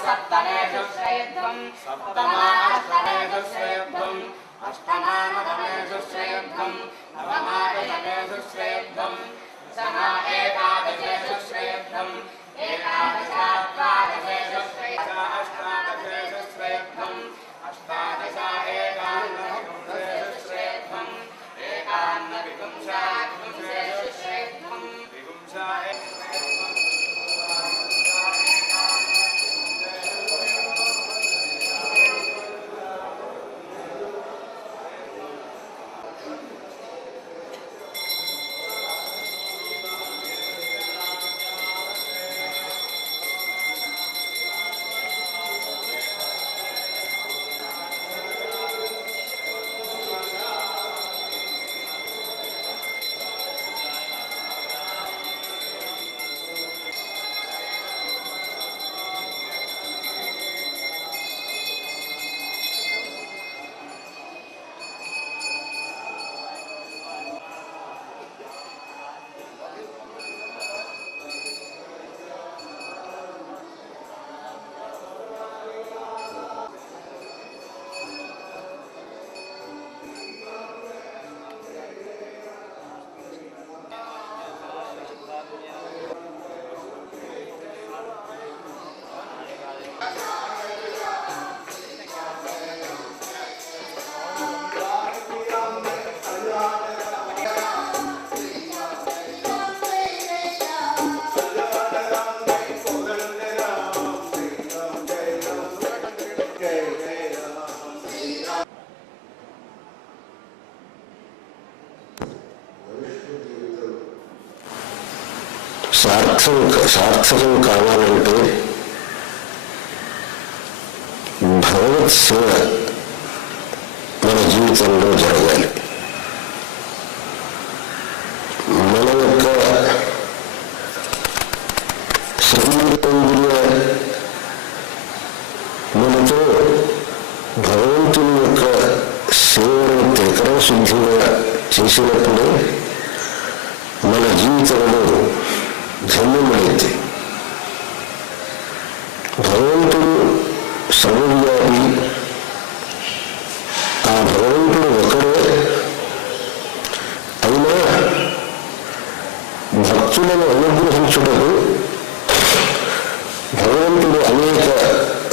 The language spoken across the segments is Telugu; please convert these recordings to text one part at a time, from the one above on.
सप्तमेषु श्रेयध्वम् सप्तमाष्टमेषु श्रेयध्वम् अष्टमानवमेषु श्रेयध्वम् नवमादशमेषु श्रेयध्वम् दशमा एकादशेषु श्रेयध्वम् एकादशाद्वादशेषु श्रेयध्वम् अष्टादशेषु श्रेयध्वम् अष्टादश एकादशेषु श्रेयध्वम् एकान्नविपुंसाविपुंसेषु श्रेयध्वम् विपुंसा సార్థకం కావాలంటే భగవత్ సేవ మన జీవితంలో జరగాలి. మన యొక్క శరీరంలో మనతో భగవంతుని యొక్క సేవను త్రికరణ శుద్ధిగా చేసినప్పుడే మన జీవితంలో ధన్యమైంది. భగవంతుడు సర్వవ్యాపి. ఆ భగవంతుడు ఒకడే. అయినా భక్తులను అనుగ్రహించుటకు భగవంతుడు అనేక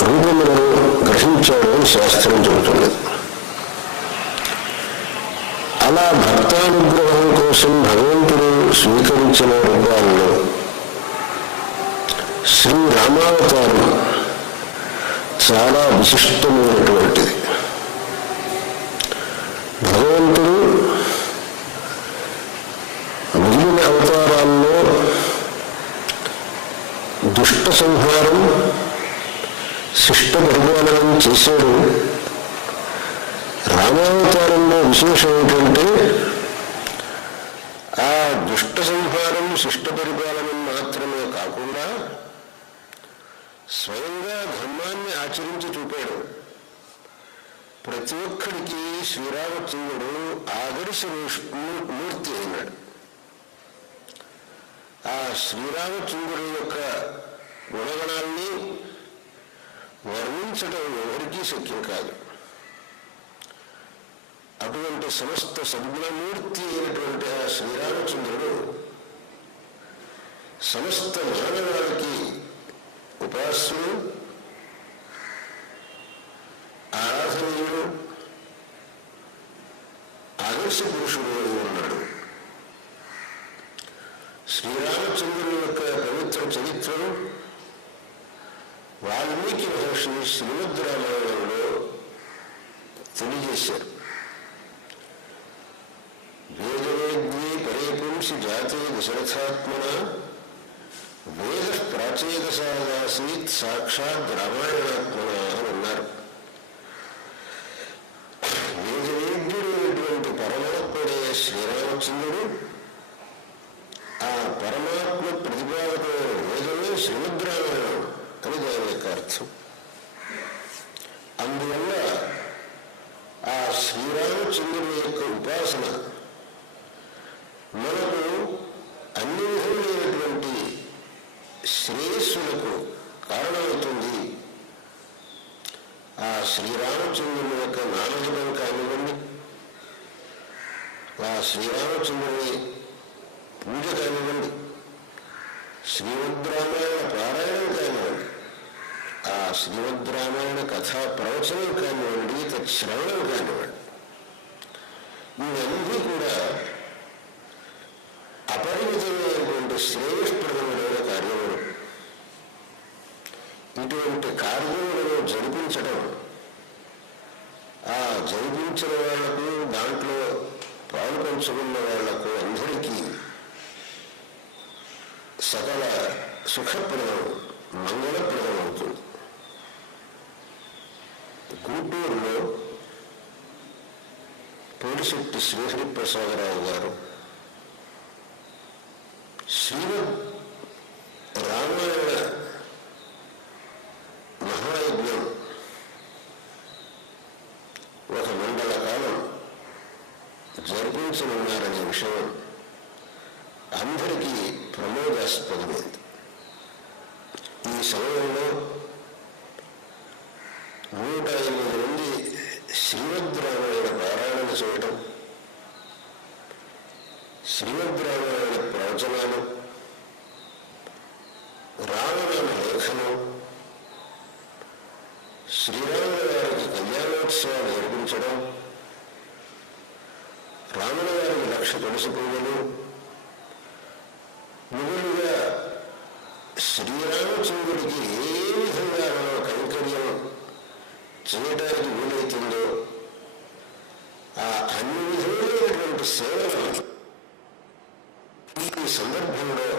రూపములను గ్రహించాడని శాస్త్రం చెబుతున్నది. అలా భక్తానుగ్రహం కోసం భగవంతుడు స్వీకరించిన రూపాల్లో శ్రీరామావతారం చాలా విశిష్టమైనటువంటిది. భగవంతుడు మిగిలిన అవతారాల్లో దుష్ట సంహారం, శిష్ట పరిపాలనం చేశాడు. రామావతారంలో విశేషం ఏంటంటే ఆ దుష్ట సంహారం, శిష్ట పరిపాలనం మాత్రమే కాకుండా స్వయంగా ధర్మాన్ని ఆచరించి చూపాడు. ప్రతి ఒక్కడికి శ్రీరామచంద్రుడు ఆదర్శ మూర్తి అయినాడు. ఆ శ్రీరామచంద్రుడి యొక్క గుణగణాన్ని వర్ణించడం ఎవరికీ శక్యం కాదు. అటువంటి సమస్త సద్గుణమూర్తి అయినటువంటి ఆ శ్రీరామచంద్రుడు సమస్త మానవాళికి ఉపాస్యుడు, ఆరాధనీయుడు, ఆదర్శ పురుషుడు అని ఉన్నాడు. శ్రీరామచంద్రుని యొక్క పవిత్ర చరిత్రను వాల్మీకి మహర్షి శ్రీమద్ రామాయణంలో తెలియజేశారు. వేదవేద్యే పరేపుంసి జాతే దశరథాత్మన వేద ప్రాచేదసాదాసీత్ సాక్షాత్ రామాయణాత్మన అని అన్నారు. వేదవేద్యుడైనటువంటి పరమాత్ముడే శ్రీరామచంద్రుడు. ఆ పరమాత్మ ప్రతిపాదకమైన వేదమే శ్రీమద్ రామాయణం అని దాని యొక్క అర్థం. అందువల్ల ఆ శ్రీరామచంద్రుని యొక్క ఉపాసన మనకు అన్ని విధములైనటువంటి శ్రేయస్సులకు కారణమవుతుంది. ఆ శ్రీరామచంద్రుని యొక్క నామజపం కానివ్వండి, ఆ శ్రీరామచంద్రుని పూజ కానివ్వండి, శ్రీమద్రామాయణ పారాయణం కానివ్వండి, ఆ శ్రీమద్రామాయణ కథా ప్రవచనం కానివ్వండి, తశ్రవణం కానివ్వండి, ఇవన్నీ కూడా అపరిమితమైనటువంటి శ్రేయస్ప్రదమైన కార్యములు. ఇటువంటి కార్యములను జరిపించడం, ఆ జరిపించిన వాళ్లకు, దాంట్లో పాలు పంచుకున్న వాళ్లకు అందరికీ సకల సుఖప్రదం, మంగళప్రదం అవుతుంది. గుంటూరులో పోలిశెట్టి శ్రీహరిప్రసాదరావు గారు శ్రీమద్ రామాయణ మహాయజ్ఞం ఒక మండల కాలం జరిపించనున్నారనే విషయం అందరికీ ప్రమోదాస్పదమైంది. ఈ సమయంలో 108 మంది శ్రీమద్ రామాయణ పారాయణ చేయడం, శ్రీమద్ రామాయణ ప్రవచనాలు, రామనామ లేఖనం, శ్రీరాముల వారికి కళ్యాణోత్సవాలు జరిపించడం, రాముల వారికి 1,00,000 తులసి పూజలు, మిగులుగా శ్రీరామచంద్రుడికి ఏ విధంగా మనం కైంకర్యం చేయడానికి వీలవుతుందో ఆ అన్ని విధములైనటువంటి సేవలు ఈ సందర్భంలో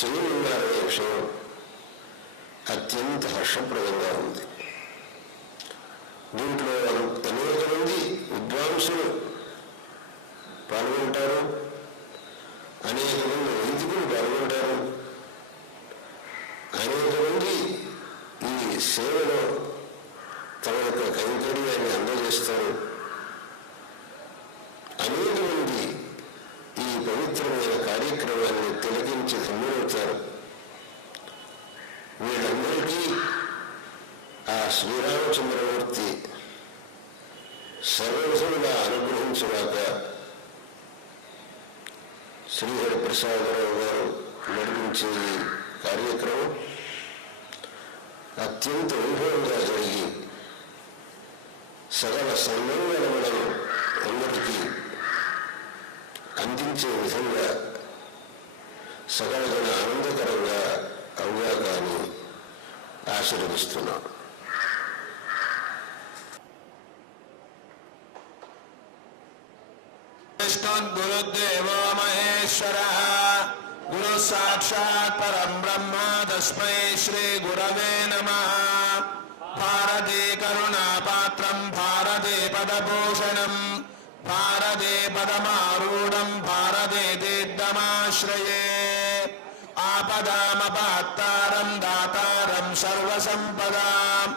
చేయనున్నారనే విషయం అత్యంత హర్షప్రదంగా ఉంది. దీంట్లో అనేక మంది విద్వాంసులు పాల్గొంటారు, అనేక మంది వైదికులు పాల్గొంటారు, అనేక మంది ఈ సేవలో తమ యొక్క కైంకర్యాన్ని అందజేస్తారు, అనేక మంది ఈ పవిత్రమైన కార్యక్రమాన్ని తిలకించి ధన్యులవుతారు. వీళ్ళందరికీ ఆ శ్రీరామచంద్రమూర్తి సర్వవిధంగా అనుగ్రహించుగాక. శ్రీహరి ప్రసాదరావు గారు నడిపించే ఈ కార్యక్రమం అత్యంత వైభవంగా జరిగి సకల సన్మంగళములను అందరికీ అందించే విధంగా సకల జన ఆనందకరంగా అవుగాక అని ఆశీర్వదిస్తున్నాను. గురుదేవో మహేశ్వరః గురు సాక్షాత్ పరం బ్రహ్మ తస్మై శ్రీ గురవే నమః. భారతే కరుణాపాత్రం భారతే పదభూషణం భారతే పదమారూఢం భారతే తీర్థమాశ్రయే. ఆపదామపాత్తారం దాతారం సర్వసంపదాం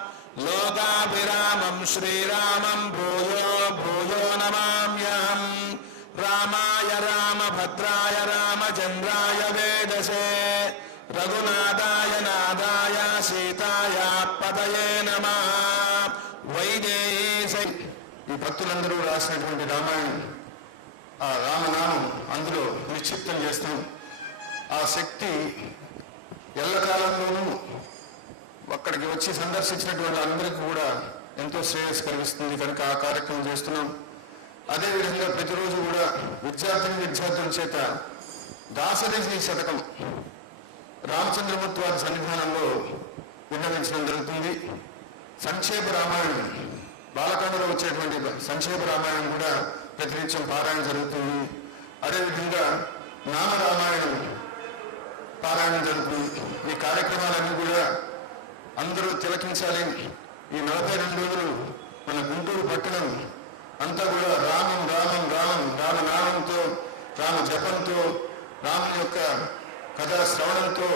లోకాభిరామం శ్రీరామం భూయో భూయో నమామ్యహం. రామాయ రామభద్రాయ రామచంద్రాయ వేదసే రఘునాథాయ నాథాయ సీతాయ పతయే నమః. వైదేహీ ఈ భక్తులందరూ రాసినటువంటి రామాయణం, ఆ రామనామం అందులో నిక్షిప్తం చేస్తాం. ఆ శక్తి ఎల్లకాలంలోనూ అక్కడికి వచ్చి సందర్శించినటువంటి అందరికీ కూడా ఎంతో శ్రేయస్సు కలిగిస్తుంది కనుక ఆ కార్యక్రమం చేస్తున్నాం. అదేవిధంగా ప్రతిరోజు కూడా విద్యార్థుల చేత దాసరథి శతకం రామచంద్రమూర్తి వారి సన్నిధానంలో విన్నవించడం జరుగుతుంది. సంక్షేప రామాయణం, బాలకాండలో వచ్చేటువంటి సంక్షేప రామాయణం కూడా ప్రతినిత్యం పారాయణ జరుగుతుంది. అదేవిధంగా నామరామాయణం పారాయణం జరుగుతుంది. ఈ కార్యక్రమాలన్నీ కూడా అందరూ తిలకించాలి. ఈ 42 రోజులు మన గుంటూరు పట్టణం అంతా కూడా రామం రామం రామం రామనామంతో, రామ జపంతో, రాముని యొక్క కథా శ్రవణంతో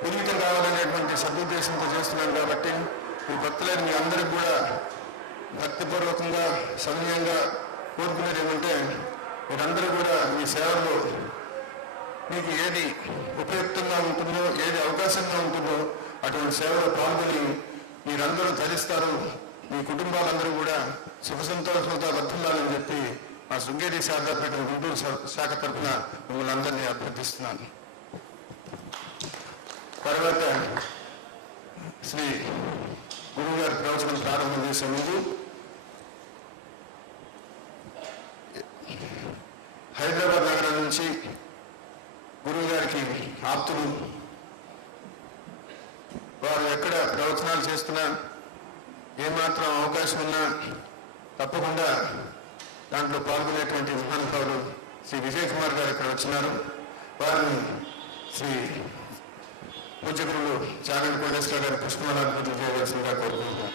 పునీతం కావాలనేటువంటి సదుద్దేశంతో చేస్తున్నాం. కాబట్టి ఈ భక్తులైన మీ అందరికీ కూడా భక్తిపూర్వకంగా సౌమ్యంగా కోరుకునేది ఏమంటే, మీరందరూ కూడా మీ సేవలో మీకు ఏది ఉపయుక్తంగా ఉంటుందో, ఏది అవకాశంగా ఉంటుందో అటువంటి సేవలో పాల్గొని మీరందరూ ధరిస్తారు, మీ కుటుంబాలందరూ కూడా సుఖ సంతోషంతో వర్ధిల్లాలని చెప్పి మా శృంగేరి శారదాపేట గుంటూరు శాఖ తరఫున మిమ్మల్ని అందరినీ అభ్యర్థిస్తున్నాను. తర్వాత శ్రీ గురువు గారి ప్రవచనం ప్రారంభం చేసే ముందు హైదరాబాద్ నగరం నుంచి గురువు గారికి ఆప్తులు, వారు ఎక్కడ ప్రవచనాలు చేస్తున్నా ఏమాత్రం అవకాశం ఉన్నా తప్పకుండా దాంట్లో పాల్గొనేటువంటి మహానుభావులు శ్రీ విజయ్ కుమార్ గారు ఇక్కడ వచ్చినారు. వారిని శ్రీ పూజ్య గురువులు చాగంటి కోటేశ్వర గారి పుష్పమాలార్పణ చేయవలసిందిగా కోరుకుంటున్నాను.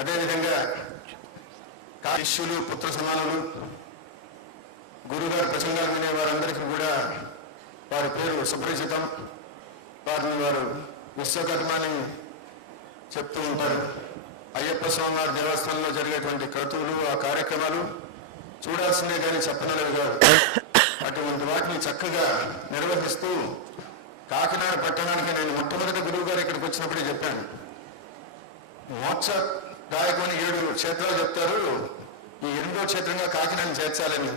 అదేవిధంగా శిష్యులు, పుత్ర సమానులు, గురుగారు ప్రసంగాలు వినే వారందరికీ కూడా వారి పేరు సుపరిచితం. వారిని వారు విశ్వకర్మని చెప్తూ ఉంటారు. అయ్యప్ప స్వామివారి దేవస్థానంలో జరిగేటువంటి క్రతువులు, ఆ కార్యక్రమాలు చూడాల్సిందే కానీ చెప్పనలేవి కాదు. అటువంటి వాటిని చక్కగా నిర్వహిస్తూ కాకినాడ పట్టణానికి నేను మొట్టమొదటి గురువు గారు ఇక్కడికి వచ్చినప్పుడే చెప్పాను, మోక్ష దాయకుని 7 క్షేత్రాలు చెప్తారు, ఈ 8వ క్షేత్రంగా కాకినాడ చేర్చాలని.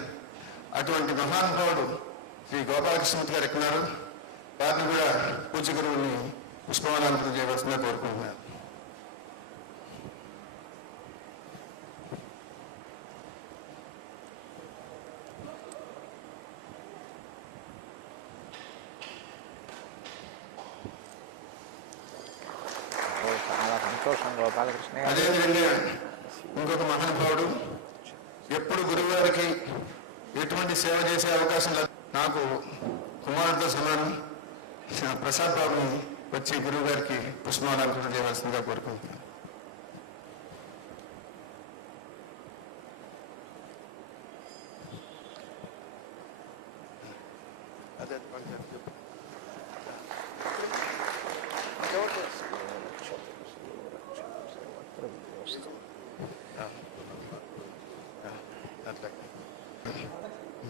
అటువంటి మహానుభావుడు శ్రీ గోపాలకృష్ణమూర్తి గారు ఎక్కున్నారు. వారిని కూడా పూజ్య గురువుని పుష్పమాలార్పణ చేయవలసిందిగా కోరుకుంటున్నారు. చాలా సంతోషం గోపాలకృష్ణ గారు. అదేవిధంగా ఇంకొక మహానుభావుడు ఎప్పుడు గురువుగారికి ఎటువంటి సేవ చేసే అవకాశం లేదు. నాకు కుమారుడితో సమానం ప్రసాద్ బాబుని వచ్చి గురువు గారికి పుష్పమాలార్పణ చేయవలసిందిగా కోరుకుంటున్నాను.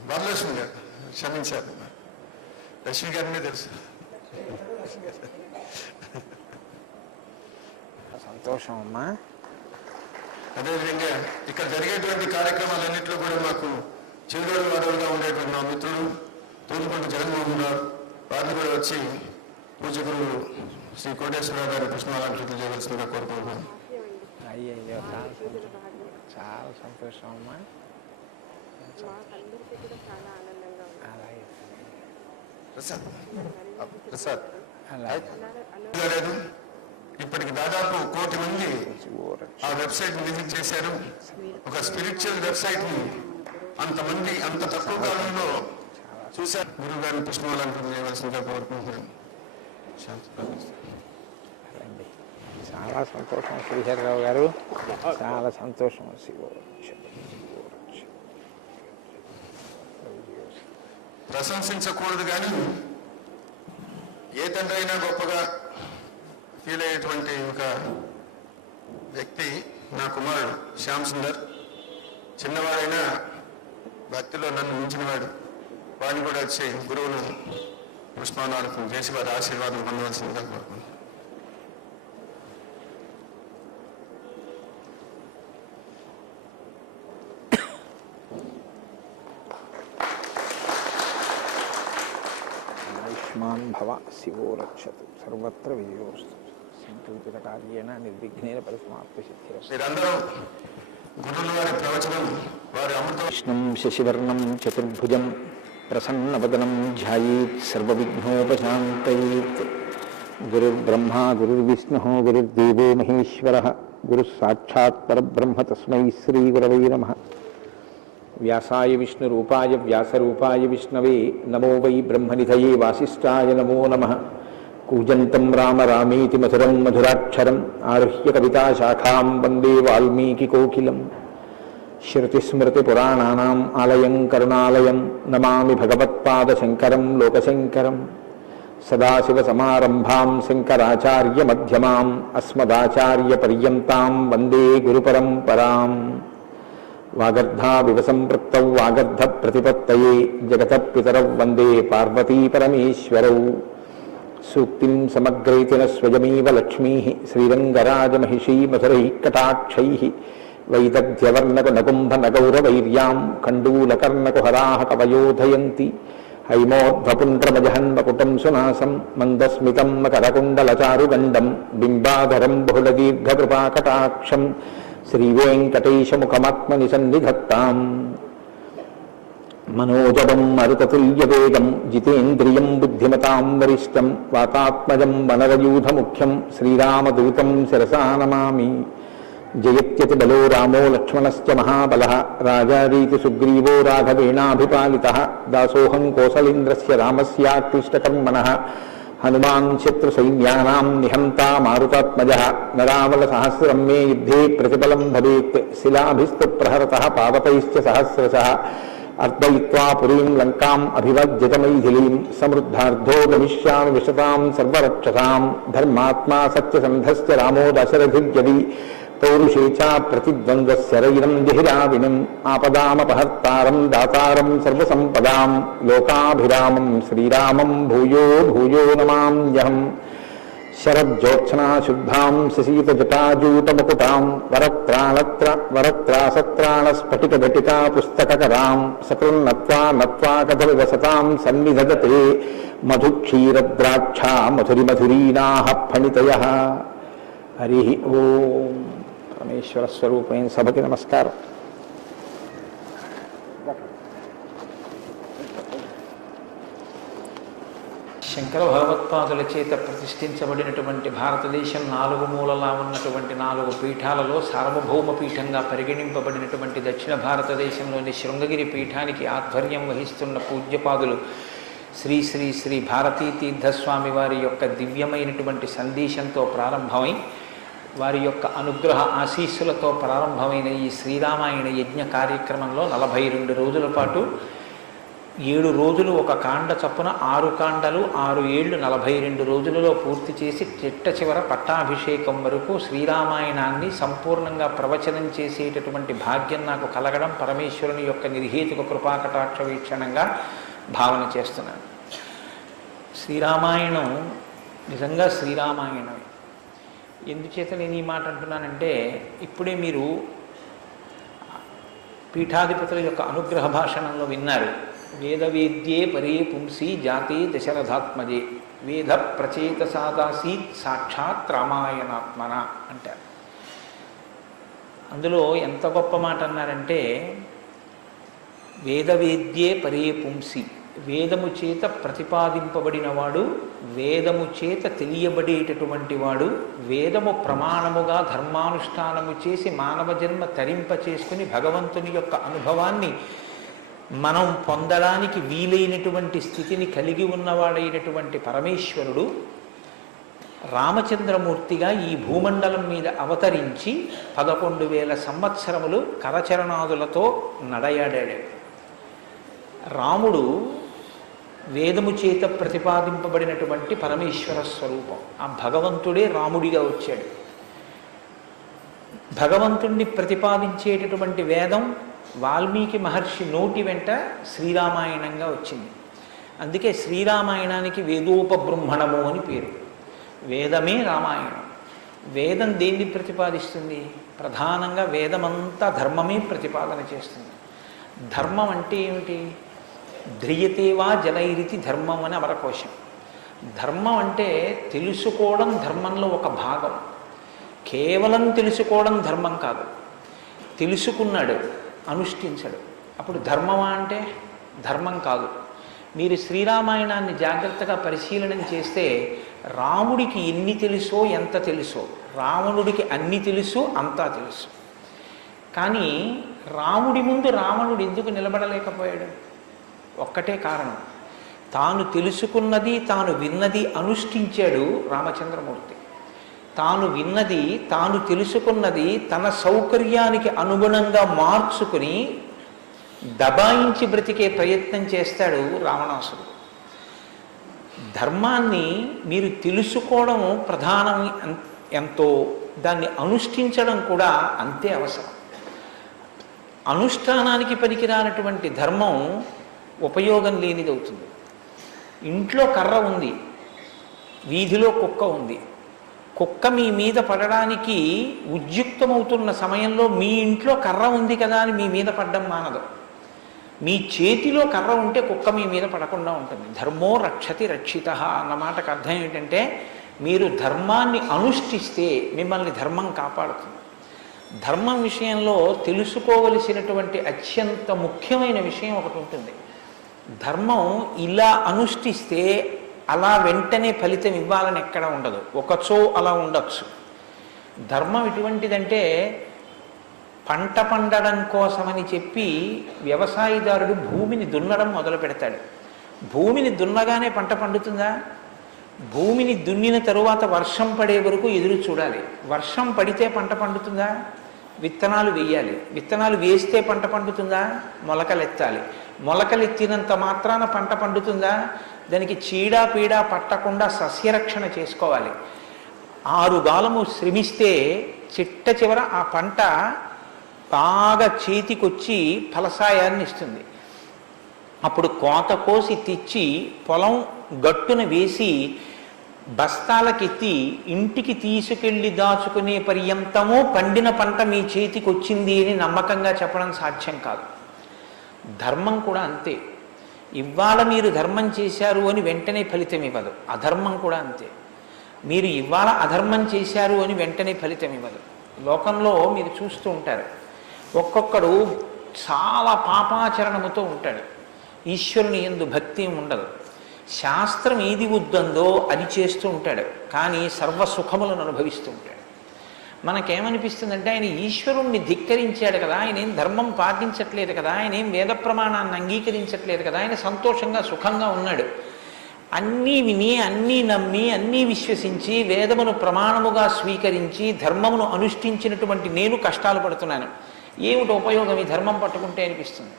వరలక్ష్మి గారు క్షమించారు, లక్ష్మి గారినే తెలుసు. సంతోషం అమ్మా. అదేవిధంగా ఇక్కడ జరిగేటువంటి కార్యక్రమాలన్నింటిలో కూడా మాకు చిరుగడు వాడలుగా ఉండేటువంటి మా మిత్రుడు తూరుకొండ జగన్మోహన్ రావు, వారిని కూడా వచ్చి పూజ్య గురువు శ్రీ కోటేశ్వరరావు గారి పుష్పమాలార్పణ చేయవలసిందిగా కోరుకుంటున్నాను. అయ్యయ్యో చాలా సంతోషం అమ్మా. అలాగే ప్రసాద్ అలాగే లేదు, ఇప్పటికి దాదాపు 1 కోటి మంది ఆ వెబ్సైట్ విజిట్ చేశారు. ఒక స్పిరిచువల్ వెబ్సైట్ ని అంతమంది అంత తక్కువ కాలంలో చూశారు. గురువు గారిని పుష్పమాలార్పణ చేయవలసిందిగా కోరుకుంటున్నాను. చాలా సంతోషం శ్రీహరిరావు గారు, చాలా సంతోషం. ప్రశంసించకూడదు కానీ ఏ తండ్రి అయినా గొప్పగా ఫీల్ అయ్యేటువంటి ఒక వ్యక్తి నా కుమారుడు శ్యామ్ సుందర్. చిన్నవాడైనా భక్తిలో నన్ను మించినవాడు. వాడిని కూడా వచ్చి గురువును పుష్పమాలార్పణ చేసి వారి ఆశీర్వాదం పొందవలసిందిగా కోరుకుంటున్నాను. ఆయుష్మాన్ భవ శివో రక్షతు సర్వత్ర విజయోస్తు సంకల్పిత కార్యేణ నిర్విఘ్నేన పరిసమాప్తి సిద్ధిరస్తు. మీరందరూ గురువుల వారి ప్రవచనం, వారి అమృత కృష్ణం శశివర్ణం చతుర్భుజం ప్రసన్నవదనం ధ్యాయేత్ సర్వవిఘ్నోపశాంతయేత్. గురుర్బ్రహ్మా గురుర్విష్ణుః గురుర్దేవో మహేశ్వరః గురుః సాక్షాత్ పరబ్రహ్మ తస్మై శ్రీగురవై నమః. వ్యాసాయ విష్ణురూపాయ వ్యాసరూపాయ విష్ణవే నమో వై బ్రహ్మనిధయే వాసిష్ఠాయ నమో నమః. కూజంతం రామ రామేతి మధురం మధురాక్షరం ఆరుహ్య కవితాశాఖాం వందే వాల్మీకికోకిలం. శృతిస్మృతిపురాణానాం ఆలయం కరుణాలయం నమామి భగవత్పాదశంకరం లోకశంకరం. సదాశివసమారంభాం శంకరాచార్యమధ్యమాం అస్మదాచార్యపర్యంతాం వందే గురుపరంపరాం. వాగర్ధావివ సంపృక్తౌ వాగర్ధ ప్రతిపత్తయే జగతః పితరౌ వందే పార్వతీ పరమేశ్వరౌ. సూక్తిం సమగ్రైతిన స్వయమేవ లక్ష్మీ శ్రీరంగరాజమహిషీ మధురైః కటాక్షైః వైదగ్ధ్యవర్ణకునకుంభనగౌరవైర్యాం కండూలకర్ణకుహరాः కవయోధయంతి. హైమోర్ధ్వపుండ్రమజహన్మకుటం సునాసం మందస్మితం మకరకుండలచారుగండం బింబాధరం బహుళదీర్ఘకృపాకటాక్షం శ్రీవేంకటేశముఖమాత్మని సన్నిధత్తాం. మనోజవం మరుతతుల్యవేగం జితేంద్రియం బుద్ధిమతాం వరిష్టం వాతాత్మజం వనరయూధముఖ్యం శ్రీరామదూతం శిరసా నమామి. జయత్యతి బలో రామో లక్ష్మణశ్చ మహాబలః రాజారీతి సుగ్రీవో రాఘవేణాభిపాలితః దాసోహం కోసలేంద్రస్య రామస్యాక్లిష్టకర్మణః హనుమాన్ శత్రుసైన్యానాం నిహంతా మారుతాత్మజః నరావలసహస్రం మే యుద్ధే ప్రతిఫలం భవేత్ శిలాభిస్తు ప్రహరతః పావకైశ్చ సహస్రశః అర్పయిత్వా పురీం లంకాం అభివజ్యత మైథిలీం సమృద్ధార్థో గమిష్యామి విశతాం సర్వరక్షసాం ధర్మాత్మా సత్యసంధశ్చ రామో దశరథిర్యది పౌరుషే చ ప్రతిద్వంద్వశరైరం జహిరావినం ఆపదామపహర్తారం దాతారం సర్వసంపదాం లోకాభిరామం శ్రీరామం భూయో భూయో నమామ్యహం. శరజ్యోత్స్నాశుద్ధాం శశీతజటాజూటముకుటాం వరత్రాసత్రాణస్ఫటికఘటికా పుస్తకకరాం సకృన్నత్వా నత్వా కథవివసతాం సన్నిధదతే మధుక్షీరద్రాక్షా మధురిమధురీనాః ఫణితయః. హరి ఓం. పరమేశ్వర స్వరూపమైన సభకి నమస్కారం. శంకర భగవత్పాదుల చేత ప్రతిష్ఠించబడినటువంటి భారతదేశం 4 మూలలా ఉన్నటువంటి 4 పీఠాలలో సార్వభౌమ పీఠంగా పరిగణింపబడినటువంటి దక్షిణ భారతదేశంలోని శృంగగిరి పీఠానికి ఆధ్వర్యం వహిస్తున్న పూజ్యపాదులు శ్రీ శ్రీ శ్రీ భారతీ తీర్థస్వామి వారి యొక్క దివ్యమైనటువంటి సందేశంతో ప్రారంభమై వారి యొక్క అనుగ్రహ ఆశీస్సులతో ప్రారంభమైన ఈ శ్రీరామాయణ యజ్ఞ కార్యక్రమంలో 42 రోజుల పాటు 7 రోజులు ఒక కాండ చప్పున 6 కాండలు 6 ఏళ్ళు 42 రోజులలో పూర్తి చేసి చిట్ట చివర పట్టాభిషేకం వరకు శ్రీరామాయణాన్ని సంపూర్ణంగా ప్రవచనం చేసేటటువంటి భాగ్యం నాకు కలగడం పరమేశ్వరుని యొక్క నిర్హేతుక కృపాకటాక్ష వీక్షణంగా భావన చేస్తున్నాను. శ్రీరామాయణం నిజంగా శ్రీరామాయణం. ఎందుచేత నేను ఈ మాట అంటున్నానంటే ఇప్పుడే మీరు పీఠాధిపతుల యొక్క అనుగ్రహ భాషణంలో విన్నారు. వేదవేద్యే పరే పుంసి జాతే దశరథాత్మజే వేద ప్రచేత సాదాసీత్ సాక్షాత్ రామాయణాత్మన అంటారు. అందులో ఎంత గొప్ప మాట అన్నారంటే వేదవేద్యే పరే పుంసి, వేదము చేత ప్రతిపాదింపబడినవాడు, వేదము చేత తెలియబడేటటువంటి వాడు, వేదము ప్రమాణముగా ధర్మానుష్ఠానము చేసి మానవ జన్మ తరింప చేసుకుని భగవంతుని యొక్క అనుభవాన్ని మనం పొందడానికి వీలైనటువంటి స్థితిని కలిగి ఉన్నవాడైనటువంటి పరమేశ్వరుడు రామచంద్రమూర్తిగా ఈ భూమండలం మీద అవతరించి 11,000 సంవత్సరములు కరచరణాదులతో నడయాడాడు. రాముడు వేదము చేత ప్రతిపాదింపబడినటువంటి పరమేశ్వర స్వరూపం. ఆ భగవంతుడే రాముడిగా వచ్చాడు. భగవంతుణ్ణి ప్రతిపాదించేటటువంటి వేదం వాల్మీకి మహర్షి నోటి వెంట శ్రీరామాయణంగా వచ్చింది. అందుకే శ్రీరామాయణానికి వేదోపబృంహణము అని పేరు. వేదమే రామాయణం. వేదం దేన్ని ప్రతిపాదిస్తుంది? ప్రధానంగా వేదమంతా ధర్మమే ప్రతిపాదన చేస్తుంది. ధర్మం అంటే ఏమిటి? ధ్రియతేవా జనైరితి ధర్మం అని అమరకోశం. ధర్మం అంటే తెలుసుకోవడం ధర్మంలో ఒక భాగం. కేవలం తెలుసుకోవడం ధర్మం కాదు. తెలుసుకున్నాడు, అనుష్ఠించడు, అప్పుడు ధర్మమా అంటే ధర్మం కాదు. మీరు శ్రీరామాయణాన్ని జాగ్రత్తగా పరిశీలన చేస్తే రాముడికి ఎన్ని తెలుసో ఎంత తెలుసో, రావణుడికి అన్ని తెలుసు అంతా తెలుసు. కానీ రాముడి ముందు రావణుడు ఎందుకు నిలబడలేకపోయాడు? ఒక్కటే కారణం, తాను తెలుసుకున్నది తాను విన్నది అనుష్ఠించాడు రామచంద్రమూర్తి. తాను విన్నది తాను తెలుసుకున్నది తన సౌకర్యానికి అనుగుణంగా మార్చుకుని దబాయించి బ్రతికే ప్రయత్నం చేస్తాడు రావణాసురుడు. ధర్మాన్ని మీరు తెలుసుకోవడం ప్రధానం ఎంతో, దాన్ని అనుష్ఠించడం కూడా అంతే అవసరం. అనుష్ఠానానికి పనికిరానటువంటి ధర్మం ఉపయోగం లేనిదవుతుంది. ఇంట్లో కర్ర ఉంది, వీధిలో కుక్క ఉంది. కుక్క మీ మీద పడడానికి ఉద్యుక్తమవుతున్న సమయంలో మీ ఇంట్లో కర్ర ఉంది కదా అని మీ మీద పడ్డం మానదు. మీ చేతిలో కర్ర ఉంటే కుక్క మీ మీద పడకుండా ఉంటుంది. ధర్మో రక్షతి రక్షిత అన్న మాటకు అర్థం ఏంటంటే మీరు ధర్మాన్ని అనుష్ఠిస్తే మిమ్మల్ని ధర్మం కాపాడుతుంది. ధర్మం విషయంలో తెలుసుకోవలసినటువంటి అత్యంత ముఖ్యమైన విషయం ఒకటి ఉంటుంది. ధర్మం ఇలా అనుష్ఠిస్తే అలా వెంటనే ఫలితం ఇవ్వాలని ఎక్కడ ఉండదు. ఒకచో అలా ఉండొచ్చు. ధర్మం ఎటువంటిదంటే పంట పండడం కోసమని చెప్పి వ్యవసాయదారుడు భూమిని దున్నడం మొదలు పెడతాడు. భూమిని దున్నగానే పంట పండుతుందా? భూమిని దున్నిన తరువాత వర్షం పడే వరకు ఎదురు చూడాలి. వర్షం పడితే పంట పండుతుందా? విత్తనాలు వేయాలి. విత్తనాలు వేస్తే పంట పండుతుందా? మొలకలెత్తాలి. మొలకలెత్తినంత మాత్రాన పంట పండుతుందా? దానికి చీడా పీడా పట్టకుండా సస్యరక్షణ చేసుకోవాలి. 6 గాలము శ్రమిస్తే చిట్ట చివర ఆ పంట బాగా చేతికొచ్చి ఫలసాయాన్ని ఇస్తుంది. అప్పుడు కోత కోసి తెచ్చి పొలం గట్టున వేసి బస్తాలకెత్తి ఇంటికి తీసుకెళ్ళి దాచుకునే పర్యంతము పండిన పంట మీ చేతికి వచ్చింది అని నమ్మకంగా చెప్పడం సాధ్యం కాదు. ధర్మం కూడా అంతే. ఇవాళ మీరు ధర్మం చేశారు అని వెంటనే ఫలితం ఇవ్వదు. అధర్మం కూడా అంతే. మీరు ఇవాళ అధర్మం చేశారు అని వెంటనే ఫలితం ఇవ్వదు. లోకంలో మీరు చూస్తూ ఉంటారు, ఒక్కొక్కడు చాలా పాపాచరణముతో ఉంటాడు. ఈశ్వరుని యందు భక్తి ఉండదు. శాస్త్రం ఏది వద్దందో అది చేస్తూ ఉంటాడు, కానీ సర్వసుఖములను అనుభవిస్తూ ఉంటాడు. మనకేమనిపిస్తుందంటే ఆయన ఈశ్వరుణ్ణి ధిక్కరించాడు కదా, ఆయన ఏం ధర్మం పాటించట్లేదు కదా, ఆయన ఏం వేద ప్రమాణాన్ని అంగీకరించట్లేదు కదా, ఆయన సంతోషంగా సుఖంగా ఉన్నాడు. అన్నీ విని అన్నీ నమ్మి అన్నీ విశ్వసించి వేదమును ప్రమాణముగా స్వీకరించి ధర్మమును అనుష్ఠించినటువంటి నేను కష్టాలు పడుతున్నాను. ఏమిటి ఉపయోగం ఈ ధర్మం పట్టుకుంటే అనిపిస్తుంది.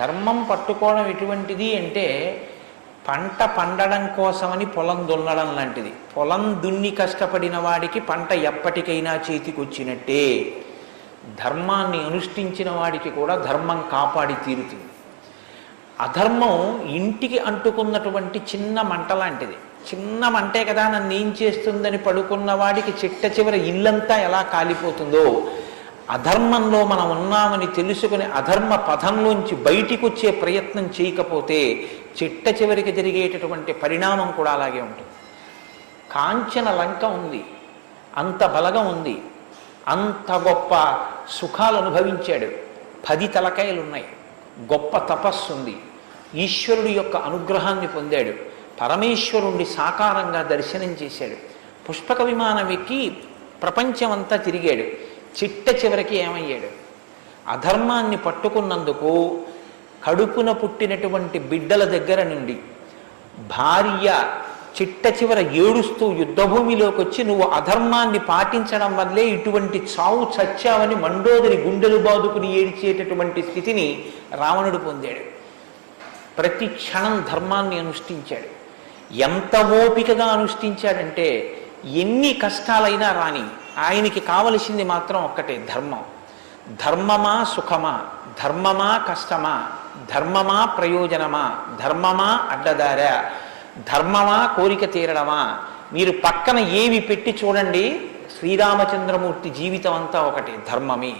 ధర్మం పట్టుకోవడం ఎటువంటిది అంటే పంట పండడం కోసమని పొలం దున్నడం లాంటిది. పొలం దున్ని కష్టపడిన వాడికి పంట ఎప్పటికైనా చేతికొచ్చినట్టే. ధర్మాన్ని అనుష్ఠించిన వాడికి కూడా ధర్మం కాపాడి తీరుతుంది. అధర్మం ఇంటికి అంటుకున్నటువంటి చిన్న మంట లాంటిది. చిన్న మంటే కదా నన్ను ఏం చేస్తుందని పడుకున్న వాడికి చిట్ట చివర ఇల్లంతా ఎలా కాలిపోతుందో, అధర్మంలో మనం ఉన్నామని తెలుసుకుని అధర్మ పథంలోంచి బయటికి వచ్చే ప్రయత్నం చేయకపోతే చిట్ట చివరికి జరిగేటటువంటి పరిణామం కూడా అలాగే ఉంటుంది. కాంచన లంక ఉంది, అంత బలగం ఉంది, అంత గొప్ప సుఖాలు అనుభవించాడు, 10 తలకాయలున్నాయి, గొప్ప తపస్సు ఉంది, ఈశ్వరుడి యొక్క అనుగ్రహాన్ని పొందాడు, పరమేశ్వరుణ్ణి సాకారంగా దర్శనం చేశాడు, పుష్పక విమానం ఎక్కి ప్రపంచమంతా తిరిగాడు. చిట్ట చివరికి ఏమయ్యాడు? అధర్మాన్ని పట్టుకున్నందుకు కడుపున పుట్టినటువంటి బిడ్డల దగ్గర నుండి భార్య చిట్ట చివర ఏడుస్తూ యుద్ధభూమిలోకి వచ్చి నువ్వు అధర్మాన్ని పాటించడం వల్లే ఇటువంటి చావు చచ్చావని మండోదరి గుండెలు బాదుకుని ఏడ్చేటటువంటి స్థితిని రావణుడు పొందాడు. ప్రతి క్షణం ధర్మాన్ని అనుష్ఠించాడు. ఎంత ఓపికగా అనుష్ఠించాడంటే ఎన్ని కష్టాలైనా రాని ఆయనకి కావలసింది మాత్రం ఒక్కటే, ధర్మం. ధర్మమా సుఖమా, ధర్మమా కష్టమా, ధర్మమా ప్రయోజనమా, ధర్మమా అడ్డదారా, ధర్మమా కోరిక తీరడమా, మీరు పక్కన ఏవి పెట్టి చూడండి, శ్రీరామచంద్రమూర్తి జీవితం అంతా ఒకటి, ధర్మమే.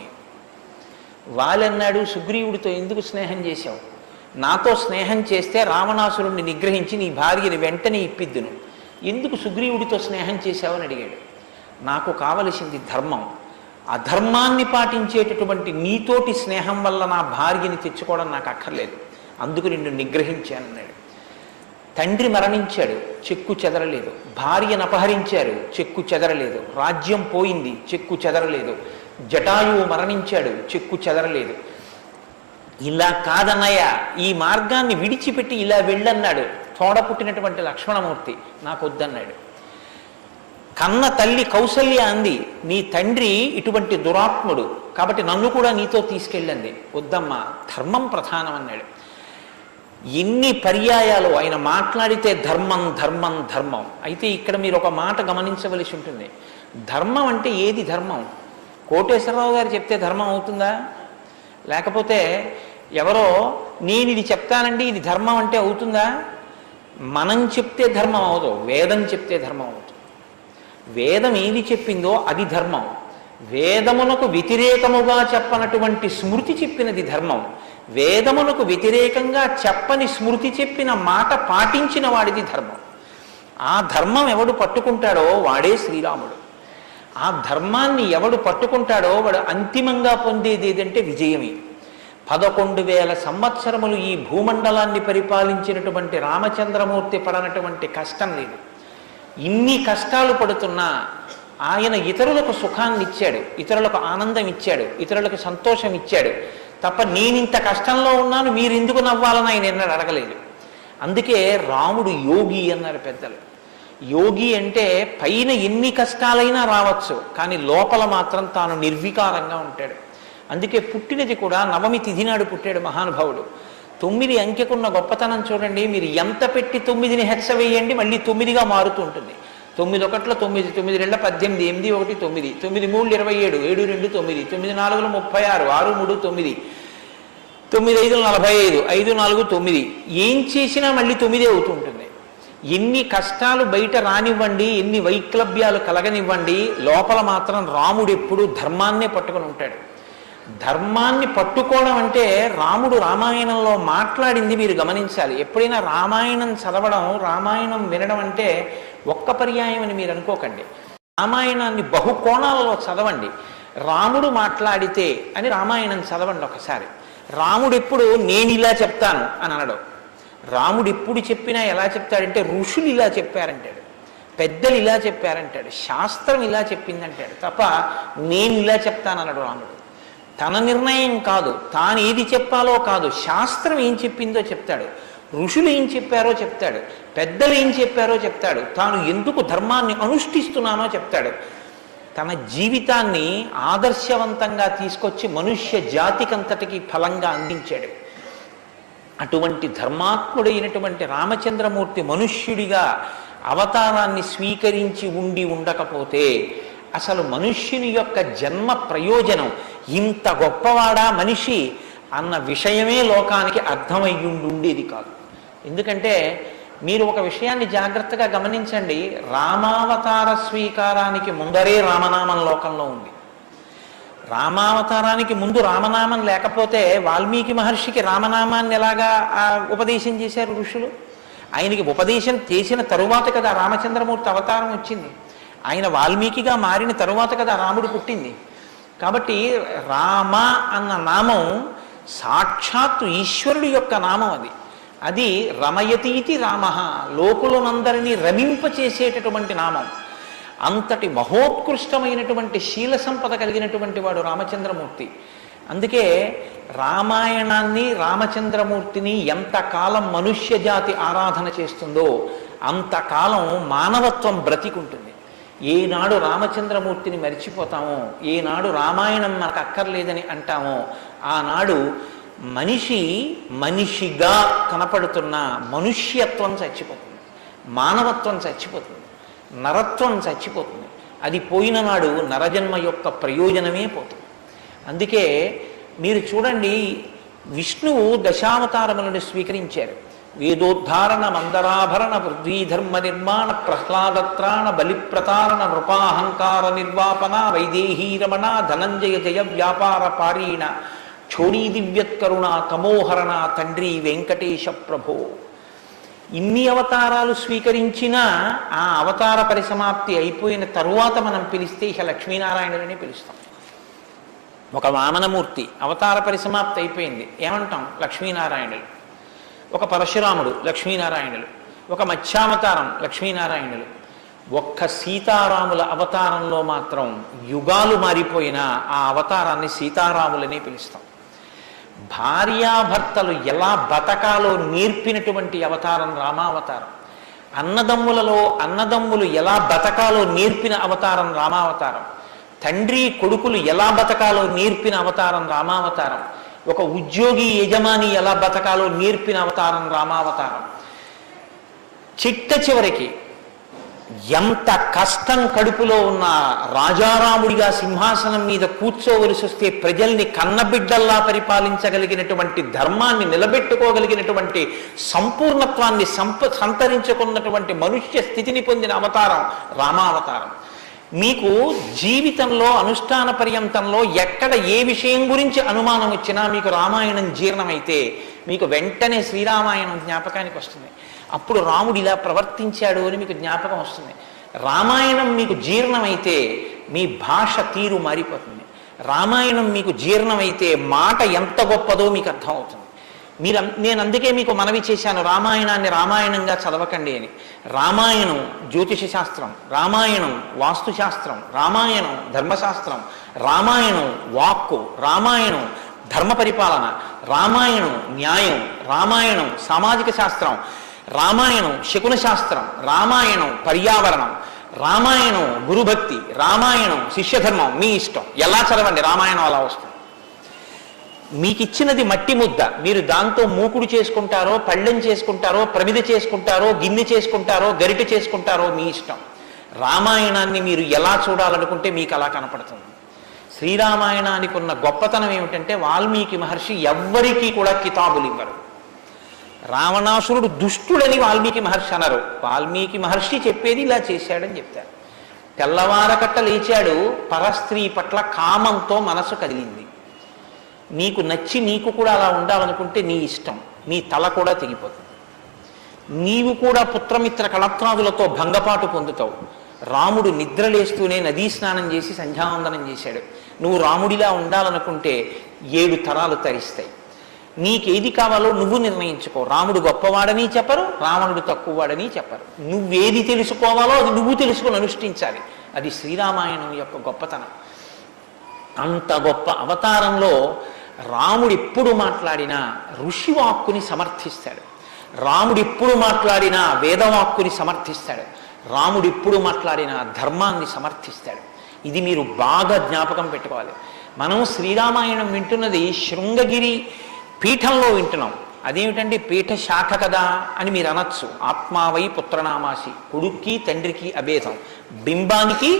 వాళ్ళన్నాడు, సుగ్రీవుడితో ఎందుకు స్నేహం చేశావు? నాతో స్నేహం చేస్తే రావణాసురుణ్ణి నిగ్రహించి నీ భార్యని వెంటనే ఇప్పిద్దును. ఎందుకు సుగ్రీవుడితో స్నేహం చేశావని అడిగాడు. నాకు కావలసింది ధర్మం. అధర్మాన్ని పాటించేటటువంటి నీతోటి స్నేహం వల్ల నా భార్యని తెచ్చుకోవడం నాకు అక్కర్లేదు, అందుకు నిన్ను నిగ్రహించానన్నాడు. తండ్రి మరణించాడు, చెక్కు చెదరలేదు. భార్యను అపహరించారు, చెక్కు చెదరలేదు. రాజ్యం పోయింది, చెక్కు చెదరలేదు. జటాయువు మరణించాడు, చెక్కు చెదరలేదు. ఇలా కాదన్నయ్య, ఈ మార్గాన్ని విడిచిపెట్టి ఇలా వెళ్ళన్నాడు. తోడ పుట్టినటువంటి లక్ష్మణమూర్తి నాకు వద్దన్నాడు. కన్న తల్లి కౌసల్య అంది, నీ తండ్రి ఇటువంటి దురాత్ముడు కాబట్టి నన్ను కూడా నీతో తీసుకెళ్ళండి. వద్దమ్మా, ధర్మం ప్రధానం అన్నాడు. ఎన్ని పర్యాయాలు ఆయన మాట్లాడితే ధర్మం ధర్మం ధర్మం. అయితే ఇక్కడ మీరు ఒక మాట గమనించవలసి ఉంటుంది. ధర్మం అంటే ఏది ధర్మం? కోటేశ్వరరావు గారు చెప్తే ధర్మం అవుతుందా? లేకపోతే ఎవరో నేను ఇది చెప్తానండి ఇది ధర్మం అంటే అవుతుందా? మనం చెప్తే ధర్మం అవదు, వేదం చెప్తే ధర్మం అవుతుంది. వేదం ఏది చెప్పిందో అది ధర్మం. వేదమునకు వ్యతిరేకముగా చెప్పనటువంటి స్మృతి చెప్పినది ధర్మం. వేదమునకు వ్యతిరేకంగా చెప్పని స్మృతి చెప్పిన మాట పాటించిన వాడిది ధర్మం. ఆ ధర్మం ఎవడు పట్టుకుంటాడో వాడే శ్రీరాముడు. ఆ ధర్మాన్ని ఎవడు పట్టుకుంటాడో వాడు అంతిమంగా పొందేది ఏదంటే విజయమే. 11,000 సంవత్సరములు ఈ భూమండలాన్ని పరిపాలించినటువంటి రామచంద్రమూర్తి పడనటువంటి కష్టం లేదు. ఇన్ని కష్టాలు పడుతున్నా ఆయన ఇతరులకు సుఖాన్ని ఇచ్చాడు, ఇతరులకు ఆనందం ఇచ్చాడు, ఇతరులకు సంతోషం ఇచ్చాడు తప్ప నేనింత కష్టంలో ఉన్నాను మీరు ఎందుకు నవ్వాలని ఆయన ఎన్నడూ అడగలేదు. అందుకే రాముడు యోగి అన్నారు పెద్దలు. యోగి అంటే పైన ఎన్ని కష్టాలైనా రావచ్చు, కానీ లోపల మాత్రం తాను నిర్వికారంగా ఉంటాడు. అందుకే పుట్టినది కూడా నవమి తిథి నాడు పుట్టాడు మహానుభావుడు. 9 అంకెకున్న గొప్పతనం చూడండి. మీరు ఎంత పెట్టి 9ని హెచ్చ వేయండి మళ్ళీ 9గా మారుతూ ఉంటుంది. 9 ఒకట్ల 9, 9 2 18, 8 1 9, 9 3 27, 7 2 9, 9 4 36, 6 3 9, 9 5 45, 5 4 9. ఏం చేసినా మళ్ళీ 9 అవుతూ ఉంటుంది. ఎన్ని కష్టాలు బయట రానివ్వండి, ఎన్ని వైక్లభ్యాలు కలగనివ్వండి, లోపల మాత్రం రాముడు ఎప్పుడూ ధర్మాన్నే పట్టుకొని ఉంటాడు. ధర్మాన్ని పట్టుకోవడం అంటే రాముడు రామాయణంలో మాట్లాడింది మీరు గమనించాలి. ఎప్పుడైనా రామాయణం చదవడం, రామాయణం వినడం అంటే ఒక్క పర్యాయం అని మీరు అనుకోకండి. రామాయణాన్ని బహుకోణాలలో చదవండి. రాముడు మాట్లాడితే అని రామాయణం చదవండి ఒకసారి. రాముడు ఎప్పుడు నేను ఇలా చెప్తాను అని అనడు. రాముడు ఎప్పుడు చెప్పినా ఎలా చెప్తాడంటే ఋషులు ఇలా చెప్పారంటాడు, పెద్దలు ఇలా చెప్పారంటాడు, శాస్త్రం ఇలా చెప్పిందంటాడు తప్ప నేను ఇలా చెప్తానన్నాడు రాముడు. తన నిర్ణయం కాదు, తాను ఏది చెప్పాలో కాదు, శాస్త్రం ఏం చెప్పిందో చెప్తాడు, ఋషులు ఏం చెప్పారో చెప్తాడు, పెద్దలు ఏం చెప్పారో చెప్తాడు, తాను ఎందుకు ధర్మాన్ని అనుష్ఠిస్తున్నానో చెప్తాడు. తన జీవితాన్ని ఆదర్శవంతంగా తీసుకొచ్చి మనుష్య జాతికంతటికి ఫలంగా అందించాడు. అటువంటి ధర్మాత్ముడైనటువంటి రామచంద్రమూర్తి మనుష్యుడిగా అవతారాన్ని స్వీకరించి ఉండకపోతే అసలు మనుష్యుని యొక్క జన్మ ప్రయోజనం ఇంత గొప్పవాడా మనిషి అన్న విషయమే లోకానికి అర్థమయ్యుండేది కాదు. ఎందుకంటే మీరు ఒక విషయాన్ని జాగ్రత్తగా గమనించండి. రామావతార స్వీకారానికి ముందరే రామనామం లోకంలో ఉంది. రామావతారానికి ముందు రామనామం లేకపోతే వాల్మీకి మహర్షికి రామనామాన్ని ఎలాగా ఉపదేశం చేశారు ఋషులు? ఆయనకి ఉపదేశం చేసిన తరువాత కదా రామచంద్రమూర్తి అవతారం వచ్చింది. ఆయన వాల్మీకిగా మారిన తరువాత కదా రాముడు పుట్టింది. కాబట్టి రామ అన్న నామం సాక్షాత్తు ఈశ్వరుడి యొక్క నామం. అది రమయతీతి రామ, లోకులనందరినీ రమింపచేసేటటువంటి నామం. అంతటి మహోత్కృష్టమైనటువంటి శీల సంపద కలిగినటువంటి వాడు రామచంద్రమూర్తి. అందుకే రామాయణాన్ని, రామచంద్రమూర్తిని ఎంతకాలం మనుష్య జాతి ఆరాధన చేస్తుందో అంతకాలం మానవత్వం బ్రతికుంటుంది. ఏనాడు రామచంద్రమూర్తిని మరిచిపోతామో, ఏనాడు రామాయణం మనకు అక్కర్లేదని అంటామో, ఆనాడు మనిషిగా కనపడుతున్న మనుష్యత్వం చచ్చిపోతుంది, మానవత్వం చచ్చిపోతుంది, నరత్వం చచ్చిపోతుంది. అది పోయిన నాడు నరజన్మ యొక్క ప్రయోజనమే పోతుంది. అందుకే మీరు చూడండి, విష్ణువు దశావతారములను స్వీకరించారు. వేదోద్ధారణ, మందరాభరణ, పృథ్వీధర్మ నిర్మాణ, ప్రహ్లాదత్రాణ, బలిప్రతారణ, నృపాహంకార నిర్వాపన, వైదేహీరమణ, ధనంజయ జయ వ్యాపార పారీణ, క్షోణీ దివ్యత్కరుణ, తమోహరణ, తండ్రి వెంకటేశ ప్రభో. ఇన్ని అవతారాలు స్వీకరించినా ఆ అవతార పరిసమాప్తి అయిపోయిన తరువాత మనం పిలిస్తే ఇక లక్ష్మీనారాయణులని పిలుస్తాం. ఒక వామనమూర్తి అవతార పరిసమాప్తి అయిపోయింది, ఏమంటాం? లక్ష్మీనారాయణులు. ఒక పరశురాముడు, లక్ష్మీనారాయణులు. ఒక మత్స్యావతారం, లక్ష్మీనారాయణులు. ఒక్క సీతారాముల అవతారంలో మాత్రం యుగాలు మారిపోయినా ఆ అవతారాన్ని సీతారాములని పిలుస్తాం. భార్యాభర్తలు ఎలా బతకాలో నేర్పినటువంటి అవతారం రామావతారం. అన్నదమ్ములు ఎలా బతకాలో నేర్పిన అవతారం రామావతారం. తండ్రి కొడుకులు ఎలా బతకాలో నేర్పిన అవతారం రామావతారం. ఒక ఉద్యోగి యజమాని ఎలా బతకాలో నేర్పిన అవతారం రామావతారం. చిట్ట చివరికి ఎంత కష్టం కడుపులో ఉన్న రాజారాముడిగా సింహాసనం మీద కూర్చోవలసి వస్తే ప్రజల్ని కన్నబిడ్డల్లా పరిపాలించగలిగినటువంటి ధర్మాన్ని నిలబెట్టుకోగలిగినటువంటి సంపూర్ణత్వాన్ని సంతరించుకున్నటువంటి మనుష్య స్థితిని పొందిన అవతారం రామావతారం. మీకు జీవితంలో అనుష్ఠాన పర్యంతంలో ఎక్కడ ఏ విషయం గురించి అనుమానం వచ్చినా మీకు రామాయణం జీర్ణమైతే మీకు వెంటనే శ్రీరామాయణం జ్ఞాపకానికి వస్తుంది. అప్పుడు రాముడు ఇలా ప్రవర్తించాడు అని మీకు జ్ఞాపకం వస్తుంది. రామాయణం మీకు జీర్ణమైతే మీ భాష తీరు మారిపోతుంది. రామాయణం మీకు జీర్ణమైతే మాట ఎంత గొప్పదో మీకు అర్థమవుతుంది. నేను అందుకే మీకు మనవి చేశాను, రామాయణాన్ని రామాయణంగా చదవకండి అని. రామాయణం జ్యోతిష శాస్త్రం, రామాయణం వాస్తుశాస్త్రం, రామాయణం ధర్మశాస్త్రం, రామాయణం వాక్కు, రామాయణం ధర్మ పరిపాలన, రామాయణం న్యాయం, రామాయణం సామాజిక శాస్త్రం, రామాయణం శకున శాస్త్రం, రామాయణం పర్యావరణం, రామాయణం గురుభక్తి, రామాయణం శిష్యధర్మం. మీ ఇష్టం, ఎలా చదవండి, రామాయణం అలా వస్తుంది. మీకు ఇచ్చినది మట్టి ముద్ద, మీరు దాంతో మూకుడు చేసుకుంటారో, పళ్ళెం చేసుకుంటారో, ప్రమిద చేసుకుంటారో, గిన్నె చేసుకుంటారో, గరిట చేసుకుంటారో మీ ఇష్టం. రామాయణాన్ని మీరు ఎలా చూడాలనుకుంటే మీకు అలా కనపడుతుంది. శ్రీరామాయణానికి ఉన్న గొప్పతనం ఏమిటంటే వాల్మీకి మహర్షి ఎవ్వరికీ కూడా కితాబులు ఇవ్వరు. రావణాసురుడు దుష్టుడని వాల్మీకి మహర్షి అనరు. వాల్మీకి మహర్షి చెప్పేది ఇలా చేశాడని చెప్తారు. తెల్లవారకట్ట లేచాడు, పరస్త్రీ పట్ల కామంతో మనసు కదిలింది. నీకు నచ్చి నీకు కూడా అలా ఉండాలనుకుంటే నీ ఇష్టం, నీ తల కూడా తెగిపోతుంది. నీవు కూడా పుత్రమిత్ర కళత్రాదులతో భంగపాటు పొందుతావు. రాముడు నిద్రలేస్తూనే నదీ స్నానం చేసి సంధ్యావందనం చేశాడు. నువ్వు రాముడిలా ఉండాలనుకుంటే 7 తరాలు తరిస్తాయి. నీకేది కావాలో నువ్వు నిర్ణయించుకో. రాముడు గొప్పవాడని చెప్పరు, రావణుడు తక్కువవాడని చెప్పరు. నువ్వేది తెలుసుకోవాలో అది నువ్వు తెలుసుకొని అనుష్ఠించాలి. అది శ్రీరామాయణం యొక్క గొప్పతనం. అంత గొప్ప అవతారంలో రాముడు ఎప్పుడు మాట్లాడినా ఋషివాక్కుని సమర్థిస్తాడు. రాముడు ఎప్పుడు మాట్లాడినా వేదవాక్కుని సమర్థిస్తాడు. రాముడు ఎప్పుడు మాట్లాడినా ధర్మాన్ని సమర్థిస్తాడు. ఇది మీరు బాగా జ్ఞాపకం పెట్టుకోవాలి. మనం శ్రీరామాయణం వింటున్నది శృంగగిరి పీఠంలో వింటున్నాం. అదేమిటండి పీఠ శాఖ కదా అని మీరు అనొచ్చు. ఆత్మావై పుత్రనామాసి, కొడుక్కి తండ్రికి అభేదం. బింబానికి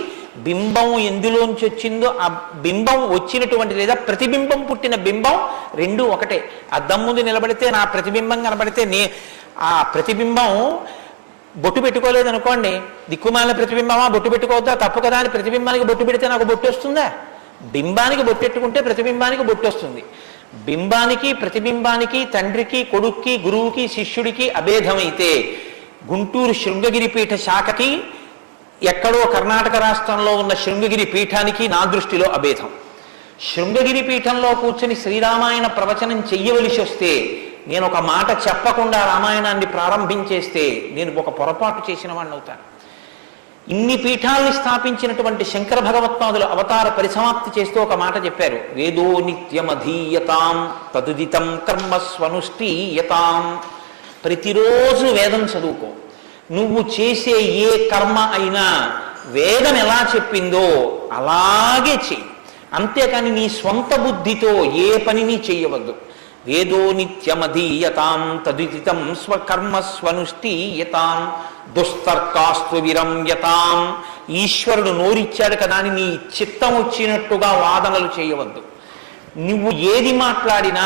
బింబం ఎందులోంచి వచ్చిందో ఆ బింబం వచ్చినటువంటి లేదా ప్రతిబింబం పుట్టిన బింబం రెండు ఒకటే. అద్దం ముందు నిలబడితే నా ప్రతిబింబం కనబడితే ఆ ప్రతిబింబం బొట్టు పెట్టుకోలేదు అనుకోండి, దిక్కుమాలిన ప్రతిబింబమా బొట్టు పెట్టుకోవద్దా, తప్పు కదా అని ప్రతిబింబానికి బొట్టు పెడితే నాకు బొట్టు వస్తుందా? బింబానికి బొట్టెట్టుకుంటే ప్రతిబింబానికి బొట్టు వస్తుంది. బింబానికి ప్రతిబింబానికి తండ్రికి కొడుక్కి గురువుకి శిష్యుడికి అభేదమైతే గుంటూరు శృంగగిరి పీఠ శాఖకి ఎక్కడో కర్ణాటక రాష్ట్రంలో ఉన్న శృంగగిరి పీఠానికి నా దృష్టిలో అభేదం. శృంగగిరి పీఠంలో కూర్చుని శ్రీరామాయణ ప్రవచనం చెయ్యవలసి వస్తే నేను ఒక మాట చెప్పకుండా రామాయణాన్ని ప్రారంభించేస్తే నేను ఒక పొరపాటు చేసిన వాడిని అవుతాను. ఇన్ని పీఠాల్ని స్థాపించినటువంటి శంకర భగవత్పాదులు అవతార పరిసమాప్తి చేస్తూ ఒక మాట చెప్పారు. వేదో నిత్యమధీయతాం తదుదితం కర్మస్వనుష్ఠీయతాం. ప్రతిరోజు వేదం చదువుకో. నువ్వు చేసే ఏ కర్మ అయినా వేదం ఎలా చెప్పిందో అలాగే చెయ్యి. అంతేకాని నీ స్వంత బుద్ధితో ఏ పనిని చెయ్యవద్దు. వేదో నిత్యమధీయతాం తదుదితం స్వకర్మస్వనుష్ఠీయతాం దుస్తర్కాస్తు విరమ్యతాం. ఈశ్వరుడు నోరిచ్చాడు కదా అని నీ చిత్తం వచ్చినట్టుగా వాదనలు చేయవద్దు. నువ్వు ఏది మాట్లాడినా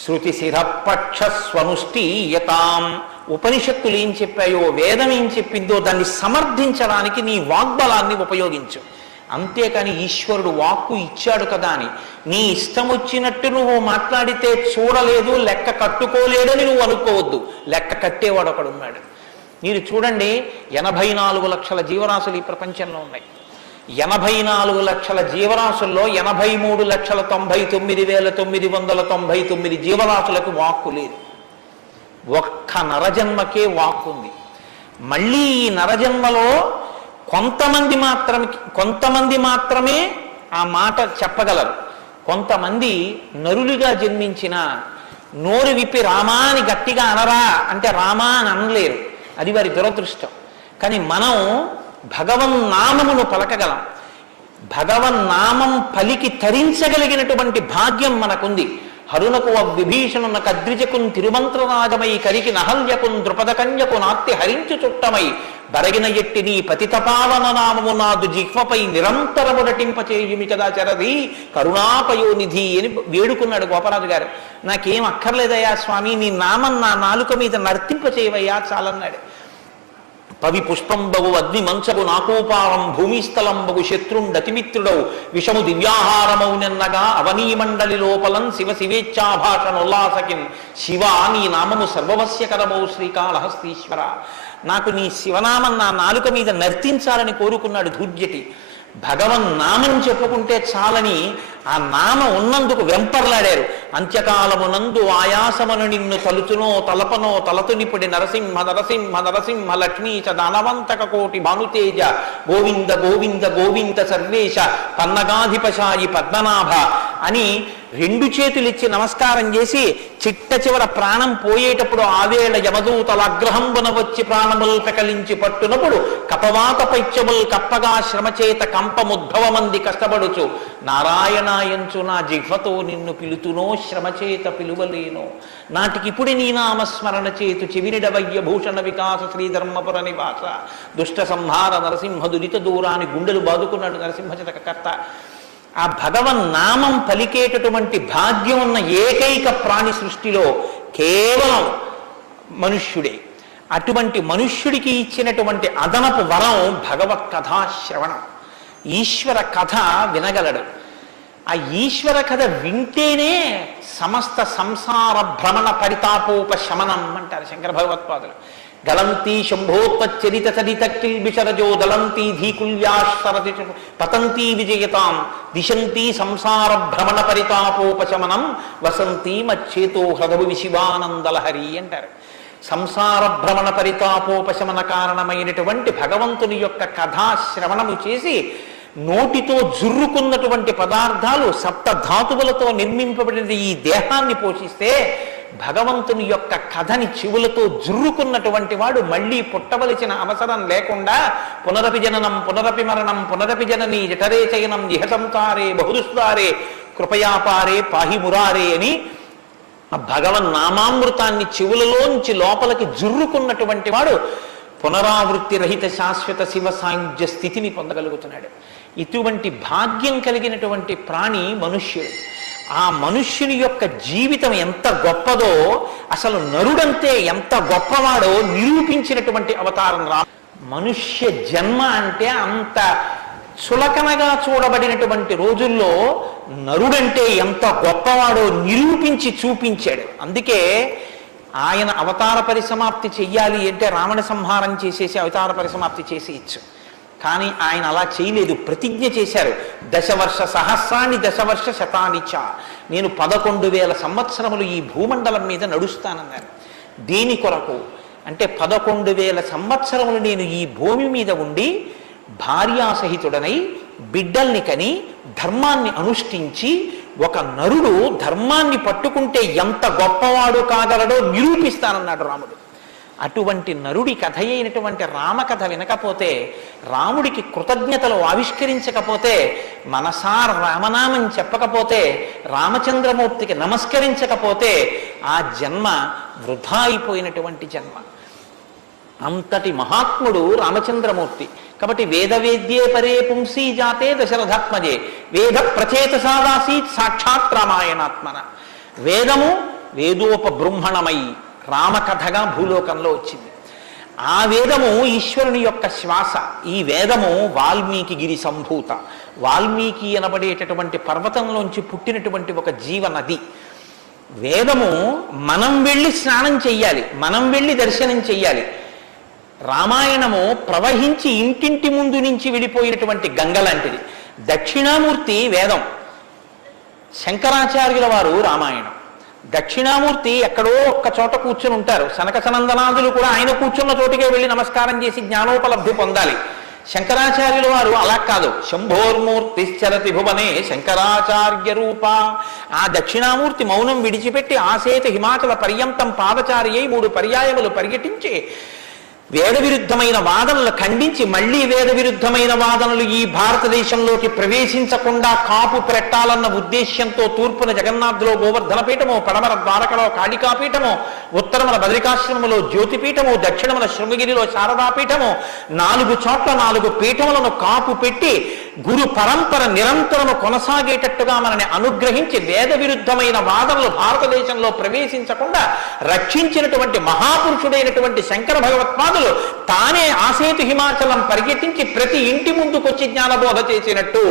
శృతి శిరపక్ష స్వనుష్ఠీయతాం. ఉపనిషత్తులు ఏం చెప్పాయో వేదం ఏం చెప్పిందో దాన్ని సమర్థించడానికి నీ వాగ్బలాన్ని ఉపయోగించు. అంతేకాని ఈశ్వరుడు వాక్కు ఇచ్చాడు కదా అని నీ ఇష్టం వచ్చినట్టు నువ్వు మాట్లాడితే చూడలేదు లెక్క కట్టుకోలేడని నువ్వు అనుకోవద్దు. లెక్క కట్టేవాడు ఒకడు ఉన్నాడు. మీరు చూడండి, 84 లక్షల జీవరాశులు ఈ ప్రపంచంలో ఉన్నాయి. 84 లక్షల జీవరాశుల్లో 83,99,999 జీవరాశులకు వాక్కు లేదు. ఒక్క నరజన్మకే వాక్కు ఉంది. మళ్ళీ ఈ నరజన్మలో కొంతమంది మాత్రమే ఆ మాట చెప్పగలరు. కొంతమంది నరులుగా జన్మించిన నోరు విప్పి రామా అని గట్టిగా అనరా అంటే రామా అని అనలేరు. అది వారి దురదృష్టం. కానీ మనం భగవన్నామమును పలకగలం. భగవన్నామం పలికి తరించగలిగినటువంటి భాగ్యం మనకుంది. హరునకు విభీషణున కద్రిజకున్ తిరుమంత్రనాదమై కరికి నహల్యకున్ ద్రుపదకన్యకు నాత్తి హరించు చుట్టమై బరగిన ఎట్టి నీ పతితపావన నామము నాదు జిహ్వపై నిరంతరము నటింపచేయుమి కదా చరది కరుణాపయోనిధి అని వేడుకున్నాడు గోపరాజు గారు. నాకేం అక్కర్లేదయ్యా స్వామి, నీ నామం నా నాలుక మీద నర్తింపచేయవయ్యా చాలన్నాడు. పవి పుష్పంబగు అగ్ని మంచగు నాకోపారం భూమిస్థలంబగు శత్రుండతిమిత్రుడవు విషము దివ్యాహారమౌనెన్నగా అవనీమండలి లోపలం శివ శివేచ్ఛాభాషణోల్లాసకిన్ శివ నీ నామము సర్వవస్యకరమౌ శ్రీకాళహస్తీశ్వర. నాకు నీ శివనామం నా నాలుక మీద నర్తించాలని కోరుకున్నాడు ధూర్జటి. భగవన్ నామం చెప్పుకుంటే చాలని ఆ నామ ఉన్నందుకు వెంపర్లాడారు. అంత్యకాలమునందు ఆయాసమును నిన్ను తలుచునో తలపనో తలతునిపుడి నరసింహ నరసింహ నరసింహ లక్ష్మీచ దానవంతక కోటి భానుతేజ గోవింద గోవింద గోవింద సర్వేశ పన్నగాధిపశాయి పద్మనాభ అని 2 చేతులిచ్చి నమస్కారం చేసి చిట్ట చివర ప్రాణం పోయేటప్పుడు ఆవేళ యమదూతల అగ్రహంబున వచ్చి ప్రాణముల్ పెకలించి పట్టునప్పుడు కపవాత పైత్యముల్ కప్పగా శ్రమచేత కంపముద్భవమంది కష్టపడుచు నారాయణాయంచు నా జిహ్వతో నిన్ను పిలుతునో శ్రమచేత పిలువలేనో నాటికిపుడి నీ నామస్మరణ చేతు చెవినిడవయ్య భూషణ వికాస శ్రీధర్మపుర నివాస దుష్ట సంహార నరసింహ దురిత దూరాన్ని గుండెలు బాదుకున్నాడు నరసింహశతకర్త. ఆ భగవన్ నామం పలికేటటువంటి భాగ్యం ఉన్న ఏకైక ప్రాణి సృష్టిలో కేవలం మనుష్యుడే. అటువంటి మనుష్యుడికి ఇచ్చినటువంటి అదనపు వరం భగవత్ కథాశ్రవణం. ఈశ్వర కథ వినగలడు. ఆ ఈశ్వర కథ వింటేనే సమస్త సంసార భ్రమణ పరితాపోపశమనం అంటారు శంకర భగవత్పాదులు. గలంతి శంభోత్పచ్చరిత చరిత కిల్బిషరజో దళంతి ధీకుల్యాశ్వరతి పతంతి విజయతాం దిశంతి సంసార భ్రమణ పరితాపోపశమనం వసంతి మచ్చేతో హృదవి శివానందలహరి అంటారు. సంసార భ్రమణ పరితాపోపశమన కారణమైనటువంటి భగవంతుని యొక్క కథాశ్రవణము చేసి నోటితో జుర్రుకున్నటువంటి పదార్థాలు సప్తధాతువులతో నిర్మింపబడిన ఈ దేహాన్ని పోషిస్తే భగవంతుని యొక్క కథని చెవులతో జుర్రుకున్నటువంటి వాడు మళ్ళీ పుట్టవలసిన అవసరం లేకుండా పునరపి జననం పునరపి మరణం పునరపి జనని జఠరే చయనం ఇహ సంసారే బహుదుస్తారే కృపయాపారే పాహి మురారే అని ఆ భగవన్ నామామృతాన్ని చెవులలోంచి లోపలికి జుర్రుకున్నటువంటి వాడు పునరావృత్తి రహిత శాశ్వత శివ సాయుధ్య స్థితిని పొందగలుగుతున్నాడు. ఇటువంటి భాగ్యం కలిగినటువంటి ప్రాణి మనుష్యుడు. ఆ మనుష్యుని యొక్క జీవితం ఎంత గొప్పదో, అసలు నరుడంతే ఎంత గొప్పవాడో నిరూపించినటువంటి అవతారం మనుష్య జన్మ అంటే అంత చులకనగా చూడబడినటువంటి రోజుల్లో నరుడంటే ఎంత గొప్పవాడో నిరూపించి చూపించాడు. అందుకే ఆయన అవతార పరిసమాప్తి చెయ్యాలి అంటే రావణ సంహారం చేసేసి అవతార పరిసమాప్తి చేసేయచ్చు. కానీ ఆయన అలా చేయలేదు, ప్రతిజ్ఞ చేశారు. 10 వర్ష సహస్రాన్ని 10 వర్ష శతానిచ, నేను 11,000 సంవత్సరములు ఈ భూమండలం మీద నడుస్తానన్నారు. దేని కొరకు అంటే 11,000 సంవత్సరములు నేను ఈ భూమి మీద ఉండి భార్యాసహితుడనై బిడ్డల్ని కని ధర్మాన్ని అనుష్ఠించి ఒక నరుడు ధర్మాన్ని పట్టుకుంటే ఎంత గొప్పవాడు కాగలడో నిరూపిస్తానన్నాడు రాముడు. అటువంటి నరుడి కథ అయినటువంటి రామకథ వినకపోతే, రాముడికి కృతజ్ఞతలు ఆవిష్కరించకపోతే, మనసార రామనామం చెప్పకపోతే, రామచంద్రమూర్తికి నమస్కరించకపోతే ఆ జన్మ వృధా అయిపోయినటువంటి జన్మ. అంతటి మహాత్ముడు రామచంద్రమూర్తి. కాబట్టి వేదవేద్యే పరే పుంసీ జాతే దశరథాత్మజే వేద ప్రచేతసాదాసీత్ సాక్షాత్ రామాయణాత్మన. వేదము వేదోపబృంహణమై రామకథగా భూలోకంలో వచ్చింది. ఆ వేదము ఈశ్వరుని యొక్క శ్వాస. ఈ వేదము వాల్మీకి గిరి సంభూత. వాల్మీకి అనబడేటటువంటి పర్వతంలోంచి పుట్టినటువంటి ఒక జీవనది. వేదము మనం వెళ్ళి స్నానం చెయ్యాలి, మనం వెళ్ళి దర్శనం చెయ్యాలి. రామాయణము ప్రవహించి ఇంటింటి ముందు నుంచి వెళ్ళిపోయినటువంటి గంగ లాంటిది. దక్షిణామూర్తి వేదం, శంకరాచార్యుల వారు రామాయణం. దక్షిణామూర్తి ఎక్కడో ఒక్క చోట కూర్చుని ఉంటారు. సనక సనందనాదులు కూడా ఆయన కూర్చున్న చోటికే వెళ్ళి నమస్కారం చేసి జ్ఞానోపలబ్ధి పొందాలి. శంకరాచార్యుల వారు అలా కాదు. శంభోర్మూర్తిశ్చరతి భువనే శంకరాచార్య రూప. ఆ దక్షిణామూర్తి మౌనం విడిచిపెట్టి ఆసేతు హిమాచల పర్యంతం పాదచారి అయి 3 పర్యాయములు పర్యటించి వేద విరుద్ధమైన వాదనలు ఖండించి మళ్లీ వేద విరుద్ధమైన వాదనలు ఈ భారతదేశంలోకి ప్రవేశించకుండా కాపు పెట్టాలన్న ఉద్దేశ్యంతో తూర్పున జగన్నాథ్లో గోవర్ధన పీఠమో, పడమర ద్వారకలో కాళికాపీఠమో, ఉత్తరమున బద్రికాశ్రమములో జ్యోతిపీఠమో, దక్షిణమున శృంగగిరిలో శారదాపీఠమో 4 చోట్ల 4 పీఠములను కాపు పెట్టి గురు పరంపర నిరంతరము కొనసాగేటట్టుగా మనని అనుగ్రహించి వేద విరుద్ధమైన వాదనలు భారతదేశంలో ప్రవేశించకుండా రక్షించినటువంటి మహాపురుషుడైనటువంటి శంకర భగవత్పాదులు తానే ఆసేతు హిమాచలం పరిగెత్తించి ప్రతి ఇంటి ముందుకొచ్చి జ్ఞానబోధ చేసినట్టు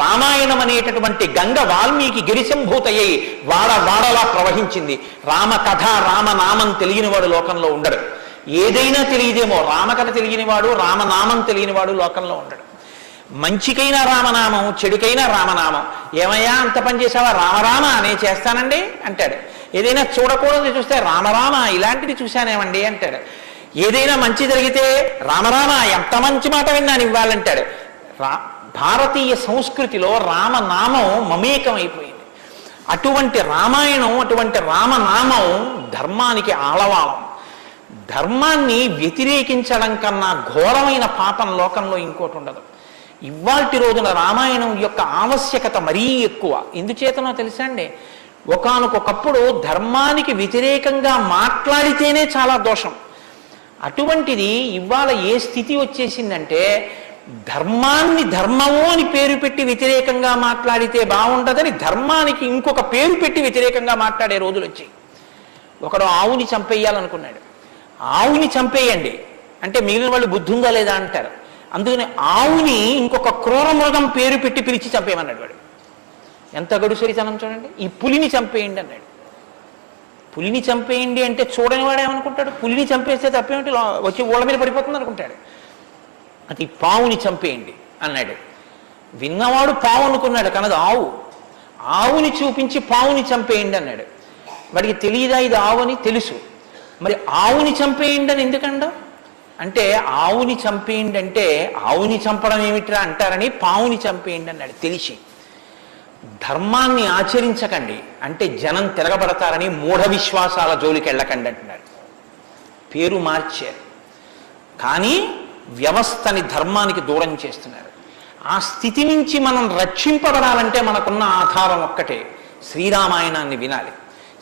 రామాయణం అనేటటువంటి గంగ వాల్మీకి గిరిశంభూతయ్యి వాడలా ప్రవహించింది. రామకథ రామనామం తెలియనివాడు లోకంలో ఉండడు. ఏదైనా తెలియదేమో, రామకథ తెలియనివాడు రామనామం తెలియనివాడు లోకంలో ఉండడు. మంచికైనా రామనామం, చెడుకైనా రామనామం. ఏమయ్యా అంత పని చేసావా? రామరామ నేను చేస్తానండి అంటాడు. ఏదైనా చూడకూడదు చూస్తే రామరామ ఇలాంటిది చూశానేమండి అంటాడు. ఏదైనా మంచి జరిగితే రామరామ ఎంత మంచి మాట విన్నాను ఇవ్వాలంటాడు. భారతీయ సంస్కృతిలో రామనామం మమేకమైపోయింది. అటువంటి రామాయణం, అటువంటి రామనామం ధర్మానికి ఆలవాలం. ధర్మాన్ని వ్యతిరేకించడం కన్నా ఘోరమైన పాపం లోకంలో ఇంకోటి ఉండదు. ఇవాల్టి రోజున రామాయణం యొక్క ఆవశ్యకత మరీ ఎక్కువ. ఎందుచేతనో తెలుసా అండి? ఒకానొకప్పుడు ధర్మానికి వ్యతిరేకంగా మాట్లాడితేనే చాలా దోషం. అటువంటిది ఇవాళ ఏ స్థితి వచ్చేసిందంటే ధర్మాన్ని ధర్మము అని పేరు పెట్టి వ్యతిరేకంగా మాట్లాడితే బాగుండదని ధర్మానికి ఇంకొక పేరు పెట్టి వ్యతిరేకంగా మాట్లాడే రోజులు వచ్చాయి. ఒకడు ఆవుని చంపేయాలనుకున్నాడు. ఆవుని చంపేయండి అంటే మిగిలిన వాళ్ళు బుద్ధి ఉందా లేదా అంటారు. అందుకని ఆవుని ఇంకొక క్రూర మృగం పేరు పెట్టి పిలిచి చంపేయమన్నాడు వాడు. ఎంత గడుసరితనం చూడండి. ఈ పులిని చంపేయండి అన్నాడు. పులిని చంపేయండి అంటే చూడని వాడు ఏమనుకుంటాడు? పులిని చంపేస్తే తప్పేమిటి, వచ్చి ఊళ్ళ మీద పడిపోతుంది అనుకుంటాడు. అది పావుని చంపేయండి అన్నాడు. విన్నవాడు పావు అనుకున్నాడు, కనది ఆవు. ఆవుని చూపించి పావుని చంపేయండి అన్నాడు. వాడికి తెలియదా ఇది ఆవు అని? తెలుసు. మరి ఆవుని చంపేయండి అని ఎందుకండ అంటే ఆవుని చంపేయండి అంటే ఆవుని చంపడం ఏమిట్రా అంటారని పావుని చంపేయండి అన్నాడు తెలిసి. ధర్మాన్ని ఆచరించకండి అంటే జనం తిరగబడతారని మూఢ విశ్వాసాల జోలికి వెళ్ళకండి అంటున్నాడు. పేరు మార్చారు కానీ వ్యవస్థని ధర్మానికి దూరం చేస్తున్నారు. ఆ స్థితి నుంచి మనం రక్షింపబడాలంటే మనకున్న ఆధారం ఒక్కటే, శ్రీరామాయణాన్ని వినాలి,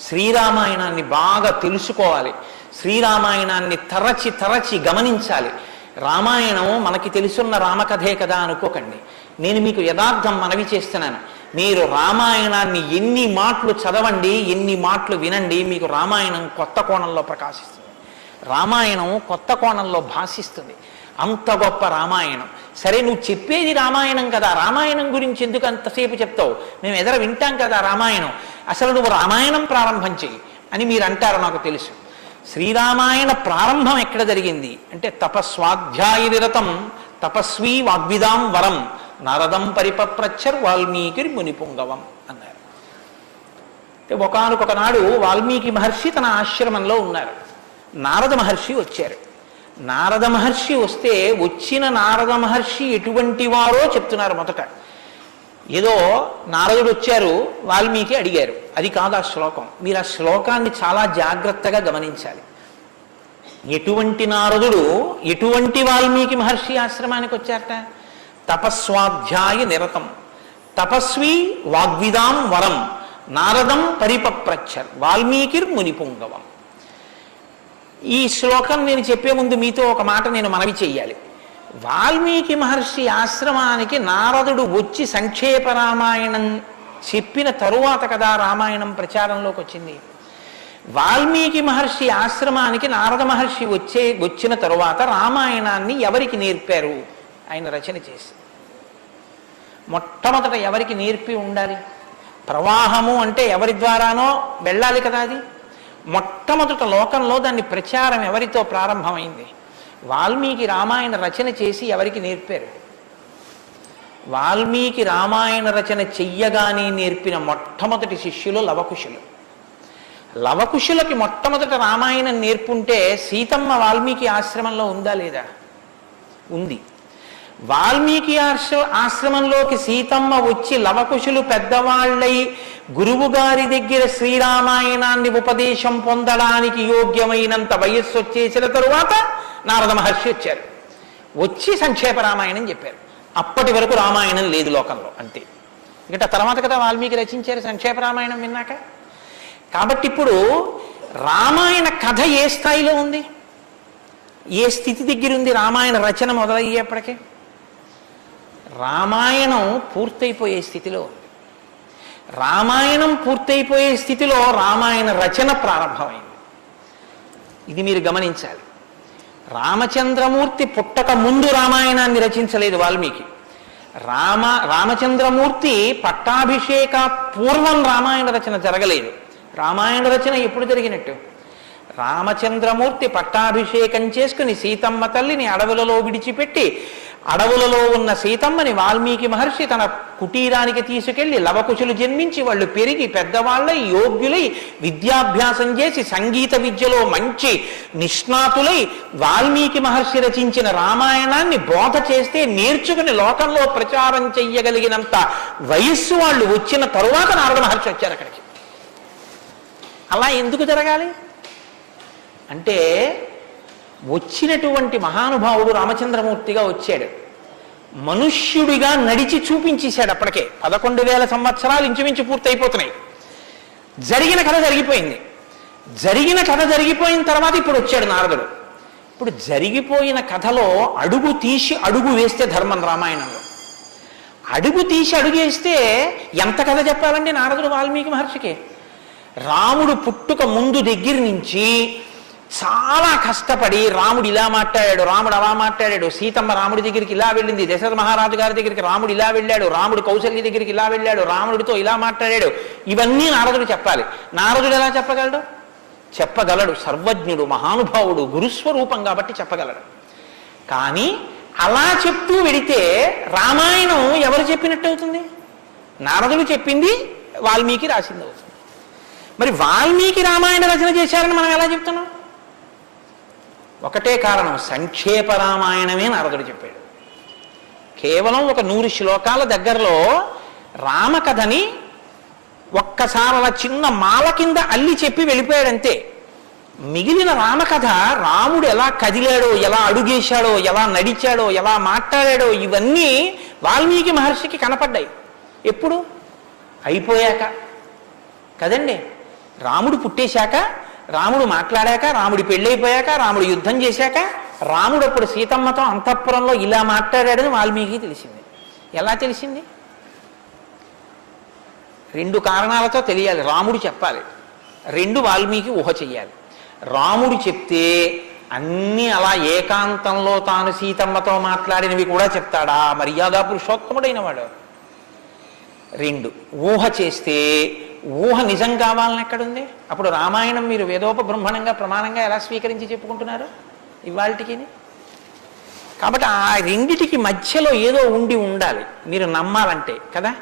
శ్రీరామాయణాన్ని బాగా తెలుసుకోవాలి, శ్రీరామాయణాన్ని తరచి తరచి గమనించాలి. రామాయణం మనకి తెలుసున్న రామకథే కదా అనుకోకండి. నేను మీకు యథార్థం మనవి చేస్తున్నాను. మీరు రామాయణాన్ని ఎన్ని మాటలు చదవండి, ఎన్ని మాటలు వినండి, మీకు రామాయణం కొత్త కోణంలో ప్రకాశిస్తుంది, రామాయణం కొత్త కోణంలో భాషిస్తుంది. అంత గొప్ప రామాయణం. సరే నువ్వు చెప్పేది రామాయణం కదా, రామాయణం గురించి ఎందుకు అంతసేపు చెప్తావు, మేము ఎదర వింటాం కదా రామాయణం, అసలు నువ్వు రామాయణం ప్రారంభం చెయ్యి అని మీరు అంటారు. నాకు తెలుసు. శ్రీరామాయణ ప్రారంభం ఎక్కడ జరిగింది అంటే తపస్వాధ్యాయ నిరతం తపస్వీ వాగ్విదాం వరం నారదం పరిపప్రచ్చర్ వాల్మీకి మునిపుంగవం అన్నారు. ఒకానొక నాడు వాల్మీకి మహర్షి తన ఆశ్రమంలో ఉన్నారు. నారద మహర్షి వచ్చారు. నారద మహర్షి వస్తే వచ్చిన నారద మహర్షి ఎటువంటి వారో చెప్తున్నారు. మొదట ఏదో నారదుడు వచ్చారు, వాల్మీకి అడిగారు, అది కాదు ఆ శ్లోకం. మీరు ఆ శ్లోకాన్ని చాలా జాగ్రత్తగా గమనించాలి. ఎటువంటి నారదుడు ఎటువంటి వాల్మీకి మహర్షి ఆశ్రమానికి వచ్చారట? తపస్వాధ్యాయ నిరతం తపస్వి వాగ్విదాం వరం నారదం పరిపప్రచ్చర్ వాల్మీకిర్ మునిపుంగవం. ఈ శ్లోకం నేను చెప్పే ముందు మీతో ఒక మాట నేను మనవి చెయ్యాలి. వాల్మీకి మహర్షి ఆశ్రమానికి నారదుడు వచ్చి సంక్షేప రామాయణం చెప్పిన తరువాత కదా రామాయణం ప్రచారంలోకి వచ్చింది. వాల్మీకి మహర్షి ఆశ్రమానికి నారద మహర్షి వచ్చిన తరువాత రామాయణాన్ని ఎవరికి నేర్పారు? ఆయన రచన చేసి మొట్టమొదట ఎవరికి నేర్పి ఉండాలి? ప్రవాహము అంటే ఎవరి ద్వారానో వెళ్ళాలి కదా. అది మొట్టమొదట లోకంలో దాన్ని ప్రచారం ఎవరితో ప్రారంభమైంది? వాల్మీకి రామాయణ రచన చేసి ఎవరికి నేర్పారు? వాల్మీకి రామాయణ రచన చెయ్యగానే నేర్పిన మొట్టమొదటి శిష్యులు లవకుశులు. లవకుశులకి మొట్టమొదట రామాయణం నేర్పుంటే సీతమ్మ వాల్మీకి ఆశ్రమంలో ఉందా లేదా? ఉంది. వాల్మీకి ఆశ్రమంలోకి సీతమ్మ వచ్చి లవకుశులు పెద్దవాళ్ళై గురువు గారి దగ్గర శ్రీరామాయణాన్ని ఉపదేశం పొందడానికి యోగ్యమైనంత వయస్సు వచ్చేసిన తరువాత నారద మహర్షి వచ్చారు. వచ్చి సంక్షేప రామాయణం చెప్పారు. అప్పటి వరకు రామాయణం లేదు లోకంలో, అంతే. ఇంకా తర్వాత కదా వాల్మీకి రచించారు సంక్షేప రామాయణం విన్నాక. కాబట్టి ఇప్పుడు రామాయణ కథ ఏ స్థాయిలో ఉంది, ఏ స్థితి దగ్గర ఉంది రామాయణ రచన మొదలయ్యేప్పటికీ? రామాయణం పూర్తయిపోయే స్థితిలో ఉంది. రామాయణం పూర్తయిపోయే స్థితిలో రామాయణ రచన ప్రారంభమైంది. ఇది మీరు గమనించాలి. రామచంద్రమూర్తి పుట్టక ముందు రామాయణాన్ని రచించలేదు వాల్మీకి. రామచంద్రమూర్తి పట్టాభిషేక పూర్వం రామాయణ రచన జరగలేదు. రామాయణ రచన ఎప్పుడు జరిగినట్టు? రామచంద్రమూర్తి పట్టాభిషేకం చేసుకుని సీతమ్మ తల్లిని అడవులలో విడిచిపెట్టి, అడవులలో ఉన్న సీతమ్మని వాల్మీకి మహర్షి తన కుటీరానికి తీసుకెళ్లి లవకుశులు జన్మించి వాళ్ళు పెరిగి పెద్దవాళ్ళై యోగ్యులై విద్యాభ్యాసం చేసి సంగీత విద్యలో మంచి నిష్ణాతులై వాల్మీకి మహర్షి రచించిన రామాయణాన్ని బోధ చేస్తే నేర్చుకుని లోకంలో ప్రచారం చెయ్యగలిగినంత వయస్సు వాళ్ళు వచ్చిన తరువాత నారద మహర్షి వచ్చారు అక్కడికి. అలా ఎందుకు జరగాలి అంటే, వచ్చినటువంటి మహానుభావుడు రామచంద్రమూర్తిగా వచ్చాడు, మనుష్యుడిగా నడిచి చూపించేశాడు. అప్పటికే 11,000 సంవత్సరాలు ఇంచుమించు పూర్తయిపోతున్నాయి. జరిగిన కథ జరిగిపోయింది. జరిగిన కథ జరిగిపోయిన తర్వాత ఇప్పుడు వచ్చాడు నారదుడు. ఇప్పుడు జరిగిపోయిన కథలో అడుగు తీసి అడుగు వేస్తే ధర్మం రామాయణంలో. అడుగు తీసి అడుగు వేస్తే ఎంత కథ చెప్పాలండి నారదుడు వాల్మీకి మహర్షికి? రాముడు పుట్టుక ముందు దగ్గర నుంచి చాలా కష్టపడి రాముడు ఇలా మాట్లాడాడు, రాముడు అలా మాట్లాడాడు, సీతమ్మ రాముడి దగ్గరికి ఇలా వెళ్ళింది, దశరథ మహారాజు గారి దగ్గరికి రాముడు ఇలా వెళ్ళాడు, రాముడు కౌశల్య దగ్గరికి ఇలా వెళ్ళాడు, రాముడితో ఇలా మాట్లాడాడు, ఇవన్నీ నారదుడు చెప్పాలి. నారదుడు ఎలా చెప్పగలడు? చెప్పగలడు, సర్వజ్ఞుడు, మహానుభావుడు, గురుస్వరూపం కాబట్టి చెప్పగలడు. కానీ అలా చెప్తూ వెడితే రామాయణం ఎవరు చెప్పినట్టు అవుతుంది? నారదుడు చెప్పింది వాల్మీకి రాసింది అవుతుంది. మరి వాల్మీకి రామాయణ రచన చేశారని మనం ఎలా చెప్తున్నాం? ఒకటే కారణం, సంక్షేప రామాయణమే నారదుడు చెప్పాడు. కేవలం ఒక 100 శ్లోకాల దగ్గరలో రామకథని ఒక్కసారి అలా చిన్న మాల కింద అల్లి చెప్పి వెళ్ళిపోయాడంతే. మిగిలిన రామకథ రాముడు ఎలా కదిలాడో, ఎలా అడుగేశాడో, ఎలా నడిచాడో, ఎలా మాట్లాడాడో ఇవన్నీ వాల్మీకి మహర్షికి కనపడ్డాయి. ఎప్పుడు? అయిపోయాక కదండి. రాముడు పుట్టేశాక, రాముడు మాట్లాడాక, రాముడి పెళ్ళైపోయాక, రాముడు యుద్ధం చేశాక, రాముడు అప్పుడు సీతమ్మతో అంతఃపురంలో ఇలా మాట్లాడాడని వాల్మీకి తెలిసింది. ఎలా తెలిసింది? 2 కారణాలతో తెలియాలి. రాముడు చెప్పాలి, 2 వాల్మీకి ఊహ చెయ్యాలి. రాముడు చెప్తే అన్నీ అలా ఏకాంతంలో తాను సీతమ్మతో మాట్లాడినవి కూడా చెప్తాడా? మర్యాదా పురుషోత్తముడైన వాడు. 2 ఊహ చేస్తే ఊహ నిజం కావాలని ఎక్కడుంది? అప్పుడు రామాయణం మీరు వేదోపబ్రహ్మణంగా ప్రమాణంగా ఎలా స్వీకరించి చెప్పుకుంటున్నారు ఇవాళకి? కాబట్టి ఆ రెండిటికి మధ్యలో ఏదో ఉండాలి మీరు నమ్మాలంటే కదా.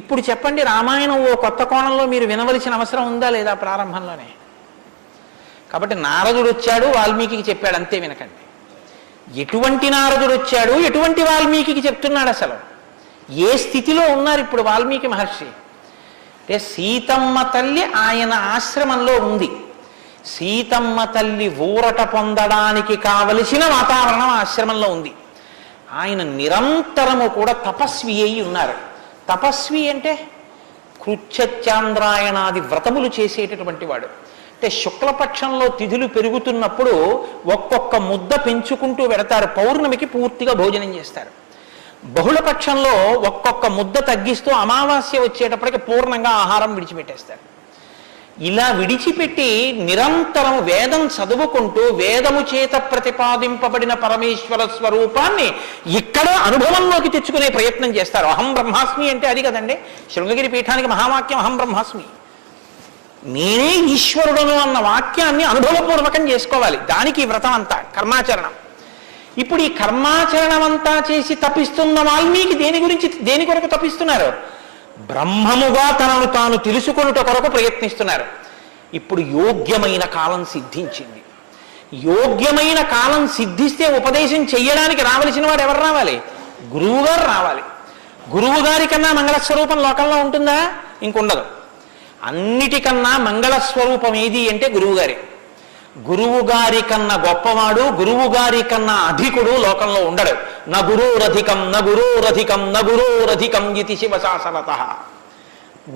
ఇప్పుడు చెప్పండి, రామాయణం ఓ కొత్త కోణంలో మీరు వినవలసిన అవసరం ఉందా లేదా ప్రారంభంలోనే? కాబట్టి నారదుడు వచ్చాడు, వాల్మీకి చెప్పాడు, అంతే. వినకండి. ఎటువంటి నారదుడు వచ్చాడు, ఎటువంటి వాల్మీకి చెప్తున్నాడు, అసలు ఏ స్థితిలో ఉన్నారు ఇప్పుడు వాల్మీకి మహర్షి అంటే, సీతమ్మ తల్లి ఆయన ఆశ్రమంలో ఉంది. సీతమ్మ తల్లి ఊరట పొందడానికి కావలసిన వాతావరణం ఆశ్రమంలో ఉంది. ఆయన నిరంతరము కూడా తపస్వి అయి ఉన్నారు. తపస్వి అంటే కృచ్ఛత్యాంద్రాయణాది వ్రతములు చేసేటటువంటి వాడు. అంటే శుక్లపక్షంలో తిథులు పెరుగుతున్నప్పుడు ఒక్కొక్క ముద్ద పెంచుకుంటూ వెడతారు. పౌర్ణమికి పూర్తిగా భోజనం చేస్తారు. బహుళపక్షంలో ఒక్కొక్క ముద్ద తగ్గిస్తూ అమావాస్య వచ్చేటప్పటికి పూర్ణంగా ఆహారం విడిచిపెట్టేస్తారు. ఇలా విడిచిపెట్టి నిరంతరం వేదం చదువుకుంటూ వేదము చేత ప్రతిపాదింపబడిన పరమేశ్వర స్వరూపాన్ని ఇక్కడ అనుభవంలోకి తెచ్చుకునే ప్రయత్నం చేస్తారు. అహం బ్రహ్మాస్మి అంటే అది కదండి. శృంగగిరి పీఠానికి మహావాక్యం అహం బ్రహ్మాస్మి, నేనే ఈశ్వరుడును అన్న వాక్యాన్ని అనుభవపూర్వకం చేసుకోవాలి. దానికి వ్రతం అంతా, కర్మాచరణం. ఇప్పుడు ఈ కర్మాచరణం అంతా చేసి తపిస్తున్న వాల్మీకి దేని కొరకు తపిస్తున్నారు? బ్రహ్మముగా తనను తాను తెలుసుకొనుట కొరకు ప్రయత్నిస్తున్నారు. ఇప్పుడు యోగ్యమైన కాలం సిద్ధించింది. యోగ్యమైన కాలం సిద్ధిస్తే ఉపదేశం చెయ్యడానికి రావలసిన వాడు ఎవరు రావాలి? గురువుగారు రావాలి. గురువు గారి కన్నా మంగళస్వరూపం లోకంలో ఉంటుందా? ఇంకుండదు. అన్నిటికన్నా మంగళస్వరూపం ఏది అంటే గురువుగారే. గురువు గారి కన్నా గొప్పవాడు, గురువు గారి కన్నా అధికుడు లోకంలో ఉండడు. న గురురధికం న గురురధికం న గురురధికం ఇది శివశాసనత.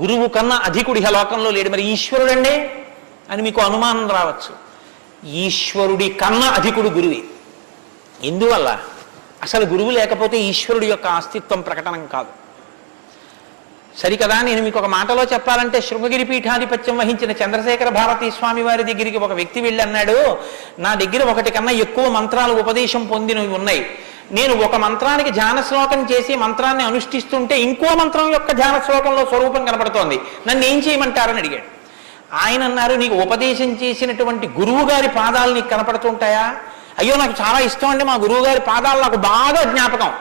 గురువు కన్నా అధికుడి లోకంలో లేడు. మరి ఈశ్వరుడండి అని మీకు అనుమానం రావచ్చు. ఈశ్వరుడి కన్నా అధికుడు గురువే. ఎందువల్ల? అసలు గురువు లేకపోతే ఈశ్వరుడి యొక్క అస్తిత్వం ప్రకటనం కాదు. సరికదా? నేను మీకు ఒక మాటలో చెప్పాలంటే, శృంగగిరి పీఠాధిపత్యం వహించిన చంద్రశేఖర భారతీ స్వామి వారి దగ్గరికి ఒక వ్యక్తి వెళ్ళి అన్నాడు, నా దగ్గర ఒకటి కన్నా ఎక్కువ మంత్రాలు ఉపదేశం పొందినవి ఉన్నాయి. నేను ఒక మంత్రానికి ధ్యాన శ్లోకం చేసి మంత్రాన్ని అనుష్ఠిస్తుంటే ఇంకో మంత్రం యొక్క ధ్యాన శ్లోకంలో స్వరూపం కనబడుతోంది, నన్ను ఏం చేయమంటారని అడిగాడు. ఆయన అన్నారు, నీకు ఉపదేశం చేసినటువంటి గురువు గారి పాదాలు నీకు కనపడుతుంటాయా? అయ్యో నాకు చాలా ఇష్టం అండి, మా గురువు గారి పాదాలు నాకు బాగా జ్ఞాపకం.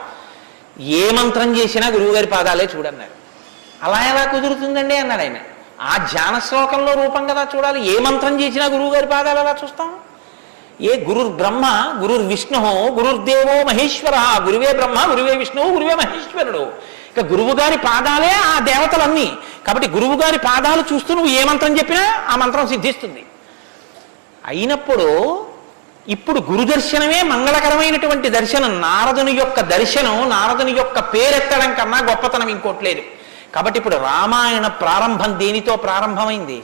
ఏ మంత్రం చేసినా గురువు గారి పాదాలే చూడన్నారు. అలా ఎలా కుదురుతుందండి అన్నాడు ఆయన. ఆ ధ్యాన శ్లోకంలో రూపం కదా చూడాలి. ఏ మంత్రం చేసినా గురువు గారి పాదాలు ఎలా చూస్తాం? ఏ గురుర్ బ్రహ్మ గురుర్ విష్ణు గురుర్దేవో మహేశ్వర, గురువే బ్రహ్మ గురువే విష్ణువు గురువే మహేశ్వరుడు. ఇక గురువు గారి పాదాలే ఆ దేవతలన్నీ. కాబట్టి గురువు గారి పాదాలు చూస్తూ నువ్వు ఏ మంత్రం చెప్పినా ఆ మంత్రం సిద్ధిస్తుంది. అయినప్పుడు ఇప్పుడు గురు దర్శనమే మంగళకరమైనటువంటి దర్శనం. నారదుని యొక్క దర్శనం, నారదుని యొక్క పేరెత్తడం కన్నా గొప్పతనం ఇంకోట్లేదు. కాబట్టి ఇప్పుడు రామాయణ ప్రారంభం దేనితో ప్రారంభమైంది?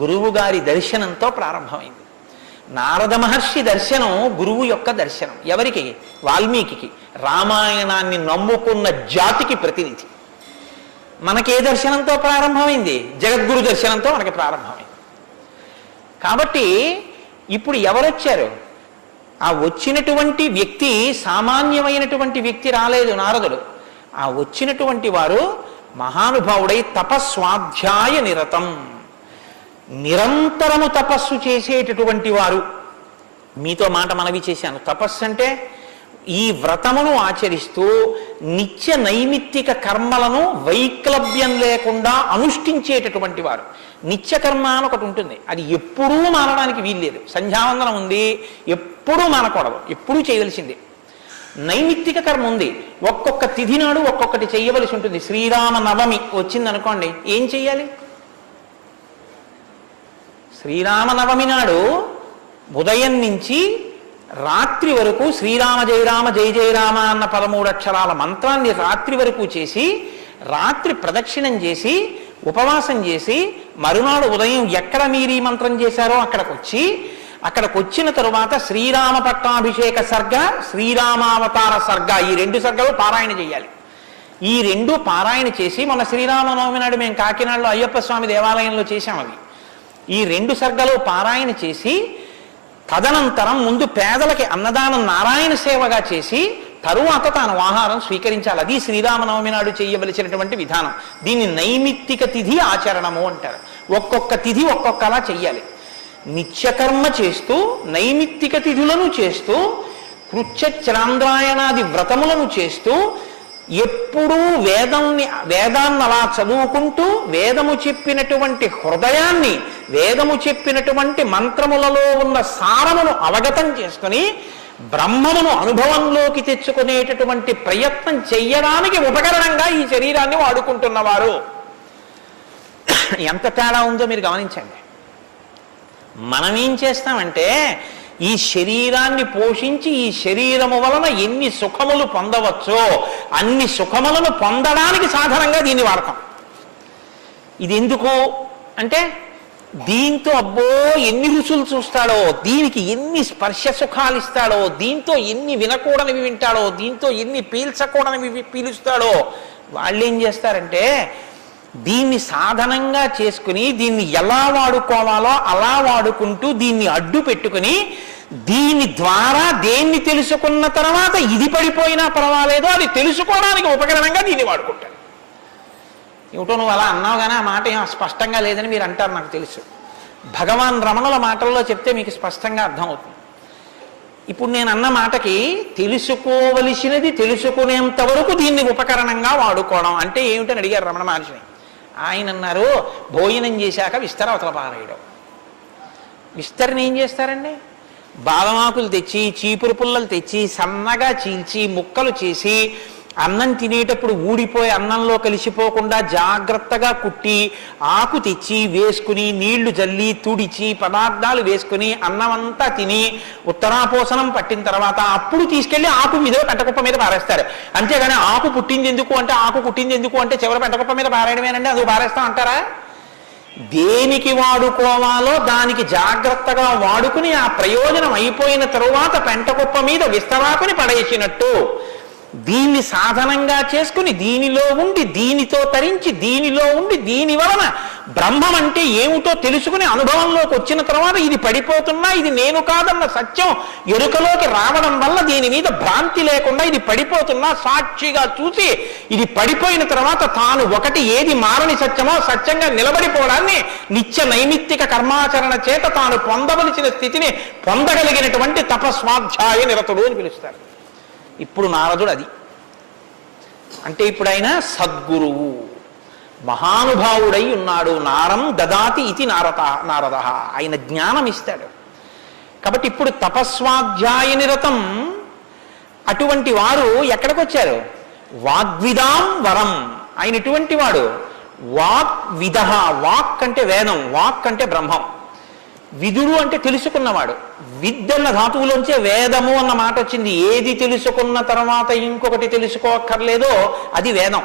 గురువు గారి దర్శనంతో ప్రారంభమైంది. నారద మహర్షి దర్శనం గురువు యొక్క దర్శనం. ఎవరికి? వాల్మీకి. రామాయణాన్ని నమ్ముకున్న జాతికి ప్రతినిధి. మనకే దర్శనంతో ప్రారంభమైంది? జగద్గురు దర్శనంతో మనకి ప్రారంభమైంది. కాబట్టి ఇప్పుడు ఎవరొచ్చారు? ఆ వచ్చినటువంటి వ్యక్తి సామాన్యమైనటువంటి వ్యక్తి రాలేదు, నారదుడు. ఆ వచ్చినటువంటి వారు మహానుభావుడై తపస్వాధ్యాయ నిరతం, నిరంతరము తపస్సు చేసేటటువంటి వారు. మీతో మాట మనవి చేశాను. తపస్సు అంటే ఈ వ్రతమును ఆచరిస్తూ నిత్య నైమిత్తిక కర్మలను వైక్లభ్యం లేకుండా అనుష్ఠించేటటువంటి వారు. నిత్యకర్మ అని ఒకటి ఉంటుంది, అది ఎప్పుడూ మానడానికి వీల్లేదు. సంధ్యావందనం ఉంది, ఎప్పుడూ మానకూడదు, ఎప్పుడూ చేయవలసిందే. నైమిత్తిక కర్మ ఉంది, ఒక్కొక్క తిథి నాడు ఒక్కొక్కటి చేయవలసి ఉంటుంది. శ్రీరామ నవమి వచ్చిందనుకోండి, ఏం చెయ్యాలి? శ్రీరామనవమి నాడు ఉదయం నుంచి రాత్రి వరకు శ్రీరామ జయ రామ జయ జయ రామ అన్న 13 అక్షరాల మంత్రాన్ని రాత్రి వరకు చేసి, రాత్రి ప్రదక్షిణం చేసి, ఉపవాసం చేసి, మరునాడు ఉదయం ఎక్కడ మీరు ఈ మంత్రం చేశారో అక్కడికి వచ్చిన తరువాత శ్రీరామ పట్టాభిషేక సర్గ, శ్రీరామావతార సర్గ, ఈ 2 సర్గలు పారాయణ చేయాలి. ఈ 2 పారాయణ చేసి, మొన్న శ్రీరామనవమి నాడు మేము కాకినాడలో అయ్యప్ప స్వామి దేవాలయంలో చేశాం. అవి ఈ 2 సర్గలు పారాయణ చేసి, తదనంతరం ముందు పేదలకి అన్నదానం నారాయణ సేవగా చేసి, తరువాత తాను ఆహారం స్వీకరించాలి. అది శ్రీరామనవమి నాడు చేయవలసినటువంటి విధానం. దీన్ని నైమిత్తిక తిథి ఆచరణము అంటారు. ఒక్కొక్క తిథి ఒక్కొక్కలా చెయ్యాలి. నిత్యకర్మ చేస్తూ, నైమిత్తిక తిథులను చేస్తూ, కృత్యచరాంద్రాయణాది వ్రతములను చేస్తూ, ఎప్పుడూ వేదాన్ని అలా చదువుకుంటూ, వేదము చెప్పినటువంటి హృదయాన్ని, వేదము చెప్పినటువంటి మంత్రములలో ఉన్న సారమును అవగతం చేసుకుని బ్రహ్మమును అనుభవంలోకి తెచ్చుకునేటటువంటి ప్రయత్నం చెయ్యడానికి ఉపకరణంగా ఈ శరీరాన్ని వాడుకుంటున్నవారు. ఎంత తేడా ఉందో మీరు గమనించండి. మనం ఏం చేస్తామంటే, ఈ శరీరాన్ని పోషించి ఈ శరీరము వలన ఎన్ని సుఖములు పొందవచ్చో అన్ని సుఖములను పొందడానికి సాధనంగా దీన్ని వాడతాం. ఇది ఎందుకు అంటే, దీంతో అబ్బో ఎన్ని రుచులు చూస్తాడో, దీనికి ఎన్ని స్పర్శ సుఖాలు ఇస్తాడో, దీంతో ఎన్ని వినకూడనివి వింటాడో, దీంతో ఎన్ని పీల్చకూడనివి పీలుస్తాడో. వాళ్ళు ఏం చేస్తారంటే, దీన్ని సాధనంగా చేసుకుని దీన్ని ఎలా వాడుకోవాలో అలా వాడుకుంటూ దీన్ని అడ్డు పెట్టుకుని, దీని ద్వారా దేన్ని తెలుసుకున్న తర్వాత ఇది పడిపోయినా పర్వాలేదు, అది తెలుసుకోవడానికి ఉపకరణంగా దీన్ని వాడుకుంటాడు. ఏమిటో నువ్వు అలా అన్నావు కానీ ఆ మాట ఏం స్పష్టంగా లేదని మీరు అంటారు, నాకు తెలుసు. భగవాన్ రమణుల మాటల్లో చెప్తే మీకు స్పష్టంగా అర్థమవుతుంది. ఇప్పుడు నేను అన్న మాటకి తెలుసుకోవలసినది తెలుసుకునేంత వరకు దీన్ని ఉపకరణంగా వాడుకోవడం అంటే ఏమిటని అడిగారు రమణ మహర్షిని. ఆయన అన్నారు, భోజనం చేశాక విస్తరావతల పారేయడం. విస్తరణ ఏం చేస్తారండి? బాదమాకులు తెచ్చి, చీపురు పుల్లలు తెచ్చి, సన్నగా చీల్చి, ముక్కలు చేసి, అన్నం తినేటప్పుడు ఊడిపోయి అన్నంలో కలిసిపోకుండా జాగ్రత్తగా కుట్టి ఆకు తెచ్చి వేసుకుని నీళ్లు జల్లి తుడిచి పదార్థాలు వేసుకుని అన్నం అంతా తిని ఉత్తరాపోసనం పట్టిన తర్వాత అప్పుడు తీసుకెళ్లి ఆకు మీద పెంటకుప్ప మీద పారేస్తారు. అంతేగాని ఆకు పుట్టింది ఎందుకు అంటే ఆకు పుట్టింది ఎందుకు అంటే చివరి పెంటకుప్ప మీద పారేయడమేనండి, అది పారేస్తాం అంటారా? దేనికి వాడుకోవాలో దానికి జాగ్రత్తగా వాడుకుని ఆ ప్రయోజనం అయిపోయిన తరువాత పెంటకుప్ప మీద విస్తరాకుని పడేసినట్టు దీన్ని సాధనంగా చేసుకుని దీనిలో ఉండి దీనితో తరించి దీనిలో ఉండి దీని వలన బ్రహ్మం అంటే ఏమిటో తెలుసుకుని అనుభవంలోకి వచ్చిన తర్వాత ఇది పడిపోతున్నా ఇది నేను కాదన్న సత్యం ఎరుకలోకి రావడం వల్ల దీని మీద భ్రాంతి లేకుండా ఇది పడిపోతున్నా సాక్షిగా చూసి ఇది పడిపోయిన తర్వాత తాను ఒకటి ఏది మారని సత్యమో సత్యంగా నిలబడిపోవడాన్ని నిత్య నైమిత్తిక కర్మాచరణ చేత తాను పొందవలసిన స్థితిని పొందగలిగినటువంటి తపస్వాధ్యాయ నిరతుడు అని పిలుస్తారు. ఇప్పుడు నారదుడు అది అంటే ఇప్పుడు ఆయన సద్గురువు మహానుభావుడై ఉన్నాడు. నారం దదాతి ఇది నారద, ఆయన జ్ఞానం ఇస్తాడు. కాబట్టి ఇప్పుడు తపస్వాధ్యాయ నిరతం అటువంటి వారు ఎక్కడికి వచ్చారు? వాగ్విదాం వరం. ఆయన ఎటువంటి వాడు? వాగ్విద. వాక్ అంటే వేదం, వాక్ అంటే బ్రహ్మం, విదుడు అంటే తెలుసుకున్నవాడు. విద్దన్న ధాతువులోంచే వేదము అన్న మాట వచ్చింది. ఏది తెలుసుకున్న తర్వాత ఇంకొకటి తెలుసుకోక్కర్లేదో అది వేదం.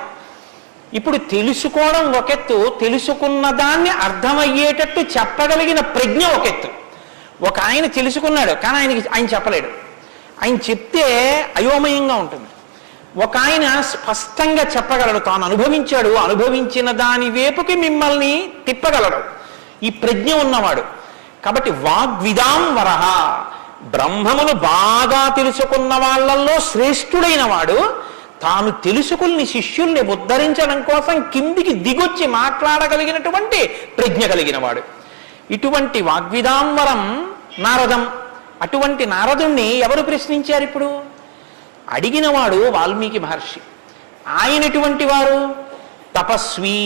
ఇప్పుడు తెలుసుకోవడం ఒకెత్తు, తెలుసుకున్న దాన్ని అర్థమయ్యేటట్టు చెప్పగలిగిన ప్రజ్ఞ ఒకెత్తు. ఒక ఆయన తెలుసుకున్నాడు కానీ ఆయన చెప్పలేడు, ఆయన చెప్తే అయోమయంగా ఉంటుంది. ఒక ఆయన స్పష్టంగా చెప్పగలడు, తాను అనుభవించాడు, అనుభవించిన దాని వైపుకి మిమ్మల్ని తిప్పగలడు, ఈ ప్రజ్ఞ ఉన్నవాడు. కాబట్టి వాగ్విదాం వరహ, బ్రహ్మమును బాగా తెలుసుకున్న వాళ్ళల్లో శ్రేష్ఠుడైన వాడు తాను తెలుసుకుని శిష్యుల్ని ఉద్ధరించడం కోసం కిందికి దిగొచ్చి మాట్లాడగలిగినటువంటి ప్రజ్ఞ కలిగిన వాడు. ఇటువంటి వాగ్విదాంవరం నారదం. అటువంటి నారదుణ్ణి ఎవరు ప్రశ్నించారు? ఇప్పుడు అడిగినవాడు వాల్మీకి మహర్షి. ఆయన ఎటువంటి వారు? తపస్వి,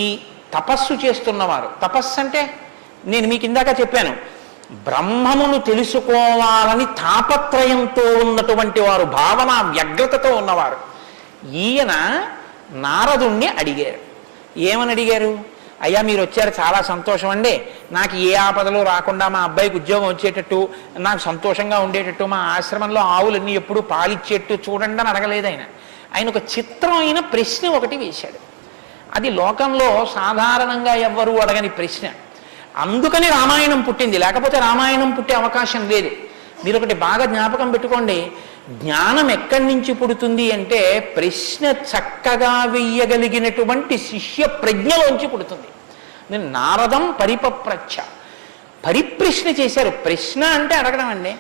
తపస్సు చేస్తున్నవారు. తపస్సు అంటే నేను మీకు ఇందాక చెప్పాను, బ్రహ్మమును తెలుసుకోవాలని తాపత్రయంతో ఉన్నటువంటి వారు, భావన వ్యగ్రతతో ఉన్నవారు. ఈయన నారదుణ్ణి అడిగారు. ఏమని అడిగారు? అయ్యా మీరు వచ్చారు, చాలా సంతోషం అండి, నాకు ఏ ఆపదలు రాకుండా మా అబ్బాయికి ఉద్యోగం వచ్చేటట్టు, నాకు సంతోషంగా ఉండేటట్టు, మా ఆశ్రమంలో ఆవులన్నీ ఎప్పుడు పాలిచ్చేట్టు చూడండి అని అడగలేదు. ఆయన ఒక చిత్రమైన ప్రశ్న ఒకటి వేశాడు. అది లోకంలో సాధారణంగా ఎవ్వరూ అడగని ప్రశ్న. అందుకని రామాయణం పుట్టింది, లేకపోతే రామాయణం పుట్టే అవకాశం లేదు. మీరు ఒకటి బాగా జ్ఞాపకం పెట్టుకోండి, జ్ఞానం ఎక్కడి నుంచి పుడుతుంది అంటే ప్రశ్న చక్కగా వెయ్యగలిగినటువంటి శిష్య ప్రజ్ఞలోంచి పుడుతుంది. నేను నారదం పరిపప్రచ్ఛ, పరిప్రశ్న చేశారు. ప్రశ్న అంటే అడగడం అండి.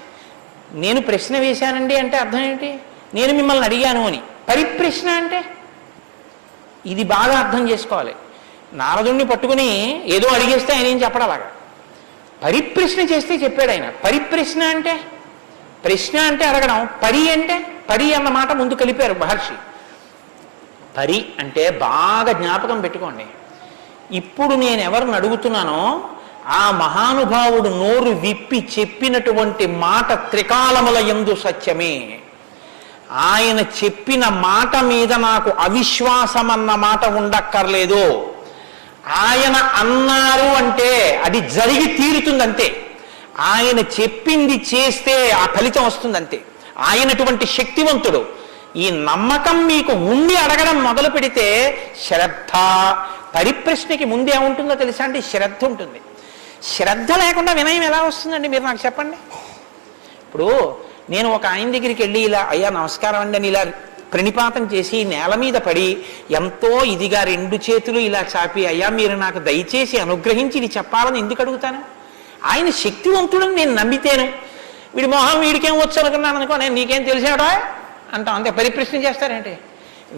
నేను ప్రశ్న వేశానండి అంటే అర్థం ఏంటి? నేను మిమ్మల్ని అడిగాను అని. పరిప్రశ్న అంటే ఇది బాగా అర్థం చేసుకోవాలి. నారదుణ్ణి పట్టుకుని ఏదో అడిగేస్తే ఆయన ఏం చెప్పడాలాగా, పరిప్రశ్న చేస్తే చెప్పాడు ఆయన. పరిప్రశ్న అంటే, ప్రశ్న అంటే అడగడం, పరి అంటే, పరి అన్న మాట ముందు కలిపారు మహర్షి. పరి అంటే బాగా జ్ఞాపకం పెట్టుకోండి, ఇప్పుడు నేను ఎవరిని అడుగుతున్నానో ఆ మహానుభావుడు నోరు విప్పి చెప్పినటువంటి మాట త్రికాలముల యందు సత్యమే. ఆయన చెప్పిన మాట మీద నాకు అవిశ్వాసం అన్న మాట ఉండక్కర్లేదు. ఆయన అన్నారు అంటే అది జరిగి తీరుతుందంతే. ఆయన చెప్పింది చేస్తే ఆ ఫలితం వస్తుందంతే. ఆయనటువంటి శక్తివంతుడు. ఈ నమ్మకం మీకు ఉండి అడగడం మొదలు పెడితే శ్రద్ధ, పరిప్రశ్నకి ముందే ఉంటుందో తెలుసా అండి? శ్రద్ధ ఉంటుంది. శ్రద్ధ లేకుండా వినయం ఎలా వస్తుందండి? మీరు నాకు చెప్పండి. ఇప్పుడు నేను ఒక ఆయన దగ్గరికి వెళ్ళి ఇలా అయ్యా నమస్కారం అండి అని ఇలా ప్రణిపాతం చేసి నేల మీద పడి ఎంతో ఇదిగా రెండు చేతులు ఇలా చాపి అయ్యా మీరు నాకు దయచేసి అనుగ్రహించి ఇది చెప్పాలని ఎందుకు అడుగుతాను? ఆయన శక్తివంతుడని నేను నమ్మితేను. వీడి మొహం వీడికేం వచ్చు అనుకున్నాను అనుకో, నేను నీకేం తెలిసాడా అంటాం, అంతే. పరిప్రశ్న చేస్తారంటే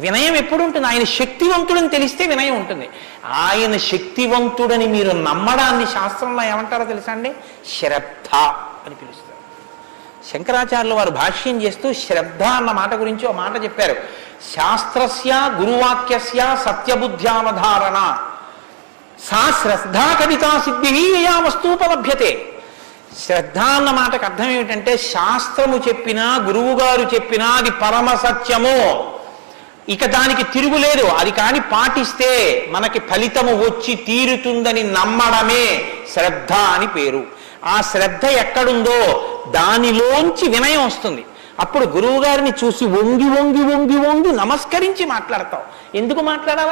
వినయం ఎప్పుడు ఉంటుంది? ఆయన శక్తివంతుడని తెలిస్తే వినయం ఉంటుంది. ఆయన శక్తివంతుడని మీరు నమ్మడాన్ని శాస్త్రంలో ఏమంటారో తెలుసా అండి? శ్రద్ధ అని పిలుస్తారు. శంకరాచార్యుల వారు భాష్యం చేస్తూ శ్రద్ధ అన్న మాట గురించి ఒక మాట చెప్పారు. శాస్త్రస్య గురువాక్యస్య సత్యబుద్ధ్యావధారణ సా శ్రద్ధా కవితా సిద్ధి యయా వస్తూపలభ్యతే. శ్రద్ధ అన్న మాటకు అర్థం ఏమిటంటే శాస్త్రము చెప్పినా గురువు గారు చెప్పినా అది పరమ సత్యము. ఇక దానికి తిరుగులేదు. అది కాని పాటిస్తే మనకి ఫలితము వచ్చి తీరుతుందని నమ్మడమే శ్రద్ధ అని పేరు. ఆ శ్రద్ధ ఎక్కడుందో దానిలోంచి వినయం వస్తుంది. అప్పుడు గురువు గారిని చూసి వంగి వంగి వంగి వంగి నమస్కరించి మాట్లాడతావు. ఎందుకు మాట్లాడావు?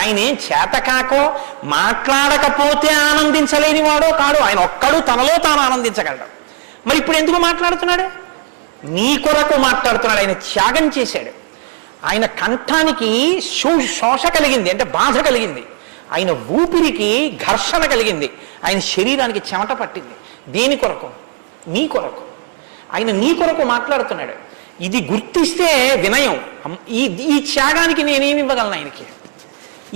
ఆయన ఏం చేతకాకో మాట్లాడకపోతే ఆనందించలేని వాడో కాడు. ఆయన ఒక్కడు తనలో తాను ఆనందించగలడు. మరి ఇప్పుడు ఎందుకు మాట్లాడుతున్నాడు? నీ కొరకు మాట్లాడుతున్నాడు. ఆయన త్యాగం చేశాడు. ఆయన కంఠానికి శోష కలిగింది, అంటే బాధ కలిగింది. ఆయన ఊపిరికి ఘర్షణ కలిగింది. ఆయన శరీరానికి చెమట పట్టింది. దేని కొరకు? నీ కొరకు. ఆయన నీ కొరకు మాట్లాడుతున్నాడు. ఇది గుర్తిస్తే వినయం. ఈ త్యాగానికి నేనేమి ఇవ్వగలను ఆయనకి?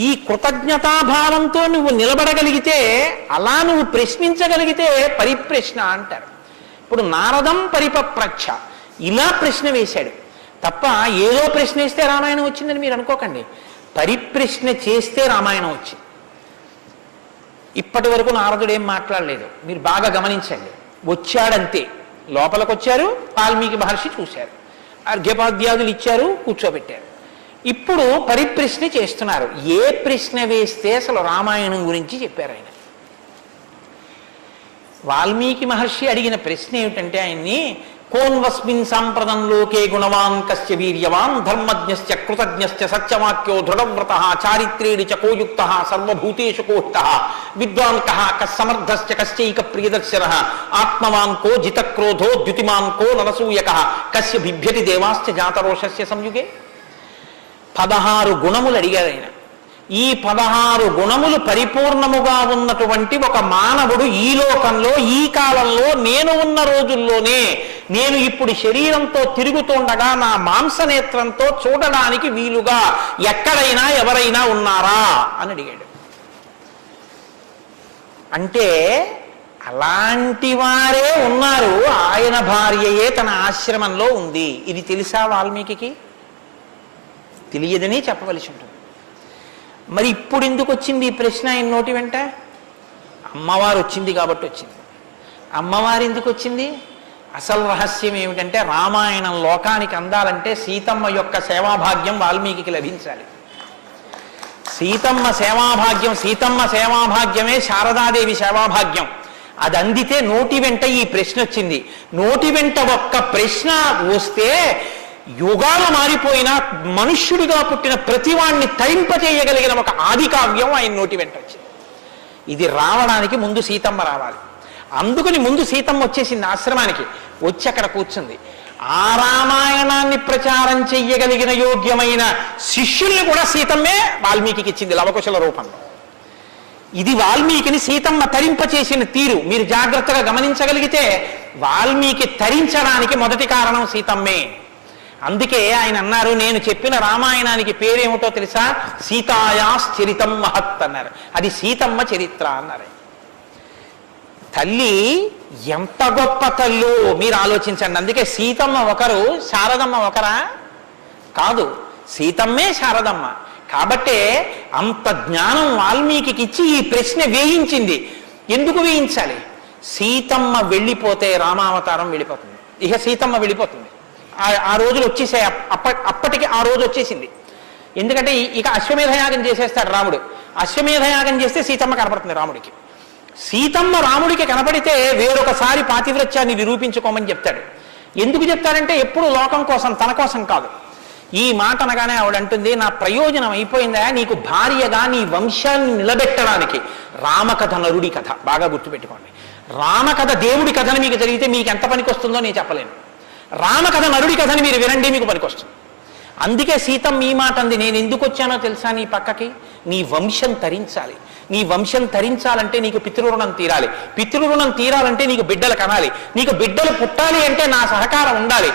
ఈ కృతజ్ఞతాభావంతో నువ్వు నిలబడగలిగితే, అలా నువ్వు ప్రశ్నించగలిగితే పరిప్రశ్న అంటారు. ఇప్పుడు నారదం పరిపప్రచ్ఛ ఇలా ప్రశ్న వేశాడు తప్ప ఏదో ప్రశ్న వేస్తే రామాయణం వచ్చిందని మీరు అనుకోకండి. పరిప్రశ్న చేస్తే రామాయణం వచ్చింది. ఇప్పటి వరకు నారదుడు ఏం మాట్లాడలేదు. మీరు బాగా గమనించండి. వచ్చాడంతే. లోపలికి వచ్చారు, వాల్మీకి మహర్షి చూశారు, అర్ఘ్యపాద్యాదులు ఇచ్చారు, కూర్చోబెట్టారు. ఇప్పుడు పరిప్రశ్న చేస్తున్నారు. ఏ ప్రశ్న వేస్తే అసలు రామాయణం గురించి చెప్పారు ఆయన. వాల్మీకి మహర్షి అడిగిన ప్రశ్న ఏమిటంటే ఆయన్ని, కోన్వస్మిన్ సాంప్రదం లోకే గుణవాన్ కస్య వీర్యవాన్ ధర్మజ్ఞశ్చ కృతజ్ఞశ్చ సత్యవాక్యో దృఢవ్రతః చారిత్రేణ చ కోయుక్తః సర్వభూతేషు కోష్టః విద్వాన్ కః కస్సమర్థశ్చ కశ్చైక ప్రియదర్శనః ఆత్మవాన్ కో జితక్రోధో ద్యుతిమాన్ కో నరసూయకః కస్య బిభ్యతి దేవాశ్చ జాతరోషస్య సంయుగే. 16 గుణములు అడిగారు ఆయన. ఈ 16 గుణములు పరిపూర్ణముగా ఉన్నటువంటి ఒక మానవుడు ఈ లోకంలో, ఈ కాలంలో, నేను ఉన్న రోజుల్లోనే, నేను ఇప్పుడు శరీరంతో తిరుగుతుండగా నా మాంసనేత్రంతో చూడడానికి వీలుగా ఎక్కడైనా ఎవరైనా ఉన్నారా అని అడిగాడు. అంటే అలాంటి వారే ఉన్నారు. ఆయన భార్యయే తన ఆశ్రమంలో ఉంది. ఇది తెలుసా వాల్మీకి? తెలియదని చెప్పవలసి ఉంటుంది. మరి ఇప్పుడు ఎందుకు వచ్చింది ఈ ప్రశ్న ఆయన నోటి వెంట? అమ్మవారు వచ్చింది కాబట్టి వచ్చింది. అమ్మవారు ఎందుకు వచ్చింది? అసలు రహస్యం ఏమిటంటే, రామాయణం లోకానికి అందాలంటే సీతమ్మ యొక్క సేవాభాగ్యం వాల్మీకి లభించాలి. సీతమ్మ సేవాభాగ్యమే శారదాదేవి సేవాభాగ్యం. అది అందితే నోటి వెంట ఈ ప్రశ్న వచ్చింది. నోటి వెంట ఒక్క ప్రశ్న వస్తే యుగాలు మారిపోయినా మనుష్యుడిగా పుట్టిన ప్రతివాణ్ణి తరింపచేయగలిగిన ఒక ఆది కావ్యం ఆయన నోటి వెంట వచ్చింది. ఇది రావడానికి ముందు సీతమ్మ రావాలి. అందుకని ముందు సీతమ్మ వచ్చేసింది ఆశ్రమానికి. వచ్చి అక్కడ కూర్చుంది. ఆ రామాయణాన్ని ప్రచారం చెయ్యగలిగిన యోగ్యమైన శిష్యుల్ని కూడా సీతమ్మే వాల్మీకి ఇచ్చింది లవకుశల రూపంలో. ఇది వాల్మీకిని సీతమ్మ తరింపచేసిన తీరు మీరు జాగ్రత్తగా గమనించగలిగితే, వాల్మీకి తరించడానికి మొదటి కారణం సీతమ్మే. అందుకే ఆయన అన్నారు, నేను చెప్పిన రామాయణానికి పేరేమిటో తెలుసా? సీతాయాశ్చరితం మహత్ అన్నారు. అది సీతమ్మ చరిత్ర అన్నారు. తల్లి ఎంత గొప్ప తల్లు మీరు ఆలోచించండి. అందుకే సీతమ్మ ఒకరు, శారదమ్మ ఒకరా? కాదు, సీతమ్మే శారదమ్మ. కాబట్టే అంత జ్ఞానం వాల్మీకి ఇచ్చి ఈ ప్రశ్న వేయించింది. ఎందుకు వేయించాలి? సీతమ్మ వెళ్ళిపోతే రామావతారం వెళ్ళిపోతుంది. ఇక సీతమ్మ వెళ్ళిపోతుంది. ఆ రోజులు వచ్చేసాయి. అప్పటికి ఆ రోజు వచ్చేసింది. ఎందుకంటే ఇక అశ్వమేధయాగం చేసేస్తాడు రాముడు. అశ్వమేధయాగం చేస్తే సీతమ్మ కనపడుతుంది రాముడికి. సీతమ్మ రాముడికి కనపడితే వేరొకసారి పాతివ్రత్యాన్ని నిరూపించుకోమని చెప్తాడు. ఎందుకు చెప్తాడంటే ఎప్పుడు లోకం కోసం, తన కోసం కాదు. ఈ మాట అనగానే ఆవిడంటుంది, నా ప్రయోజనం అయిపోయిందా? నీకు భార్యగా నీ వంశాన్ని నిలబెట్టడానికి. రామకథ నరుడి కథ బాగా గుర్తుపెట్టుకోండి. రామకథ దేవుడి కథని మీకు జరిగితే మీకు ఎంత పనికి వస్తుందో నేను చెప్పలేను. రామకథ నరుడి కథని మీరు వినండి, మీకు పనికొస్తుంది. అందుకే సీతమ్మ ఈ మాట అంది, నేను ఎందుకు వచ్చానో తెలుసా నీ పక్కకి? నీ వంశం తరించాలి. నీ వంశం తరించాలంటే నీకు పితృరుణం తీరాలి. పితృరుణం తీరాలంటే నీకు బిడ్డలు కనాలి. నీకు బిడ్డలు పుట్టాలి అంటే నా సహకారం ఉండాలి.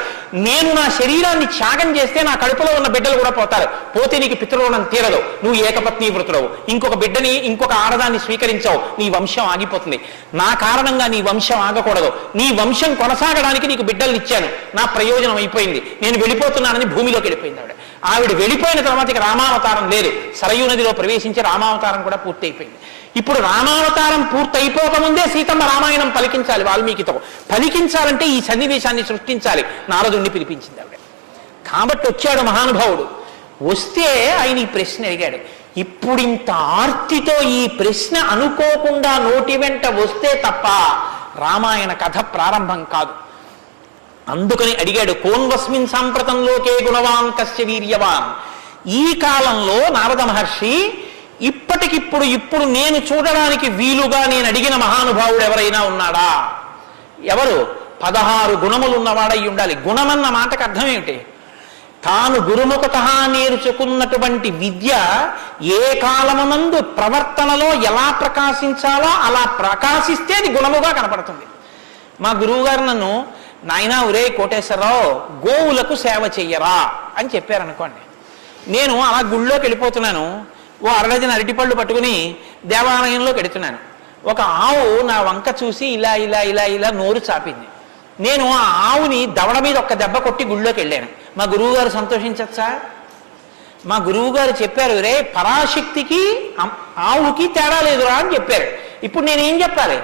నేను నా శరీరాన్ని త్యాగం చేస్తే నా కడుపులో ఉన్న బిడ్డలు కూడా పోతారు. పోతే నీకు పితృరుణం తీరదు. నువ్వు ఏకపత్ని వృతుడవు. ఇంకొక బిడ్డని, ఇంకొక ఆడదాన్ని స్వీకరించావు, నీ వంశం ఆగిపోతుంది. నా కారణంగా నీ వంశం ఆగకూడదు. నీ వంశం కొనసాగడానికి నీకు బిడ్డలు ఇచ్చాను. నా ప్రయోజనం అయిపోయింది, నేను వెళ్ళిపోతున్నానని భూమిలోకి వెళ్ళిపోయింది ఆవిడ. ఆవిడ వెళ్ళిపోయిన తర్వాత ఇక రామావతారం లేదు. సరయూ నదిలో ప్రవేశించి రామావతారం కూడా పూర్తి అయిపోయింది. ఇప్పుడు రామావతారం పూర్తి అయిపోకముందే సీతమ్మ రామాయణం పలికించాలి. వాల్మీకితో పలికించాలంటే ఈ సన్నివేశాన్ని సృష్టించాలి. నారదుణ్ణి పిలిపించింది ఆవిడ. కాబట్టి వచ్చాడు మహానుభావుడు. వస్తే ఆయన ఈ ప్రశ్న అడిగాడు. ఇప్పుడు ఇంత ఆర్తితో ఈ ప్రశ్న అనుకోకుండా నోటి వెంట వస్తే తప్ప రామాయణ కథ ప్రారంభం కాదు. అందుకని అడిగాడు, కోన్వస్మిన్ సాంప్రతంలోకే గుణవాన్ కస్య వీర్యవాన్. ఈ కాలంలో నారద మహర్షి ఇప్పుడు నేను చూడడానికి వీలుగా నేను అడిగిన మహానుభావుడు ఎవరైనా ఉన్నాడా? ఎవరు? 16 గుణములు ఉన్నవాడై ఉండాలి. గుణమన్న మాటకు అర్థం ఏమిటి? తాను గురుముఖత నేర్చుకున్నటువంటి విద్య ఏ కాలమునందు ప్రవర్తనలో ఎలా ప్రకాశించాలో అలా ప్రకాశిస్తే అది గుణముగా కనపడుతుంది. మా గురువు గారు నన్ను, నాయనా ఒరే కోటేశ్వరరావు, గోవులకు సేవ చెయ్యరా అని చెప్పారనుకోండి. నేను అలా గుళ్ళోకి వెళ్ళిపోతున్నాను, ఓ అరడజన అరటిపళ్ళు పట్టుకుని దేవాలయంలోకి వెడుతున్నాను. ఒక ఆవు నా వంక చూసి ఇలా ఇలా ఇలా ఇలా నోరు చాపింది. నేను ఆ ఆవుని దవడ మీద ఒక్క దెబ్బ కొట్టి గుళ్ళోకి వెళ్ళాను. మా గురువు గారు సంతోషించచ్చా? మా గురువు గారు చెప్పారు, రే పరాశక్తికి ఆవుకి తేడా లేదురా అని చెప్పారు. ఇప్పుడు నేనేం చెప్పాలి?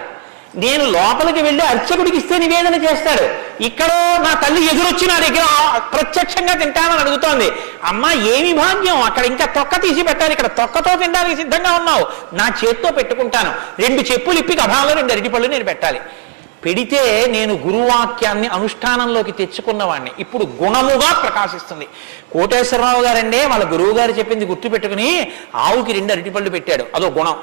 నేను లోపలికి వెళ్ళి అర్చకుడికి ఇస్తే నివేదన చేస్తాడు. ఇక్కడ నా తల్లి ఎదురొచ్చి నా దగ్గర ప్రత్యక్షంగా తింటానని అడుగుతోంది. అమ్మ ఏమి భాగ్యం, అక్కడ ఇంకా తొక్క తీసి పెట్టాలి, ఇక్కడ తొక్కతో తినడానికి సిద్ధంగా ఉన్నావు, నా చేత్తో పెట్టుకుంటాను. 2 చెప్పులు ఇప్పి కభాలో 2 అరటిపళ్ళు నేను పెట్టాలి. పెడితే నేను గురువాక్యాన్ని అనుష్ఠానంలోకి తెచ్చుకున్నవాడిని. ఇప్పుడు గుణముగా ప్రకాశిస్తుంది. కోటేశ్వరరావు గారండే వాళ్ళ గురువు గారు చెప్పింది గుర్తు పెట్టుకుని ఆవుకి 2 అరటిపళ్ళు పెట్టాడు, అదో గుణం.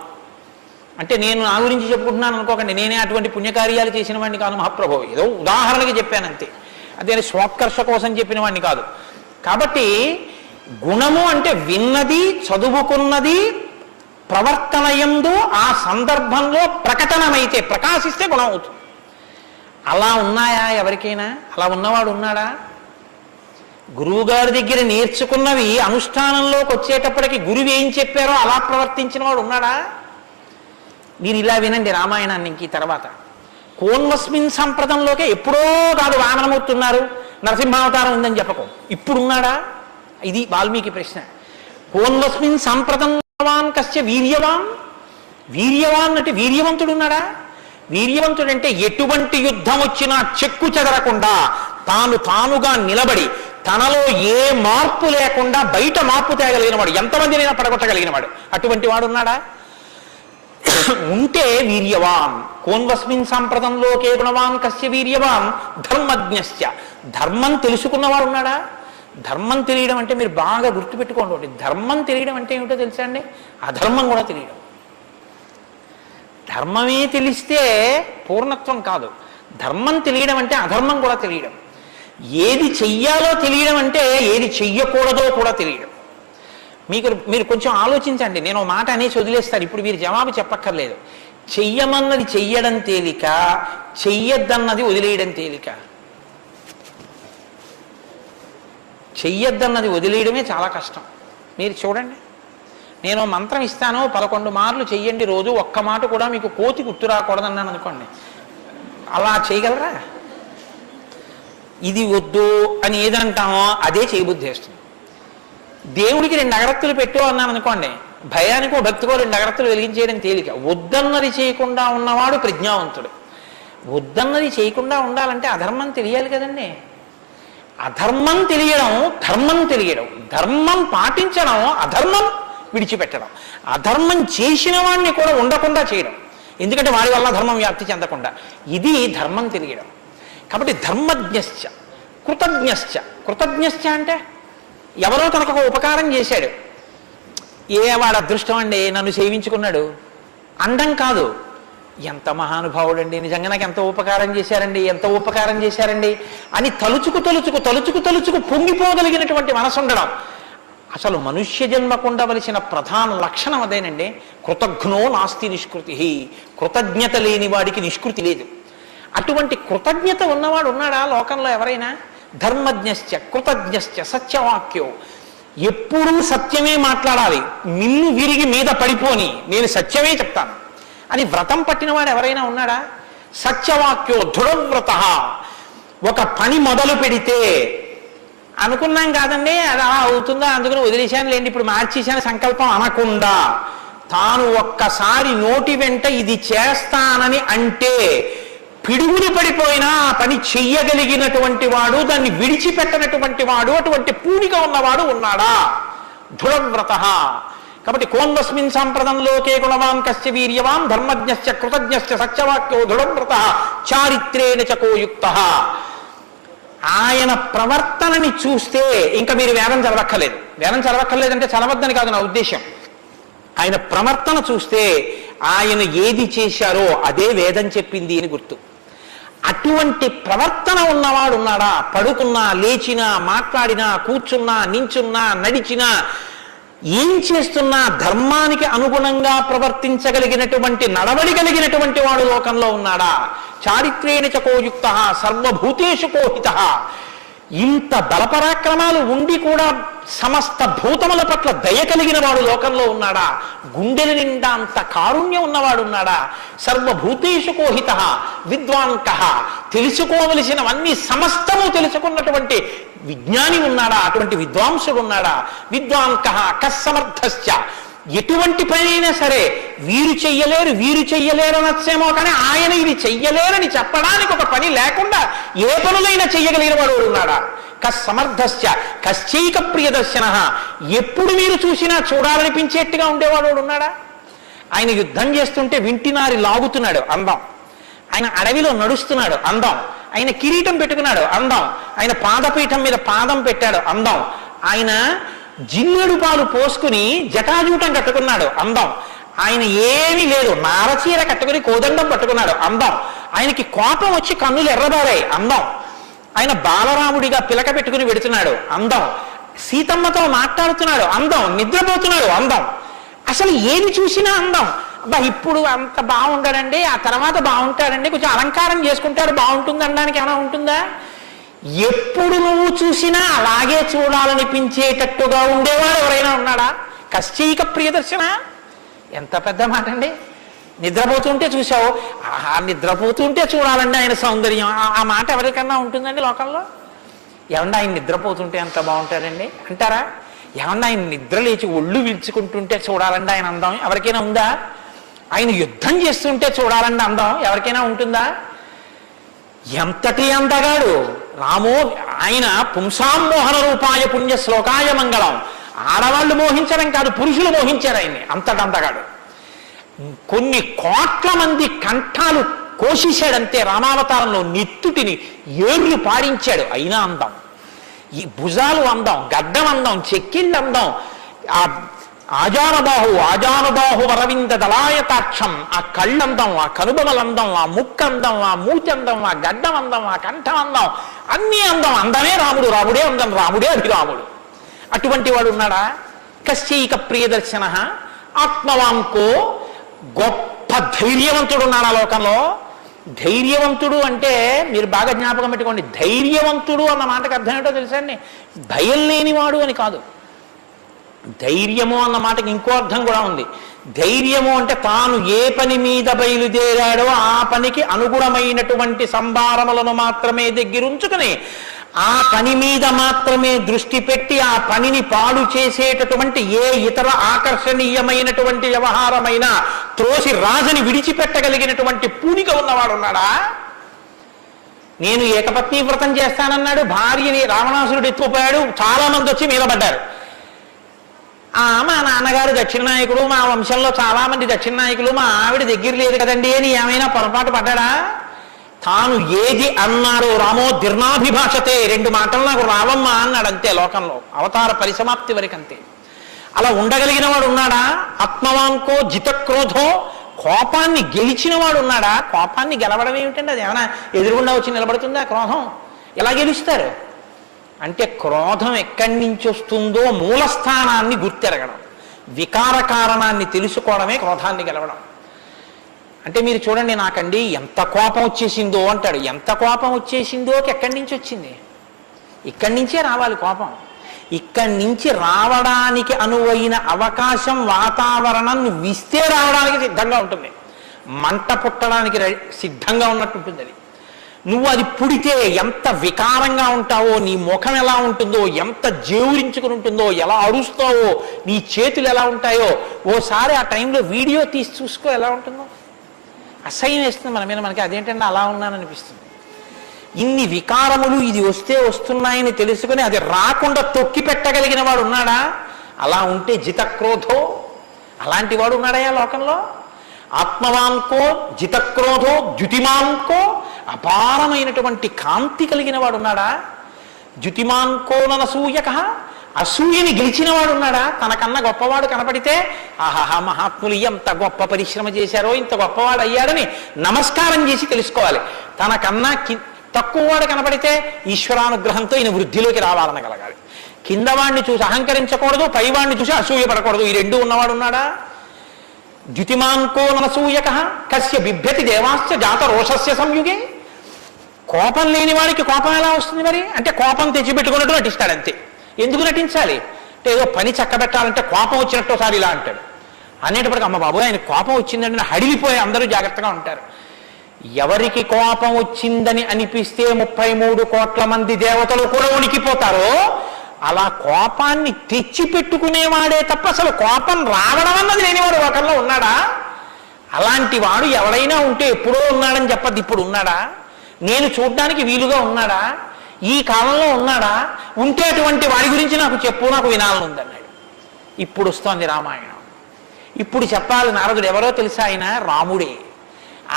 అంటే నేను నా గురించి చెప్పుకుంటున్నాను అనుకోకండి, నేనే అటువంటి పుణ్యకార్యాలు చేసిన వాడిని కాదు మహాప్రభు, ఏదో ఉదాహరణకి చెప్పానంతే, అదే స్వోత్కర్ష కోసం చెప్పిన వాడిని కాదు. కాబట్టి గుణము అంటే విన్నది, చదువుకున్నది, ప్రవర్తనయందు ఆ సందర్భంలో ప్రకటనమైతే ప్రకాశిస్తే గుణం అవుతుంది. అలా ఉన్నాయా ఎవరికైనా? అలా ఉన్నవాడు ఉన్నాడా? గురువుగారి దగ్గర నేర్చుకున్నవి అనుష్ఠానంలోకి వచ్చేటప్పటికి గురువు ఏం చెప్పారో అలా ప్రవర్తించిన వాడు ఉన్నాడా? మీరు ఇలా వినండి రామాయణాన్ని. ఇంక తర్వాత కోన్వస్మిన్ సంప్రదంలోకే ఎప్పుడో కాదు వామనమూర్తి ఉన్నారు, నరసింహావతారం ఉందని చెప్పకు, ఇప్పుడు ఉన్నాడా? ఇది వాల్మీకి ప్రశ్న. కోన్వస్మిన్ సంప్రదంవాన్ కస్య వీర్యవాన్. వీర్యవాన్ అంటే వీర్యవంతుడు ఉన్నాడా? వీర్యవంతుడంటే ఎటువంటి యుద్ధం వచ్చినా చెక్కు చెదరకుండా తానుగా నిలబడి తనలో ఏ మార్పు లేకుండా బయట మార్పు తేగలిగిన వాడు, ఎంతమందినైనా పడగొట్టగలిగిన వాడు, అటువంటి వాడు ఉన్నాడా? ఉంటే వీర్యవాన్. కోన్వస్మిన్ సంప్రదంలోకే గుణవాన్ కస్య వీర్యవాన్ ధర్మజ్ఞశ్చ. ధర్మం తెలుసుకున్నవాడు ఉన్నాడా? ధర్మం తెలియడం అంటే మీరు బాగా గుర్తుపెట్టుకోండి, ధర్మం తెలియడం అంటే ఏమిటో తెలుసా అండి? అధర్మం కూడా తెలియడం. ధర్మమే తెలిస్తే పూర్ణత్వం కాదు. ధర్మం తెలియడం అంటే అధర్మం కూడా తెలియడం. ఏది చెయ్యాలో తెలియడం అంటే ఏది చెయ్యకూడదో కూడా తెలియడం. మీరు కొంచెం ఆలోచించండి. నేను మాట అనేసి వదిలేస్తాను, ఇప్పుడు మీరు జవాబు చెప్పక్కర్లేదు. చెయ్యమన్నది చెయ్యడం తేలిక, చెయ్యొద్దన్నది వదిలేయడం తేలిక. చెయ్యొద్దన్నది వదిలేయడమే చాలా కష్టం. మీరు చూడండి, నేను మంత్రం ఇస్తాను, 11 మార్లు చెయ్యండి రోజు, ఒక్క మాట కూడా మీకు కోతి గుర్తు రాకూడదన్నాను అనుకోండి, అలా చేయగలరా? ఇది వద్దు అని ఏదంటామో అదే చేయబుద్ధి వేస్తుంది. దేవుడికి 2 అగరత్తులు పెట్టు అన్నాను అనుకోండి, భయానికో భక్తికో 2 అగరత్తులు వెలిగించేయడం తేలిక. వద్దన్నది చేయకుండా ఉన్నవాడు ప్రజ్ఞావంతుడు. వద్దన్నది చేయకుండా ఉండాలంటే అధర్మం తెలియాలి కదండి. అధర్మం తెలియడం, ధర్మం తెలియడం, ధర్మం పాటించడం, అధర్మం విడిచిపెట్టడం, అధర్మం చేసిన వాడిని కూడా ఉండకుండా చేయడం, ఎందుకంటే వాడి వల్ల ధర్మం వ్యాప్తి చెందకుండా, ఇది ధర్మం తెలియడం. కాబట్టి ధర్మజ్ఞశ్చ కృతజ్ఞశ్చ. కృతజ్ఞశ్చ అంటే ఎవరో తనకు ఒక ఉపకారం చేశాడు, వాడు అదృష్టం అండి నన్ను సేవించుకున్నాడు అండం కాదు, ఎంత మహానుభావుడండి, నిజంగా నాకు ఎంత ఉపకారం చేశారండి, ఎంత ఉపకారం చేశారండి అని తలుచుకు పొంగిపోగలిగినటువంటి మనసు ఉండడం. అసలు మనుష్య జన్మకు ఉండవలసిన ప్రధాన లక్షణం అదేనండి. కృతజ్ఞో నాస్తి నిష్కృతి. కృతజ్ఞత లేని వాడికి నిష్కృతి లేదు. అటువంటి కృతజ్ఞత ఉన్నవాడు ఉన్నాడా లోకంలో ఎవరైనా? ధర్మజ్ఞశ్చ కృతజ్ఞశ్చ సత్యవాక్యో. ఎప్పుడూ సత్యమే మాట్లాడాలి, మిన్ను విరిగి మీద పడిపోని నేను సత్యమే చెప్తాను అని వ్రతం పట్టినవాడు ఎవరైనా ఉన్నాడా? సత్యవాక్యో దృఢవ్రత. ఒక పని మొదలు పెడితే అనుకున్నాం కాదండి అది అలా అవుతుందా అందుకని వదిలేశాను లేండి ఇప్పుడు మార్చేశాను సంకల్పం అనకుండా తాను ఒక్కసారి నోటి వెంట ఇది చేస్తానని అంటే పిడుగులు పడిపోయినా ఆ పని చెయ్యగలిగినటువంటి వాడు, దాన్ని విడిచిపెట్టనటువంటి వాడు, అటువంటి పూనిక ఉన్నవాడు ఉన్నాడా దృఢవ్రత. కాబట్టి కోన్వస్మిన్ సాంప్రదం లోకే గుణవాన్ కశ్చ వీర్యవాన్ ధర్మజ్ఞశ్చ కృతజ్ఞశ్చ సత్యవాక్యో దృఢవ్రత చారిత్రేణ చకోయుక్త. ఆయన ప్రవర్తనని చూస్తే ఇంకా మీరు వేదం చదవక్కర్లేదు. వేదం చదవక్కర్లేదంటే చదవద్దని కాదు నా ఉద్దేశం. ఆయన ప్రవర్తన చూస్తే ఆయన ఏది చేశారో అదే వేదం చెప్పింది అని గుర్తు. అటువంటి ప్రవర్తన ఉన్నవాడు ఉన్నాడా? పడుకున్నా, లేచినా, మాట్లాడినా, కూర్చున్నా, నించున్నా, నడిచినా, ఏం చేస్తున్నా ధర్మానికి అనుగుణంగా ప్రవర్తించగలిగినటువంటి నడవడిగలిగినటువంటి వాడు లోకంలో ఉన్నాడా? చారిత్రేణ చకోయుక్త సర్వభూతేషు కోహిత. ఇంత బలపరాక్రమాలు ఉండి కూడా సమస్త భూతముల పట్ల దయ కలిగిన వాడు లోకంలో ఉన్నాడా? గుండెల నిండా అంత కారుణ్యం ఉన్నవాడు ఉన్నాడా? సర్వభూతేషు కోహిత విద్వాంకః. తెలుసుకోవలసినవన్నీ సమస్తము తెలుసుకున్నటువంటి విజ్ఞాని ఉన్నాడా? అటువంటి విద్వాంసుడు ఉన్నాడా? విద్వాంకః కస్సమర్థశ్చ. ఎటువంటి పనైనా సరే వీరు చెయ్యలేరు అనొచ్చేమో, కానీ ఆయన ఇది చెయ్యలేరని చెప్పడానికి ఒక పని లేకుండా ఏ పనులైనా చెయ్యగలిగిన వాడు ఉన్నాడా? కస్సమర్థశ్చ కశ్చైక ప్రియదర్శన. ఎప్పుడు మీరు చూసినా చూడాలనిపించేట్టుగా ఉండేవాడు ఉన్నాడా? ఆయన యుద్ధం చేస్తుంటే వింటినారి లాగుతున్నాడు, అందం. ఆయన అడవిలో నడుస్తున్నాడు, అందం. ఆయన కిరీటం పెట్టుకున్నాడు, అందం. ఆయన పాదపీఠం మీద పాదం పెట్టాడు, అందం. ఆయన జిన్నెడు పాలు పోసుకుని జటాజూటం కట్టుకున్నాడు, అందం. ఆయన ఏమీ లేదు, నారచీర కట్టుకుని కోదండం పట్టుకున్నాడు, అందం. ఆయనకి కోపం వచ్చి కన్నులు ఎర్రబారాయి, అందం. ఆయన బాలరాముడిగా పిలక పెట్టుకుని వెడుతున్నాడు, అందం. సీతమ్మతో మాట్లాడుతున్నాడు, అందం. నిద్రపోతున్నాడు, అందం. అసలు ఏది చూసినా అందం. అబ్బా ఇప్పుడు అంత బాగుంటాడండి, ఆ తర్వాత బాగుంటాడండి, కొంచెం అలంకారం చేసుకుంటాడు బాగుంటుంది అనడానికి ఏమైనా ఉంటుందా? ఎప్పుడు నువ్వు చూసినా అలాగే చూడాలనిపించేటట్టుగా ఉండేవాడు ఎవరైనా ఉన్నాడా? కశ్చైక ప్రియదర్శన. ఎంత పెద్ద మాట అండి. నిద్రపోతుంటే చూసావు, ఆహా నిద్రపోతుంటే చూడాలండి ఆయన సౌందర్యం. ఆ మాట ఎవరికన్నా ఉంటుందండి లోకంలో? ఏమన్నా ఆయన నిద్రపోతుంటే ఎంత బాగుంటాడండి అంటారా? ఏమన్నా ఆయన నిద్ర లేచి ఒళ్ళు విల్చుకుంటుంటే చూడాలండి ఆయన అందం ఎవరికైనా ఉందా? ఆయన యుద్ధం చేస్తుంటే చూడాలండి అందం ఎవరికైనా ఉంటుందా? ఎంతటి అందగాడు రామో. ఆయన పుంసామోహన రూపాయ పుణ్య శ్లోకాయ మంగళం. ఆడవాళ్ళు మోహించడం కాదు, పురుషులు మోహించారు ఆయన్ని. అంతటంతగాడు. కొన్ని కోట్ల మంది కంఠాలు కోసేశాడంతే రామావతారంలో. నెత్తుటిని ఏర్లు పాడించాడు, అయినా అందం. ఈ భుజాలు అందం, గడ్డం అందం, చెక్కిళ్ళు అందం, ఆ ఆజానుబాహు వరవింద దళాయతాక్షం, ఆ కళ్ళందం, ఆ కనుబొమలందం, ఆ ముక్కందం, ఆ మూచందం, ఆ గడ్డం అందం, ఆ కంఠం అందం, అన్నీ అందం. అందమే రాముడు, రాముడే అందం, రాముడే అభిరాముడు. అటువంటి వాడు ఉన్నాడా? కశ్చైక ప్రియదర్శన ఆత్మవాంకో. గొప్ప ధైర్యవంతుడు ఉన్నాడు ఆ లోకంలో. ధైర్యవంతుడు అంటే మీరు బాగా జ్ఞాపకం పెట్టుకోండి. ధైర్యవంతుడు అన్న మాటకు అర్థం ఏంటో తెలుసా అండి? భయం లేనివాడు అని కాదు. ధైర్యము అన్న మాటకి ఇంకో అర్థం కూడా ఉంది. ధైర్యము అంటే తాను ఏ పని మీద బయలుదేరాడో ఆ పనికి అనుగుణమైనటువంటి సంభారములను మాత్రమే దగ్గరుంచుకుని ఆ పని మీద మాత్రమే దృష్టి పెట్టి ఆ పనిని పాడు చేసేటటువంటి ఏ ఇతర ఆకర్షణీయమైనటువంటి వ్యవహారమైనా త్రోసి రాజని విడిచిపెట్టగలిగినటువంటి పూనిక ఉన్నవాడు ఉన్నాడా? నేను ఏకపత్ని వ్రతం చేస్తానన్నాడు, భార్యని రావణాసురుడు ఎత్తుకుపోయాడు, చాలా మంది వచ్చి మీద పడ్డారు. మా నాన్నగారు దక్షిణ నాయకుడు, మా వంశంలో చాలా మంది దక్షిణ నాయకులు, మా ఆవిడ దగ్గర లేదు కదండి అని ఏమైనా పొరపాటు పడ్డాడా? తాను ఏది అన్నారో రామో దీర్ణాభిభాషతే, 2 మాటలు నాకు రావమ్మా అన్నాడు అంతే. లోకంలో అవతార పరిసమాప్తి వరకు అంతే. అలా ఉండగలిగిన వాడు ఉన్నాడా? ఆత్మవాంకో జితక్రోధో. కోపాన్ని గెలిచిన వాడు ఉన్నాడా? కోపాన్ని గెలవడం ఏమిటండి? అది ఏమైనా ఎదురుగుండా వచ్చి నిలబడుతుందా క్రోధం? ఎలా గెలుస్తారు అంటే క్రోధం ఎక్కడి నుంచి వస్తుందో మూలస్థానాన్ని గుర్తెరగడం, వికార కారణాన్ని తెలుసుకోవడమే క్రోధాన్ని గెలవడం. అంటే మీరు చూడండి, నాకండి ఎంత కోపం వచ్చేసిందో అంటాడు. ఎంత కోపం వచ్చేసిందోకి ఎక్కడి నుంచి వచ్చింది? ఇక్కడి నుంచే రావాలి కోపం. ఇక్కడి నుంచి రావడానికి అనువైన అవకాశం, వాతావరణం నువ్వు ఇస్తే రావడానికి సిద్ధంగా ఉంటుంది. మంట పుట్టడానికి సిద్ధంగా ఉన్నట్టు ఉంటుంది అది. నువ్వు అది పుడితే ఎంత వికారంగా ఉంటావో, నీ ముఖం ఎలా ఉంటుందో, ఎంత జేవురించుకుని ఉంటుందో, ఎలా అరుస్తావో, నీ చేతులు ఎలా ఉంటాయో ఓసారి ఆ టైంలో వీడియో తీసి చూసుకో ఎలా ఉంటుందో. అసహ్యం వేస్తుంది మన మీద. మనకి అదేంటంటే అలా ఉన్నాననిపిస్తుంది. ఇన్ని వికారములు ఇది వస్తే వస్తున్నాయని తెలుసుకుని అది రాకుండా తొక్కి పెట్టగలిగిన వాడు ఉన్నాడా? అలా ఉంటే జితక్రోధో, అలాంటి వాడు ఉన్నాడయా లోకంలో? ఆత్మవాన్కో జితక్రోధో ద్యుతిమాన్కో, అపారమైనటువంటి కాంతి కలిగిన వాడు ఉన్నాడా? ద్యుతిమాన్కో ననసూయక, అసూయని గెలిచిన వాడు ఉన్నాడా? తనకన్నా గొప్పవాడు కనపడితే ఆహాహా మహాత్ములు ఎంత గొప్ప పరిశ్రమ చేశారో, ఇంత గొప్పవాడు అయ్యాడని నమస్కారం చేసి తెలుసుకోవాలి. తనకన్నా తక్కువవాడు కనపడితే ఈశ్వరానుగ్రహంతో ఈయన వృద్ధిలోకి రావాలనగలగాలి. కిందవాడిని చూసి అహంకరించకూడదు, పైవాడిని చూసి అసూయపడకూడదు. ఈ రెండు ఉన్నవాడు ఉన్నాడా? ద్యుతిమాన్కో ననసూయక కస్య బిభ్యతి దేవాశ్చ జాత రోషస్య సంయుగే. కోపం లేని వాడికి కోపం ఎలా వస్తుంది మరి? అంటే కోపం తెచ్చిపెట్టుకున్నట్టు నటిస్తాడు అంతే. ఎందుకు నటించాలి అంటే ఏదో పని చక్కబెట్టాలంటే కోపం వచ్చినట్టు ఒకసారి ఇలా అంటాడు. అనేటప్పటికి అమ్మ బాబు ఆయన కోపం వచ్చిందంటే హడిలిపోయి అందరూ జాగ్రత్తగా ఉంటారు. ఎవరికి కోపం వచ్చిందని అనిపిస్తే 33 కోట్ల మంది దేవతలు కూడా ఉనికిపోతారో అలా కోపాన్ని తెచ్చిపెట్టుకునేవాడే తప్ప అసలు కోపం రావడం అన్నది లేనివాడు ఒకరిలో ఉన్నాడా? అలాంటి వాడు ఎవడైనా ఉంటే ఎప్పుడో ఉన్నాడని చెప్పద్దు, ఇప్పుడు ఉన్నాడా? నేను చూడ్డానికి వీలుగా ఉన్నాడా? ఈ కాలంలో ఉన్నాడా? ఉంటే అటువంటి వాడి గురించి నాకు చెప్పు, నాకు వినాలని ఉందన్నాడు. ఇప్పుడు వస్తోంది రామాయణం. ఇప్పుడు చెప్పాలి నారదుడు ఎవరో తెలుసా? ఆయన రాముడే.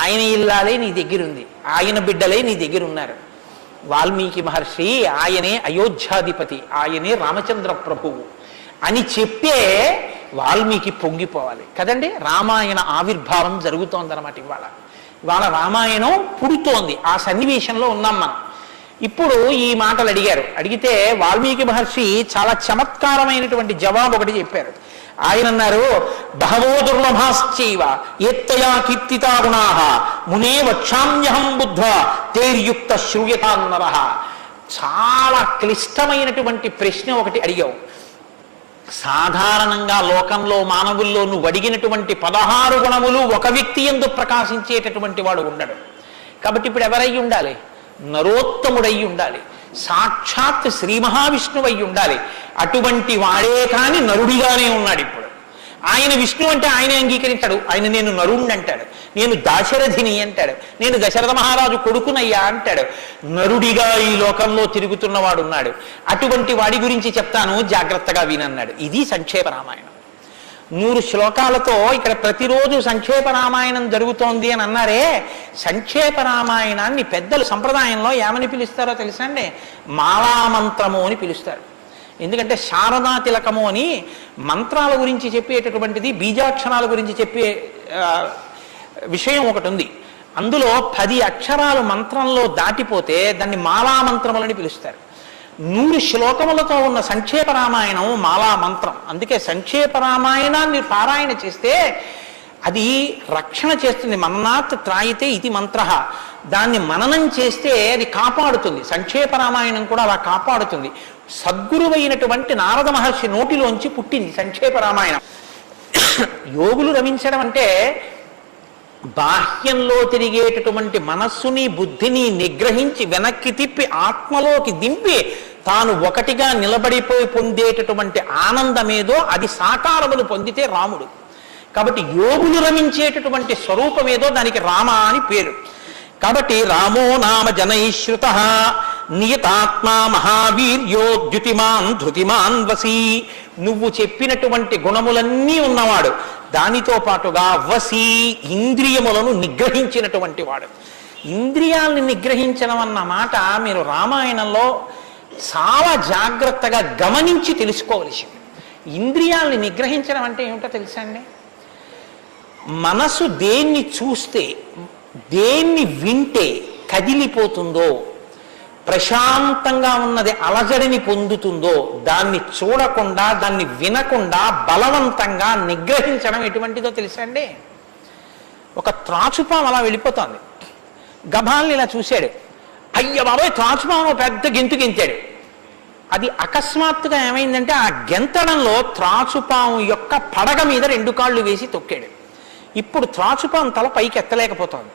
ఆయన ఇల్లాలే నీ దగ్గరుంది, ఆయన బిడ్డలే నీ దగ్గర ఉన్నారు. వాల్మీకి మహర్షి ఆయనే అయోధ్యాధిపతి, ఆయనే రామచంద్ర ప్రభువు అని చెప్పే వాల్మీకి పొంగిపోవాలి కదండి. రామాయణ ఆవిర్భావం జరుగుతోందన్నమాట. ఇవాళ రామాయణం పుడుతోంది. ఆ సన్నివేశంలో ఉన్నాం మనం. ఇప్పుడు ఈ మాటలు అడిగితే వాల్మీకి మహర్షి చాలా చమత్కారమైనటువంటి జవాబు ఒకటి చెప్పారు. ఆయన అన్నారు, బహవో దుర్లభాశ్చైవ ఏత్తయా కీర్తితా గుణాః మునే వక్షామ్యహం బుద్ధ్వా తేర్యుక్త శ్రూయతాన్నరః. చాలా క్లిష్టమైనటువంటి ప్రశ్న ఒకటి అడిగావు. సాధారణంగా లోకంలో మానవుల్లో నువ్వు అడిగినటువంటి 16 గుణములు ఒక వ్యక్తి యందు ప్రకాశించేటటువంటి వాడు ఉండడు. కాబట్టి ఇప్పుడు ఎవరై ఉండాలి? నరోత్తముడై ఉండాలి, సాక్షాత్ శ్రీ మహావిష్ణువు అయి ఉండాలి. అటువంటి వాడే కాని నరుడిగానే ఉన్నాడు ఇప్పుడు. ఆయన విష్ణు అంటే ఆయనే అంగీకరించాడు. ఆయన నేను నరుణ్ణి అంటాడు, నేను దాశరథిని అంటాడు, నేను దశరథ మహారాజు కొడుకునయ్యా అంటాడు. నరుడిగా ఈ లోకంలో తిరుగుతున్నవాడు ఉన్నాడు. అటువంటి వాడి గురించి చెప్తాను, జాగ్రత్తగా వినన్నాడు. ఇది సంక్షేప రామాయణం. 100 శ్లోకాలతో ఇక్కడ ప్రతిరోజు సంక్షేప రామాయణం జరుగుతోంది అని అన్నారే. సంక్షేప రామాయణాన్ని పెద్దలు సంప్రదాయంలో ఏమని పిలుస్తారో తెలుసా అండి? మాలామంత్రము అని పిలుస్తారు. ఎందుకంటే శారదా తిలకము అని మంత్రాల గురించి చెప్పేటటువంటిది, బీజాక్షరాల గురించి చెప్పే విషయం ఒకటి ఉంది. అందులో 10 అక్షరాలు మంత్రంలో దాటిపోతే దాన్ని మాలామంత్రములని పిలుస్తారు. 100 శ్లోకములతో ఉన్న సంక్షేప రామాయణం మాలా మంత్రం. అందుకే సంక్షేప రామాయణాన్ని పారాయణ చేస్తే అది రక్షణ చేస్తుంది. మన్నాత్ త్రాయితే ఇది మంత్ర. దాన్ని మననం చేస్తే అది కాపాడుతుంది. సంక్షేప రామాయణం కూడా అలా కాపాడుతుంది. సద్గురువైనటువంటి నారద మహర్షి నోటిలోంచి పుట్టింది సంక్షేప రామాయణం. యోగులు రమించడం అంటే బాహ్యంలో తిరిగేటటువంటి మనస్సుని బుద్ధిని నిగ్రహించి వెనక్కి తిప్పి ఆత్మలోకి దింపి తాను ఒకటిగా నిలబడిపోయి పొందేటటువంటి ఆనందమేదో అది సాకారమును పొందితే రాముడు. కాబట్టి యోగులు రమించేటటువంటి స్వరూపమేదో దానికి రామ అని పేరు. కాబట్టి రామో నామ జనైశ్రుత నియతాత్మా మహావీర్యో ద్యుతిమాన్ ధృతిమాన్ వసి. నువ్వు చెప్పినటువంటి గుణములన్నీ ఉన్నవాడు, దానితో పాటుగా వసి ఇంద్రియములను నిగ్రహించినటువంటి వాడు. ఇంద్రియాలను నిగ్రహించడం అన్న మాట మీరు రామాయణంలో చాలా జాగ్రత్తగా గమనించి తెలుసుకోవలసింది. ఇంద్రియాలని నిగ్రహించడం అంటే ఏమిటో తెలుసా అండి? మనసు దేన్ని చూస్తే, దేన్ని వింటే కదిలిపోతుందో, ప్రశాంతంగా ఉన్నది అలజడిని పొందుతుందో దాన్ని చూడకుండా, దాన్ని వినకుండా బలవంతంగా నిగ్రహించడం ఎటువంటిదో తెలుసా అండి? ఒక త్రాచుపాము అలా వెళ్ళిపోతుంది. గభాల్ని ఇలా చూశాడు, అయ్య బాబాయ్ త్రాచుపాము పెద్ద గెంతు గెంతాడు. అది అకస్మాత్తుగా ఏమైందంటే ఆ గెంతడంలో త్రాచుపాము యొక్క పడగ మీద 2 కాళ్ళు వేసి తొక్కాడు. ఇప్పుడు త్రాచుపాము తల పైకి ఎత్తలేకపోతుంది.